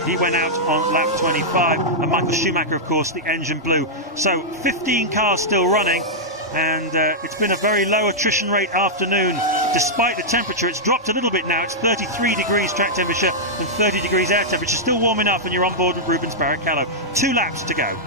he went out on lap 25, and Michael Schumacher, of course, the engine blew. So 15 cars still running, and it's been a very low attrition rate afternoon. Despite the temperature, it's dropped a little bit now. It's 33 degrees track temperature and 30 degrees air temperature. Still warm enough, and you're on board with Rubens Barrichello. 2 laps to go.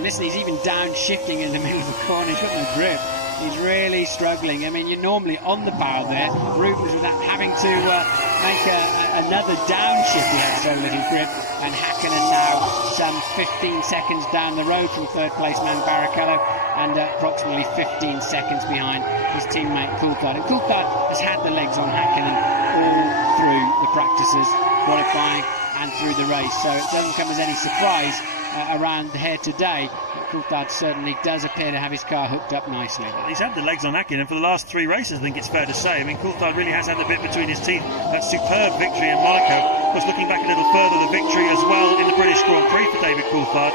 Listen, he's even downshifting in the middle of the corner. He's got no grip. He's really struggling. I mean, you're normally on the power there. Rubens, without having to make another downshift, he had so little grip. And Hakkinen now some 15 seconds down the road from 3rd place man Barrichello, and approximately 15 seconds behind his teammate Coulthard. And Coulthard has had the legs on Hakkinen all through the practices, qualifying and through the race. So it doesn't come as any surprise around here today. Coulthard certainly does appear to have his car hooked up nicely. Well, he's had the legs on Hakkinen for the last 3 races, I think it's fair to say. I mean, Coulthard really has had the bit between his teeth. That superb victory in Monaco. Of course, looking back a little further, the victory as well in the British Grand Prix for David Coulthard.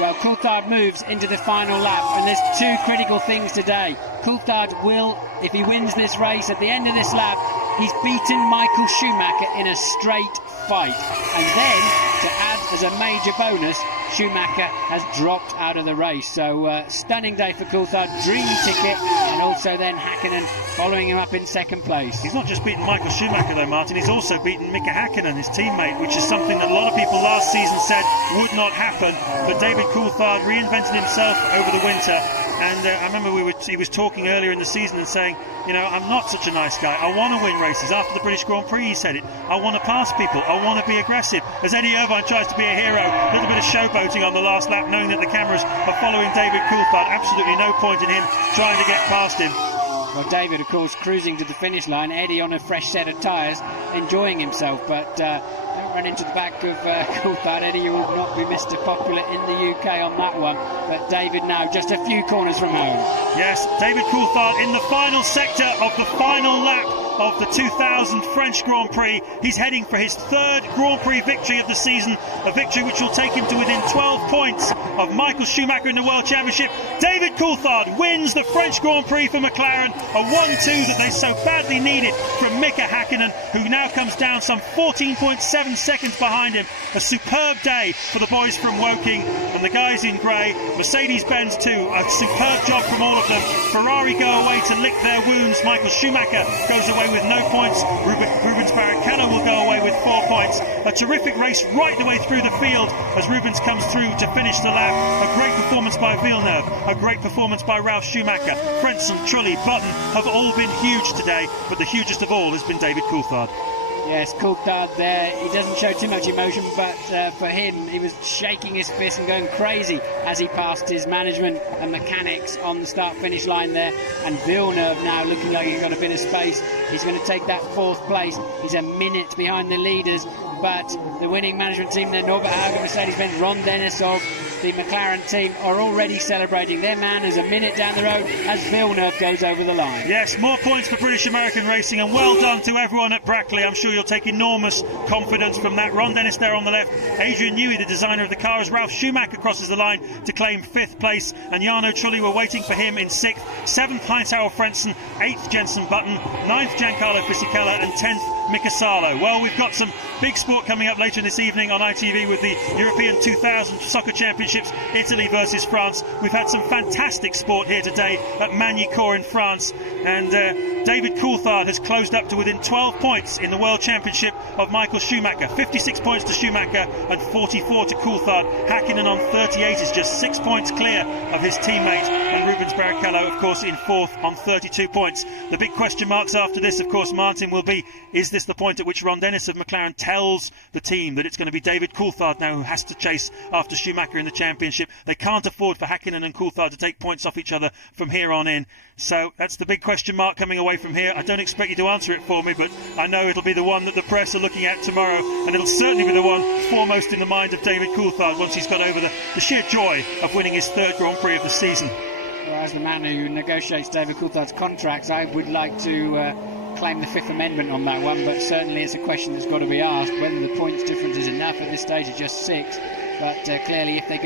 Well, Coulthard moves into the final lap, and there's 2 critical things today. Coulthard will, if he wins this race, at the end of this lap, he's beaten Michael Schumacher in a straight fight. And then, to add as a major bonus, Schumacher has dropped out of the race. So stunning day for Coulthard, dream ticket, and also then Hakkinen following him up in 2nd place. He's not just beaten Michael Schumacher though, Martin, he's also beaten Mika Hakkinen, his teammate, which is something that a lot of people last season said would not happen. But David Coulthard reinvented himself over the winter, and I remember he was talking earlier in the season and saying, you know, I'm not such a nice guy, I want to win races. After the British Grand Prix he said it, I want to pass people, I want to be aggressive. As Eddie Irvine tries to be a hero, a little bit of showboating on the last lap, knowing that the cameras are following David Coulthard. Absolutely no point in him trying to get past him. Well, David, of course, cruising to the finish line. Eddie on a fresh set of tyres, enjoying himself, but don't run into the back of Coulthard. Eddie, you will not be Mr. Popular in the UK on that one. But David now just a few corners from home. Yes, David Coulthard in the final sector of the final lap of the 2000 French Grand Prix. He's heading for his third Grand Prix victory of the season, a victory which will take him to within 12 points of Michael Schumacher in the World Championship. David Coulthard wins the French Grand Prix for McLaren, a 1-2 that they so badly needed from Mika Hakkinen, who now comes down some 14.7 seconds behind him. A superb day for the boys from Woking and the guys in grey. Mercedes-Benz too, a superb job from all of them. Ferrari go away to lick their wounds. Michael Schumacher goes away with no points. Rubens Barrichello will go away with 4 points. A terrific race right the way through the field as Rubens comes through to finish the lap. A great performance by Villeneuve, a great performance by Ralf Schumacher. Frentzen, Trulli, Button have all been huge today, but the hugest of all has been David Coulthard. Yes, Coulthard there, he doesn't show too much emotion, but for him, he was shaking his fist and going crazy as he passed his management and mechanics on the start-finish line there. And Villeneuve now looking like he's got a bit of space. He's going to take that 4th place. He's a minute behind the leaders, but the winning management team there, Norbert Hauger, Mercedes-Benz, Ron Dennis of the McLaren team, are already celebrating. Their man is a minute down the road as Villeneuve goes over the line. Yes, more points for British American Racing, and well done to everyone at Brackley. I'm sure you'll take enormous confidence from that. Ron Dennis there on the left, Adrian Newey, the designer of the car, as Ralf Schumacher crosses the line to claim 5th place, and Jarno Trulli were waiting for him in 6th. 7th, Heinz-Harald Frentzen, 8th, Jenson Button, 9th, Giancarlo Fisichella, and 10th, Mika Salo. Well, we've got some big sport coming up later this evening on ITV with the European 2000 Soccer Championships, Italy versus France. We've had some fantastic sport here today at Magny-Cours in France, and David Coulthard has closed up to within 12 points in the World Championship of Michael Schumacher. 56 points to Schumacher and 44 to Coulthard. Hakkinen on 38 is just 6 points clear of his teammate, and Rubens Barrichello, of course, in 4th on 32 points. The big question marks after this, of course, Martin, will be, is this the point at which Ron Dennis of McLaren tells the team that it's going to be David Coulthard now who has to chase after Schumacher in the championship? They can't afford for Hakkinen and Coulthard to take points off each other from here on in. So that's the big question mark coming away from here. I don't expect you to answer it for me, but I know it'll be the one that the press are looking at tomorrow, and it'll certainly be the one foremost in the mind of David Coulthard once he's got over the sheer joy of winning his 3rd Grand Prix of the season. Well, as the man who negotiates David Coulthard's contracts, I would like to claim the 5th Amendment on that one, but certainly it's a question that's got to be asked whether the points difference is enough. At this stage it's just 6, but clearly if they're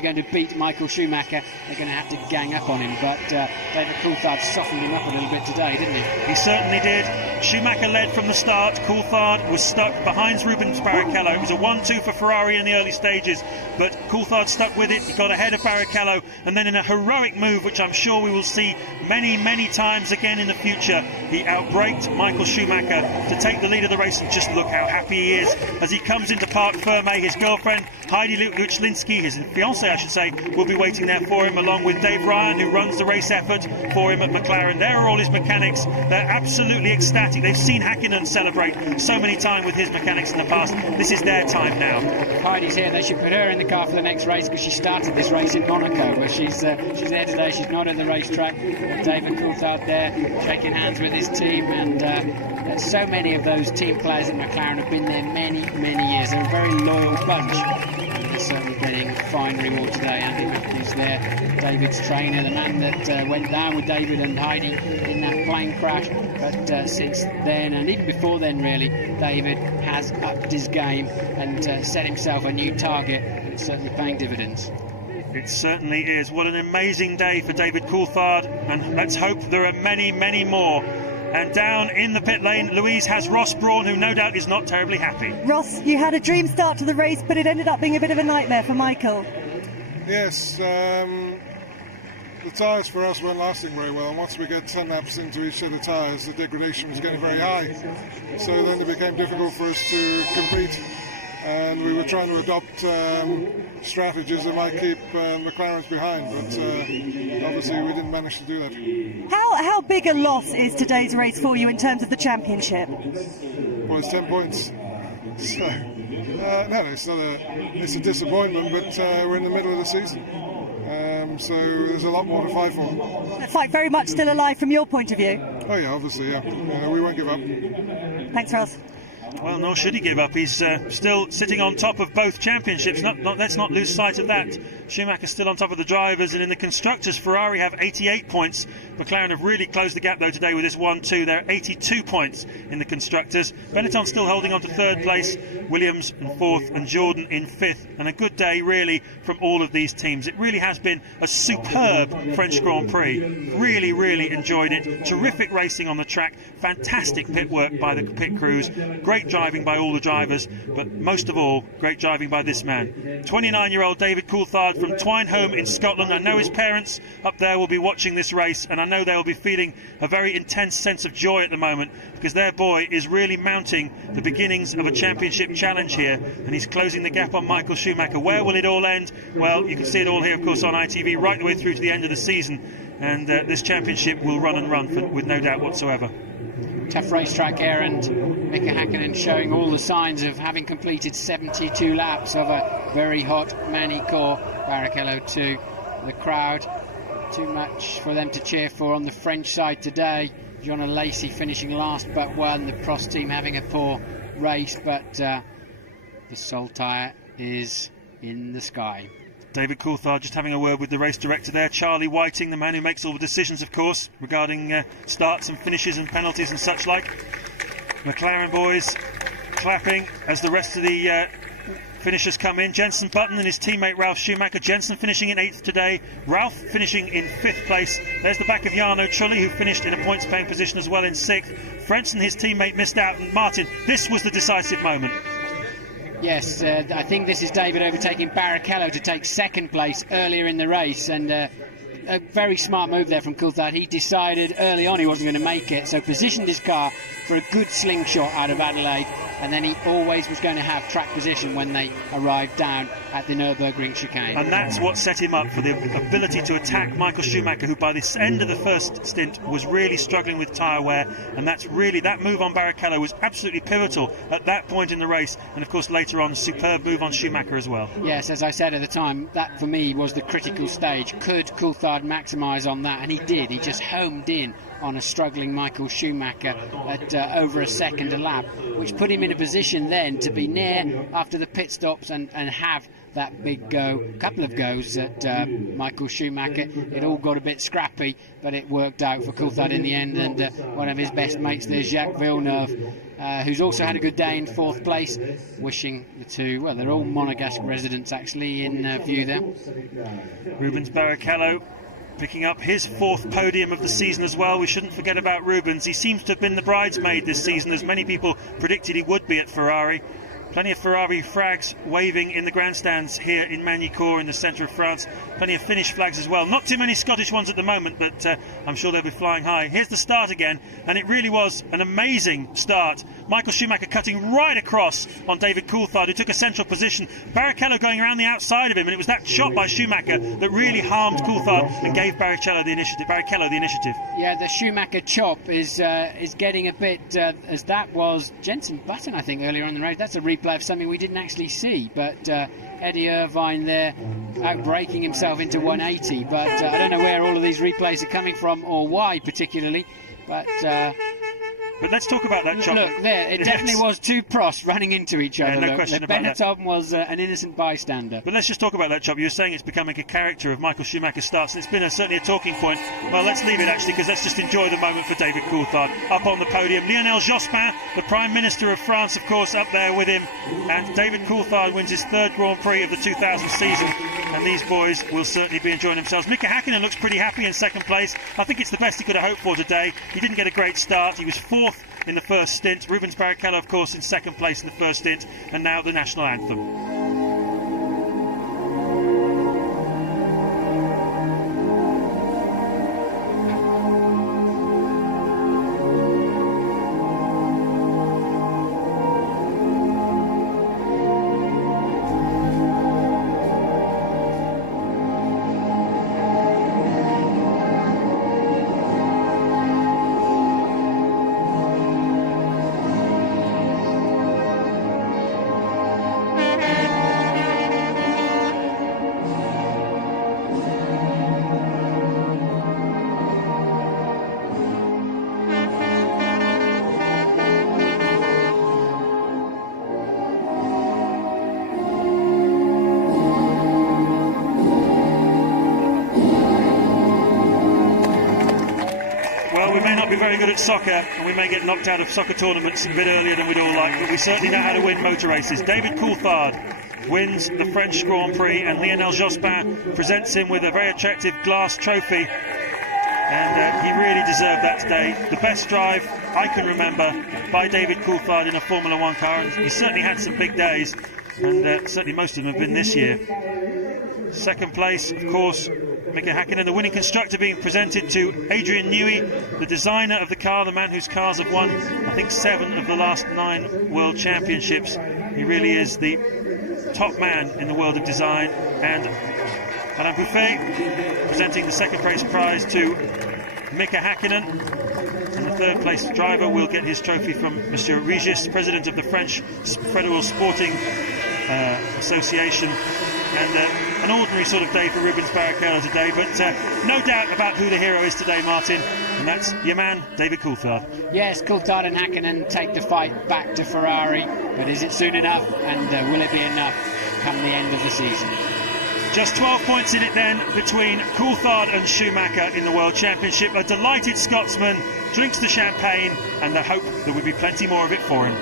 going to beat Michael Schumacher, they're going to have to gang up on him. But David Coulthard softened him up a little bit today, didn't he? He certainly did. Schumacher led from the start. Coulthard was stuck behind Rubens Barrichello. It was a 1-2 for Ferrari in the early stages, but Coulthard stuck with it. He got ahead of Barrichello, and then in a heroic move, which I'm sure we will see many, many times again in the future, he outbraked Michael Schumacher to take the lead of the race. And just look how happy he is as he comes into Parc Fermé. His girlfriend, Heidi Luchlinski, his fiancée, I should say, will be waiting there for him, along with Dave Ryan, who runs the race effort for him at McLaren. There are all his mechanics. They're absolutely ecstatic. They've seen Hakkinen celebrate so many times with his mechanics in the past. This is their time now. Heidi's here. They should put her in the car for the next race because she started this race in Monaco, but she's there today. She's not in the racetrack. David Coulthard there shaking hands with his team, and so many of those team players at McLaren have been there many, many years. They're a very loyal bunch. They're certainly getting a fine reward today. Andy Matthews there, David's trainer, the man that went down with David and Heidi in that plane crash. But since then, and even before then really, David has upped his game and set himself a new target. It's certainly paying dividends. It certainly is. What an amazing day for David Coulthard, and let's hope there are many, many more. And down in the pit lane, Louise has Ross Brawn, who no doubt is not terribly happy. Ross, you had a dream start to the race, but it ended up being a bit of a nightmare for Michael. Yes, the tyres for us weren't lasting very well, and once we get 10 laps into each set of tyres, the degradation was getting very high. So then it became difficult for us to compete, and we were trying to adopt strategies that might keep McLaren's behind, but obviously we didn't manage to do that. How big a loss is today's race for you in terms of the championship? Well, it's 10 points. So, no, it's a disappointment, but we're in the middle of the season. So there's a lot more to fight for. The fight very much still alive from your point of view? Oh yeah, obviously, yeah. We won't give up. Thanks, Ross. Well, nor should he give up. He's still sitting on top of both championships. Let's not lose sight of that. Schumacher still on top of the drivers, and in the constructors, Ferrari have 88 points. McLaren have really closed the gap though today with this 1-2. They're 82 points in the constructors. Benetton still holding on to third place, Williams in fourth, and Jordan in fifth. And a good day really from all of these teams. It really has been a superb French Grand Prix. Really, really enjoyed it. Terrific racing on the track. Fantastic pit work by the pit crews. Great driving by all the drivers. But most of all, great driving by this man. 29-year-old David Coulthard from Twineholme in Scotland. I know his parents up there will be watching this race, and I know they will be feeling a very intense sense of joy at the moment, because their boy is really mounting the beginnings of a championship challenge here, and he's closing the gap on Michael Schumacher. Where will it all end? Well, you can see it all here, of course, on ITV right the way through to the end of the season, and this championship will run and run with no doubt whatsoever. Tough racetrack here, and Mika Hakkinen showing all the signs of having completed 72 laps of a very hot Magny-Cours. Barrichello too. The crowd, too much for them to cheer for on the French side today. Jean Alesi finishing last but one. The Prost team having a poor race, but the Sol tyre is in the sky. David Coulthard just having a word with the race director there, Charlie Whiting, the man who makes all the decisions, of course, regarding starts and finishes and penalties and such like. McLaren boys clapping as the rest of the finishers come in. Jenson Button and his teammate Ralf Schumacher. Jenson finishing in 8th today. Ralf finishing in 5th place. There's the back of Jarno Trulli, who finished in a points-paying position as well in 6th. Frentzen, his teammate, missed out. And Martin, this was the decisive moment. Yes, I think this is David overtaking Barrichello to take 2nd place earlier in the race, and a very smart move there from Coulthard. He decided early on he wasn't going to make it, so positioned his car for a good slingshot out of Adelaide, and then he always was going to have track position when they arrived down at the Nürburgring chicane. And that's what set him up for the ability to attack Michael Schumacher, who by the end of the first stint was really struggling with tyre wear, and that's really, that move on Barrichello was absolutely pivotal at that point in the race, and of course later on, superb move on Schumacher as well. Yes, as I said at the time, that for me was the critical stage. Could Coulthard maximise on that? And he did. He just homed in on a struggling Michael Schumacher at over a second a lap, which put him in a position then to be near after the pit stops and have that big go, couple of goes at Michael Schumacher. It all got a bit scrappy, but it worked out for Coulthard in the end, and one of his best mates there, Jacques Villeneuve, who's also had a good day in 4th place, wishing the two, well, they're all Monegasque residents actually in view there. Rubens Barrichello picking up his 4th podium of the season as well. We shouldn't forget about Rubens. He seems to have been the bridesmaid this season, as many people predicted he would be at Ferrari. Plenty of Ferrari flags waving in the grandstands here in Magny-Cours in the centre of France. Plenty of Finnish flags as well. Not too many Scottish ones at the moment, but I'm sure they'll be flying high. Here's the start again, and it really was an amazing start. Michael Schumacher cutting right across on David Coulthard, who took a central position. Barrichello going around the outside of him, and it was that shot by Schumacher that really harmed Coulthard and gave Barrichello the initiative. Yeah, the Schumacher chop is getting a bit, as that was Jenson Button, I think, earlier on in the race. That's a replay of something we didn't actually see, but Eddie Irvine there outbraking himself into 180, but I don't know where all of these replays are coming from or why particularly, but let's talk about that chop. Look, there, it definitely was two Prosts running into each other. No question about that. Benetton was an innocent bystander. But let's just talk about that chop. You were saying it's becoming a character of Michael Schumacher's starts, and it's been certainly a talking point. Well, let's leave it actually, because let's just enjoy the moment for David Coulthard up on the podium. Lionel Jospin, the Prime Minister of France, of course, up there with him, and David Coulthard wins his 3rd Grand Prix of the 2000 season, and these boys will certainly be enjoying themselves. Mika Hakkinen looks pretty happy in 2nd place. I think it's the best he could have hoped for today. He didn't get a great start. He was 4th in the first stint. Rubens Barrichello, of course, in 2nd place in the first stint, and now the national anthem. be very good at soccer, and we may get knocked out of soccer tournaments a bit earlier than we'd all like, but we certainly know how to win motor races. David Coulthard wins the French Grand Prix, and Lionel Jospin presents him with a very attractive glass trophy, and he really deserved that today. The best drive I can remember by David Coulthard in a Formula 1 car, and he certainly had some big days, and certainly most of them have been this year. Second place, of course, Mika Hakkinen, the winning constructor, being presented to Adrian Newey, the designer of the car, the man whose cars have won, I think, 7 of the last 9 World Championships. He really is the top man in the world of design. And Alain Bouffier presenting the second place prize to Mika Hakkinen. And the third place driver will get his trophy from Monsieur Regis, president of the French Federal Sporting Association. And an ordinary sort of day for Rubens Barrichello today, but no doubt about who the hero is today, Martin, and that's your man, David Coulthard. Yes, Coulthard and Hakkinen take the fight back to Ferrari, but is it soon enough, and will it be enough come the end of the season? Just 12 points in it then between Coulthard and Schumacher in the World Championship. A delighted Scotsman drinks the champagne, and the hope there will be plenty more of it for him.